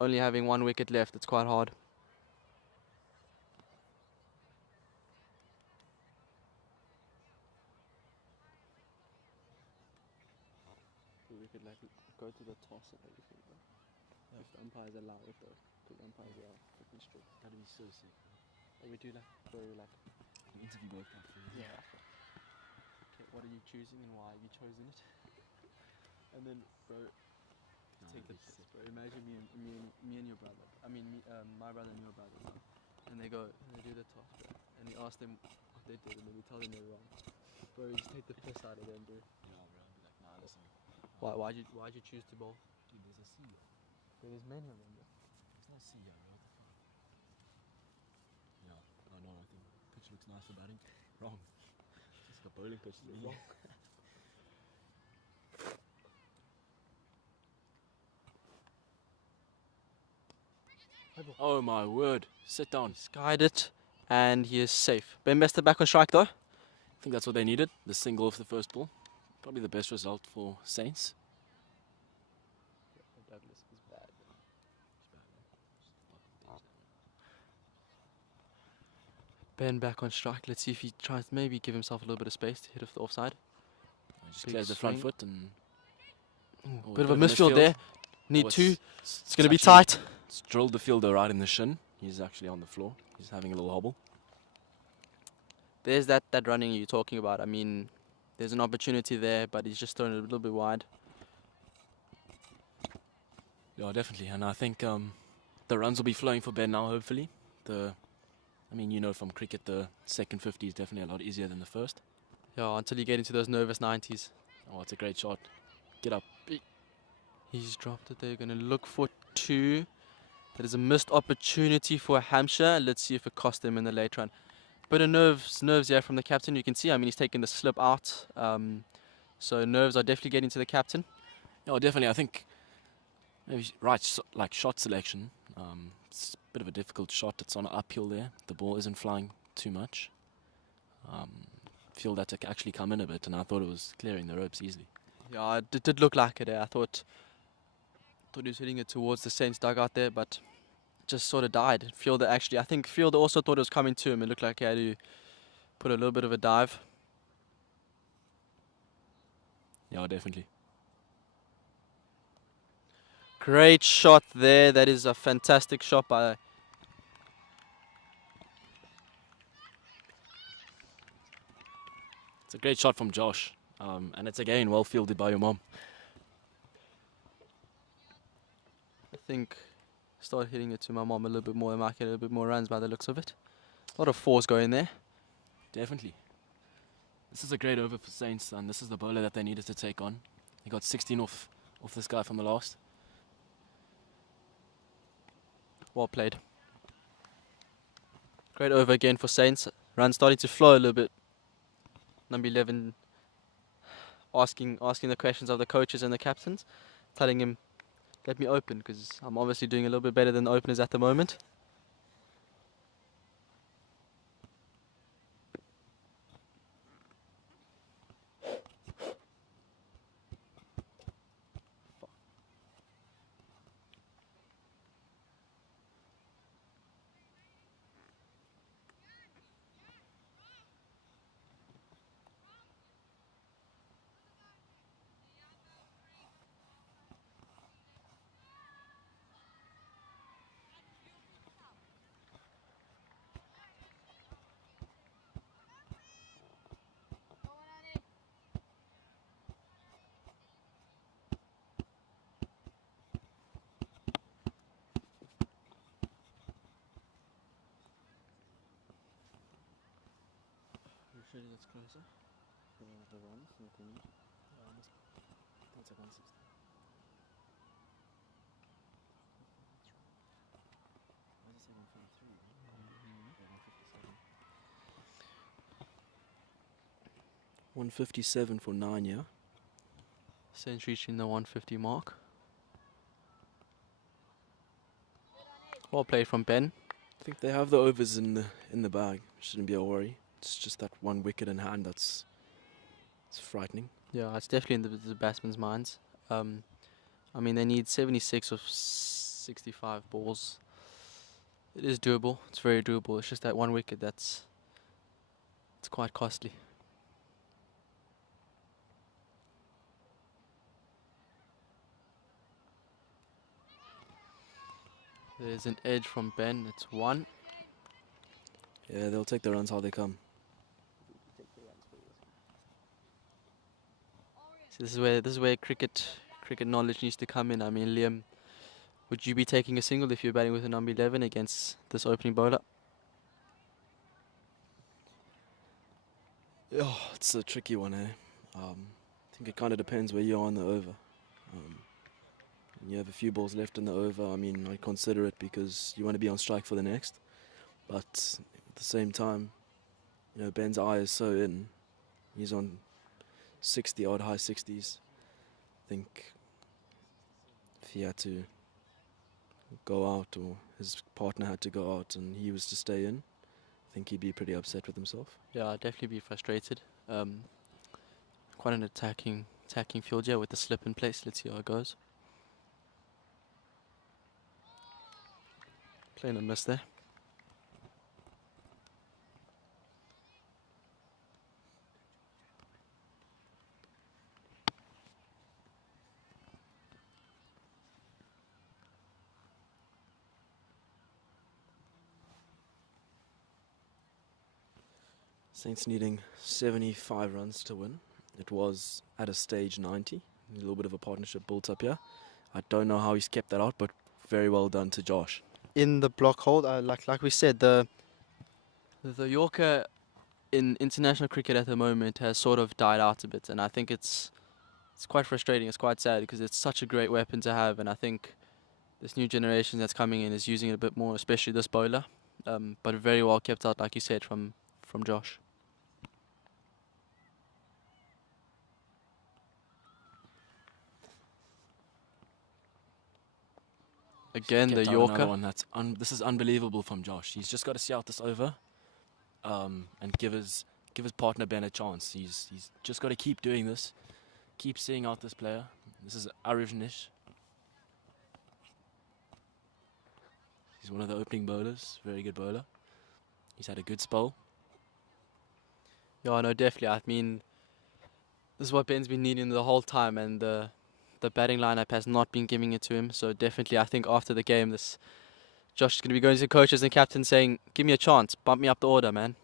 only having 1 wicket left. It's quite hard. We could like go to the toss and everything, bro. If the umpires allow it though, because umpires are freaking strict. That'd be so sick. And we do like very like. Interview both parties. Yeah. Okay, what are you choosing and why have you chosen it? And then, bro, take the piss, bro. Imagine me and your brother. I mean, my brother and your brother. And they go and they do the toss, bro. And we ask them what they did, and then we tell them they're wrong. Bro, you just take the piss out of them, bro. Yeah, bro. I'd be like, nah, listen. Why'd you choose to bowl? Dude, there's a sea. Bro, there's many of them, bro. There's no sea, bro. What the fuck? Yeah, I know. I think pitch looks nice for batting. Wrong. It's like a bowling pitch to me. Wrong. Oh my word. Sit down. Skied it, and he is safe. Ben Bester back on strike though. I think that's what they needed. The single off the first ball. Probably the best result for Saints. Douglas is bad. Ben back on strike. Let's see if he tries to maybe give himself a little bit of space to hit off the offside. Just Big clears the front swing. foot and Ooh, bit of a misfield there. Need Oh, two. it's It's going to be actually- tight. It's drilled the fielder right in the shin. He's actually on the floor. He's having a little hobble. There's that running you're talking about. I mean, there's an opportunity there, but he's just thrown it a little bit wide. Yeah, definitely. And I think the runs will be flowing for Ben now, hopefully. I mean, you know from cricket, the second 50 is definitely a lot easier than the first. Yeah, until you get into those nervous 90s. Oh, it's a great shot. Get up. He's dropped it. They're going to look for two. That is a missed opportunity for Hampshire. Let's see if it cost them in the late run. Bit of nerves here from the captain. You can see, I mean, he's taking the slip out. So nerves are definitely getting to the captain. Yeah, definitely. I think maybe like shot selection. It's a bit of a difficult shot. It's on an uphill there. The ball isn't flying too much. Field had to actually come in a bit, and I thought it was clearing the ropes easily. Yeah, it did look like it. I thought he was hitting it towards the Saints dugout there, but just sort of died. I think Fielder also thought it was coming to him. It looked like he had to put a little bit of a dive. Yeah, definitely. Great shot there. That is a fantastic shot by... It's a great shot from Josh. And it's again well fielded by your mom. I think start hitting it to my mom a little bit more. I might get a little bit more runs by the looks of it. A lot of fours going there. Definitely. This is a great over for Saints, and this is the bowler that they needed to take on. He got 16 off this guy from the last. Well played. Great over again for Saints. Run starting to flow a little bit. Number 11 asking the questions of the coaches and the captains, telling him, let me open, because I'm obviously doing a little bit better than the openers at the moment. That's closer. The runs, what we need. That's like 160. Why does it say 153? Yeah, 157. 157 for 9, yeah? Saints reaching the 150 mark. Well played from Ben. I think they have the overs in the bag. Shouldn't be a worry. It's just that one wicket in hand it's frightening. Yeah, it's definitely in the batsmen's minds. I mean, they need 76 of 65 balls. It is doable. It's very doable. It's just that one wicket it's quite costly. There's an edge from Ben. It's 1. Yeah, they'll take the runs how they come. So this is where cricket knowledge needs to come in. I mean, Liam, would you be taking a single if you're batting with a number 11 against this opening bowler? Yeah, it's a tricky one, eh? I think it kind of depends where you are on the over. You have a few balls left in the over. I mean, I consider it because you want to be on strike for the next. But at the same time, you know, Ben's eye is so in. He's on 60 odd, high 60s. I think if he had to go out or his partner had to go out and he was to stay in, I think he'd be pretty upset with himself. Yeah, I'd definitely be frustrated. Quite an attacking field here with the slip in place. Let's see how it goes. Playing a miss there. Saints needing 75 runs to win. It was at a stage 90. A little bit of a partnership built up here. I don't know how he's kept that out, but very well done to Josh. In the block hold, like we said, the Yorker in international cricket at the moment has sort of died out a bit, and I think it's quite frustrating. It's quite sad because it's such a great weapon to have, and I think this new generation that's coming in is using it a bit more, especially this bowler. But very well kept out, like you said, from Josh. Again, the Kept out another Yorker. one. This is unbelievable from Josh. He's just got to see out this over, and give his partner Ben a chance. He's just got to keep doing this, keep seeing out this player. This is Arivnish. He's one of the opening bowlers. Very good bowler. He's had a good spell. Yeah, no, definitely. I mean, this is what Ben's been needing the whole time, and the batting lineup has not been giving it to him. So definitely, I think after the game, Josh is going to be going to coaches and captains saying, "Give me a chance, bump me up the order, man."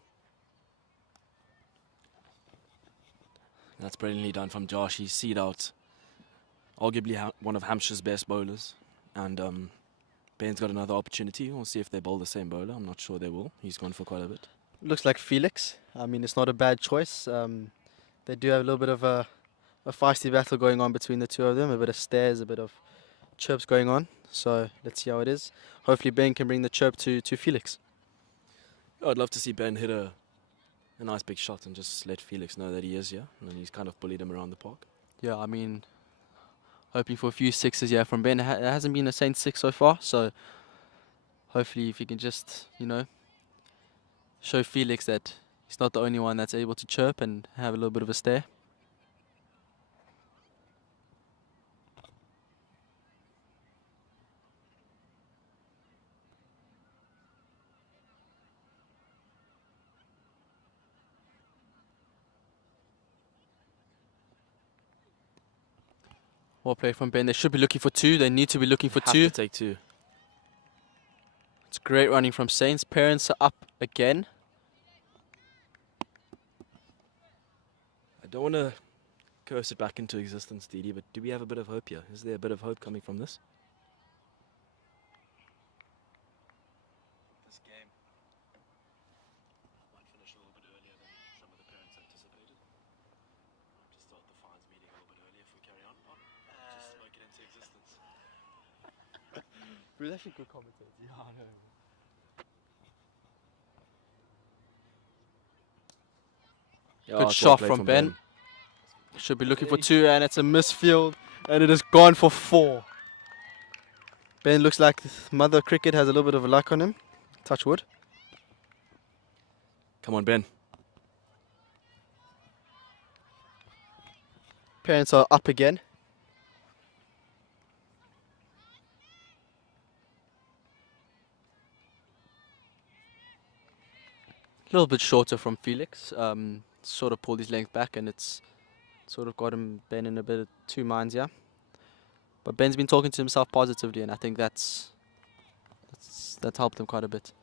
That's brilliantly done from Josh. He's seed out arguably one of Hampshire's best bowlers, and Ben's got another opportunity. We'll see if they bowl the same bowler. I'm not sure they will. He's gone for quite a bit. Looks like Felix. I mean, it's not a bad choice. They do have a little bit of a feisty battle going on between the two of them. A bit of stares, a bit of chirps going on. So let's see how it is. Hopefully Ben can bring the chirp to Felix. I'd love to see Ben hit a nice big shot and just let Felix know that he is here. And he's kind of bullied him around the park. Yeah, I mean, hoping for a few sixes here from Ben. It hasn't been a Saint 6 so far. So hopefully if he can just, show Felix that he's not the only one that's able to chirp and have a little bit of a stare. Well played from Ben. They should be looking for 2. They need to be looking for Have 2. to take 2. It's great running from Saints. Parents are up again. I don't want to curse it back into existence, Didi, but do we have a bit of hope here? Is there a bit of hope coming from this? This game might finish a little bit earlier than some of the parents anticipated. Just thought the fines meeting a little bit earlier if we carry on. Just spoke it into existence. But it's actually good commentators. Yeah, I know. Good shot from Ben. Should be looking for 2, and it's a misfield, and it is gone for 4. Ben looks like Mother Cricket has a little bit of a luck on him. Touch wood. Come on, Ben. Parents are up again. A little bit shorter from Felix. Sort of pulled his length back, and it's sort of got him Ben in a bit of two minds here. But Ben's been talking to himself positively, and I think that's helped him quite a bit.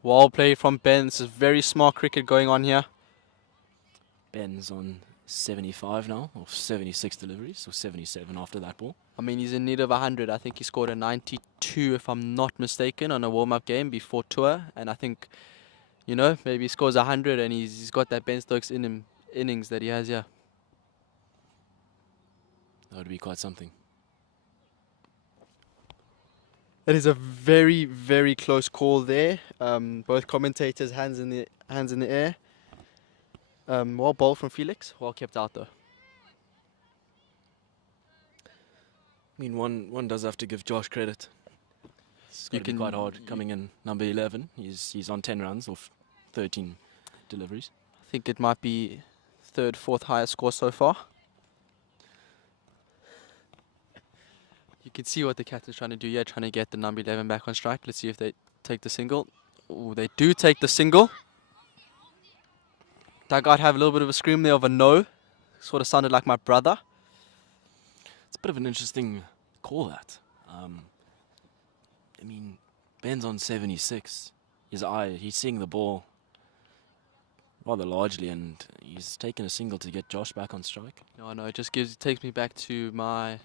Well played from Ben. This is very smart cricket going on here. Ben's on 75 now, or 76 deliveries, or 77 after that ball. I mean, he's in need of 100. I think he scored a 92, if I'm not mistaken, on a warm-up game before tour. And I think, you know, maybe he scores 100 and he's got that Ben Stokes in him innings that he has here. That would be quite something. It is a very, very close call there. Both commentators, hands in the air. Well bowled from Felix. Well kept out though. I mean, one does have to give Josh credit. It's You got to be can- quite hard coming in number 11. He's on 10 runs off 13 deliveries. I think it might be third, fourth highest score so far. You can see what the Cats is trying to do here, trying to get the number 11 back on strike. Let's see if they take the single. Oh, they do take the single. Dugout have a little bit of a scream there of a no. Sort of sounded like my brother. It's a bit of an interesting call, that. I mean, Ben's on 76. He's seeing the ball rather largely, and he's taken a single to get Josh back on strike. No, it just takes me back to my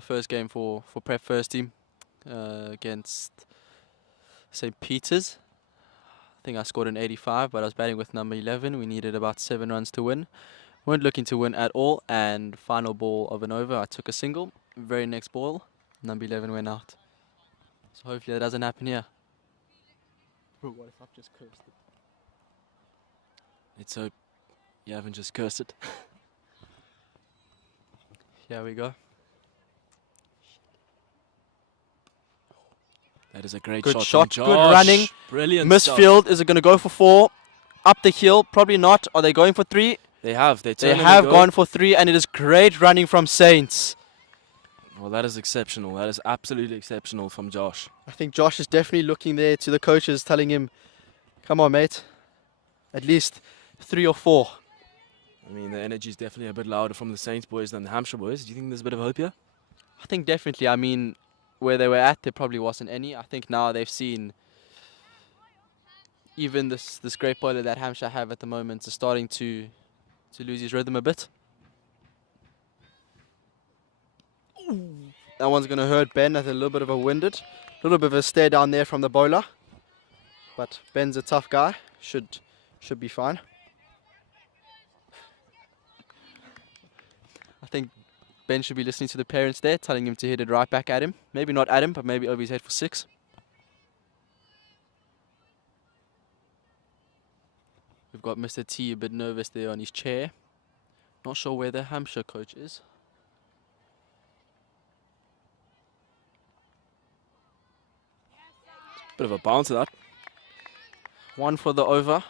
first game for Prep First Team against St. Peter's. I think I scored an 85, but I was batting with number 11. We needed about 7 runs to win. Weren't looking to win at all, and final ball of an over, I took a single. Very next ball, number 11 went out. So hopefully that doesn't happen here. Bro, what if I've just cursed it? Let's hope you haven't just cursed it. Here we go. That is a great Good shot. shot, from good Josh. running. Brilliant Miss stuff. field, is it going to go for 4? Up the hill, probably not. Are they going for 3? They have. They They have gone for 3, and it is great running from Saints. Well, that is exceptional. That is absolutely exceptional from Josh. I think Josh is definitely looking there to the coaches, telling him, come on, mate. At least 3 or 4. I mean, the energy is definitely a bit louder from the Saints boys than the Hampshire boys. Do you think there's a bit of hope here? I think definitely. I mean, where they were at, there probably wasn't any. I think now they've seen even this great bowler that Hampshire have at the moment is starting to lose his rhythm a bit. That one's going to hurt Ben. That's a little bit of a winded. A little bit of a stare down there from the bowler. But Ben's a tough guy. Should be fine. I think Ben should be listening to the parents there, telling him to hit it right back at him. Maybe not at him, but maybe over his head for 6. We've got Mr. T a bit nervous there on his chair. Not sure where the Hampshire coach is. Bit of a bounce of that. 1 for the over.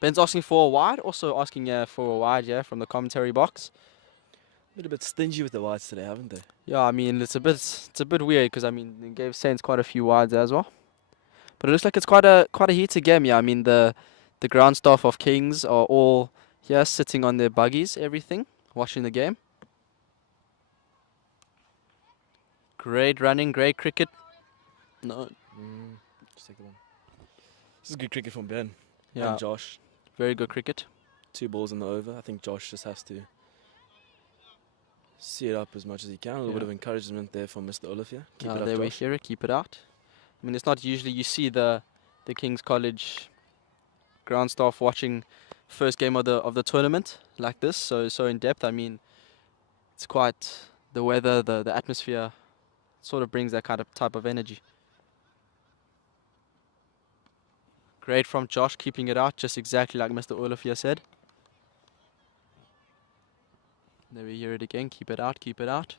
Ben's asking for a wide, also asking for a wide, from the commentary box. A little bit stingy with the wides today, haven't they? Yeah, I mean it's a bit weird because I mean they gave Saints quite a few wides as well. But it looks like it's quite a heated game. Yeah, I mean the ground staff of Kings are all here sitting on their buggies, everything, watching the game. Great running, great cricket. No, Just take the one. This is good cricket from Ben yeah, and Josh. very good cricket. 2 balls in the over. I think Josh just has to see it up as much as he can. A little bit Yeah. of encouragement there from Mr. Olafia. Keep it up, There we Josh. hear it, keep it out. I mean, it's not usually you see the King's College ground staff watching first game of the tournament like this, so in depth. I mean, it's quite the weather, the atmosphere, sort of brings that kind of type of energy. Great from Josh, keeping it out, just exactly like Mr. Olafia said. There we hear it again. Keep it out, keep it out.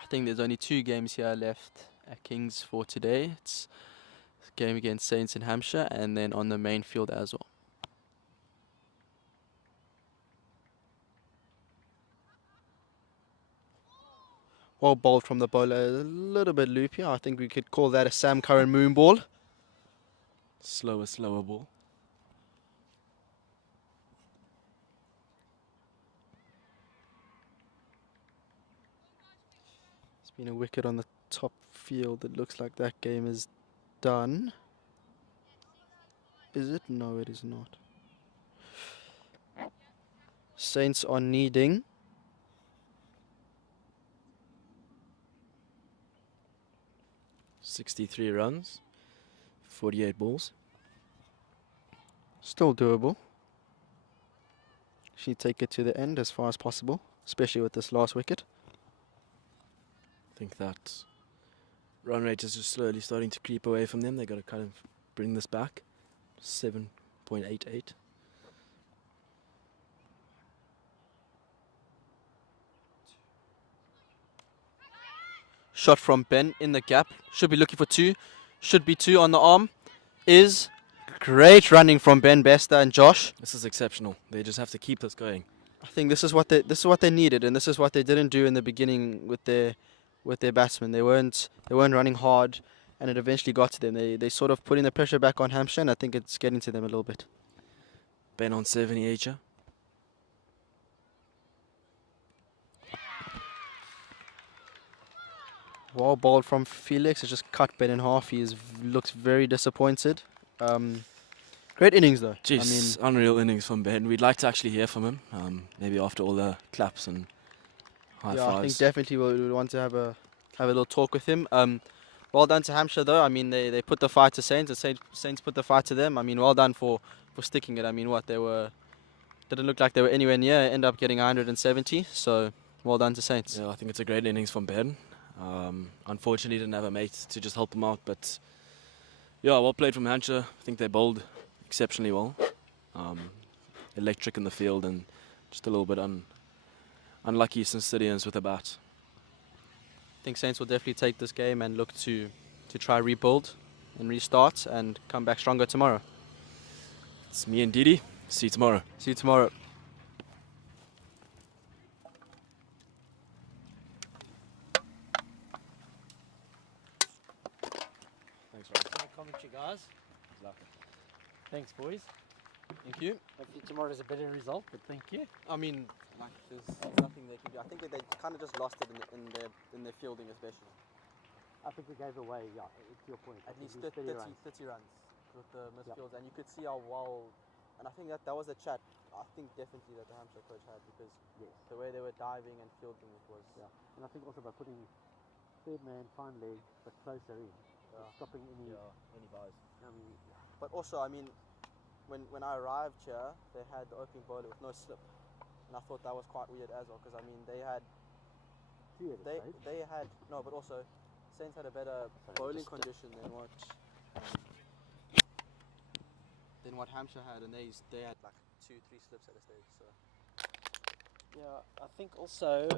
I think there's only 2 games here left at Kings for today. It's a game against Saints in Hampshire and then on the main field as well. Well bowled from the bowler, a little bit loopy. I think we could call that a Sam Curran moon ball. Slower ball. It's been a wicket on the top field. It looks like that game is done. Is it? No, it is not. Saints are needing 63 runs, 48 balls. still doable. She take it to the end as far as possible, especially with this last wicket. I think that run rate is just slowly starting to creep away from them. They got to kind of bring this back. 7.88. Shot from Ben in the gap. Should be looking for 2. Should be 2 on the arm. Is great running from Ben Bester and Josh. This is exceptional. They just have to keep this going. I think this is what they needed, and this is what they didn't do in the beginning with their batsmen. They weren't running hard, and it eventually got to them. They sort of putting the pressure back on Hampshire, and I think it's getting to them a little bit. Ben on 78. Well bowled from Felix. It just cut Ben in half. He looks very disappointed. Great innings though. Jeez, unreal innings from Ben. We'd like to actually hear from him. Maybe after all the claps and high Yeah, fives. I think definitely we would want to have a little talk with him. Well done to Hampshire though. I mean, they put the fight to Saints, and Saints put the fight to them. I mean, well done for sticking it. I mean, didn't look like they were anywhere near. End up getting 170. So well done to Saints. Yeah, I think it's a great innings from Ben. Unfortunately, didn't have a mate to just help them out, but yeah, well played from Hampshire. I think they bowled exceptionally well. Electric in the field and just a little bit unlucky Stithians with a bat. I think Saints will definitely take this game and look to try rebuild and restart and come back stronger tomorrow. It's me and Didi. See you tomorrow. See you tomorrow. Thanks, Rob. No commentary, guys. Good luck. Thanks, boys. Thank you. Hopefully tomorrow's a better result, but thank you. I mean, like there's nothing they can do. I think that they kind of just lost it in their fielding, especially. I think we gave away, to your point. At least 30 30 runs. runs with the midfields, and you could see how well. And I think that was a chat. I think definitely that the Hampshire coach had, because the way they were diving and fielding it was. Yeah, and I think also by putting third man, fine leg, but closer in, stopping any buys. But also, I mean, when I arrived here, they had the opening bowler with no slip, and I thought that was quite weird as well, because I mean they had but also Saints had a better bowling condition than what Hampshire had, and they had like 2-3 slips at a stage. So Yeah, I think also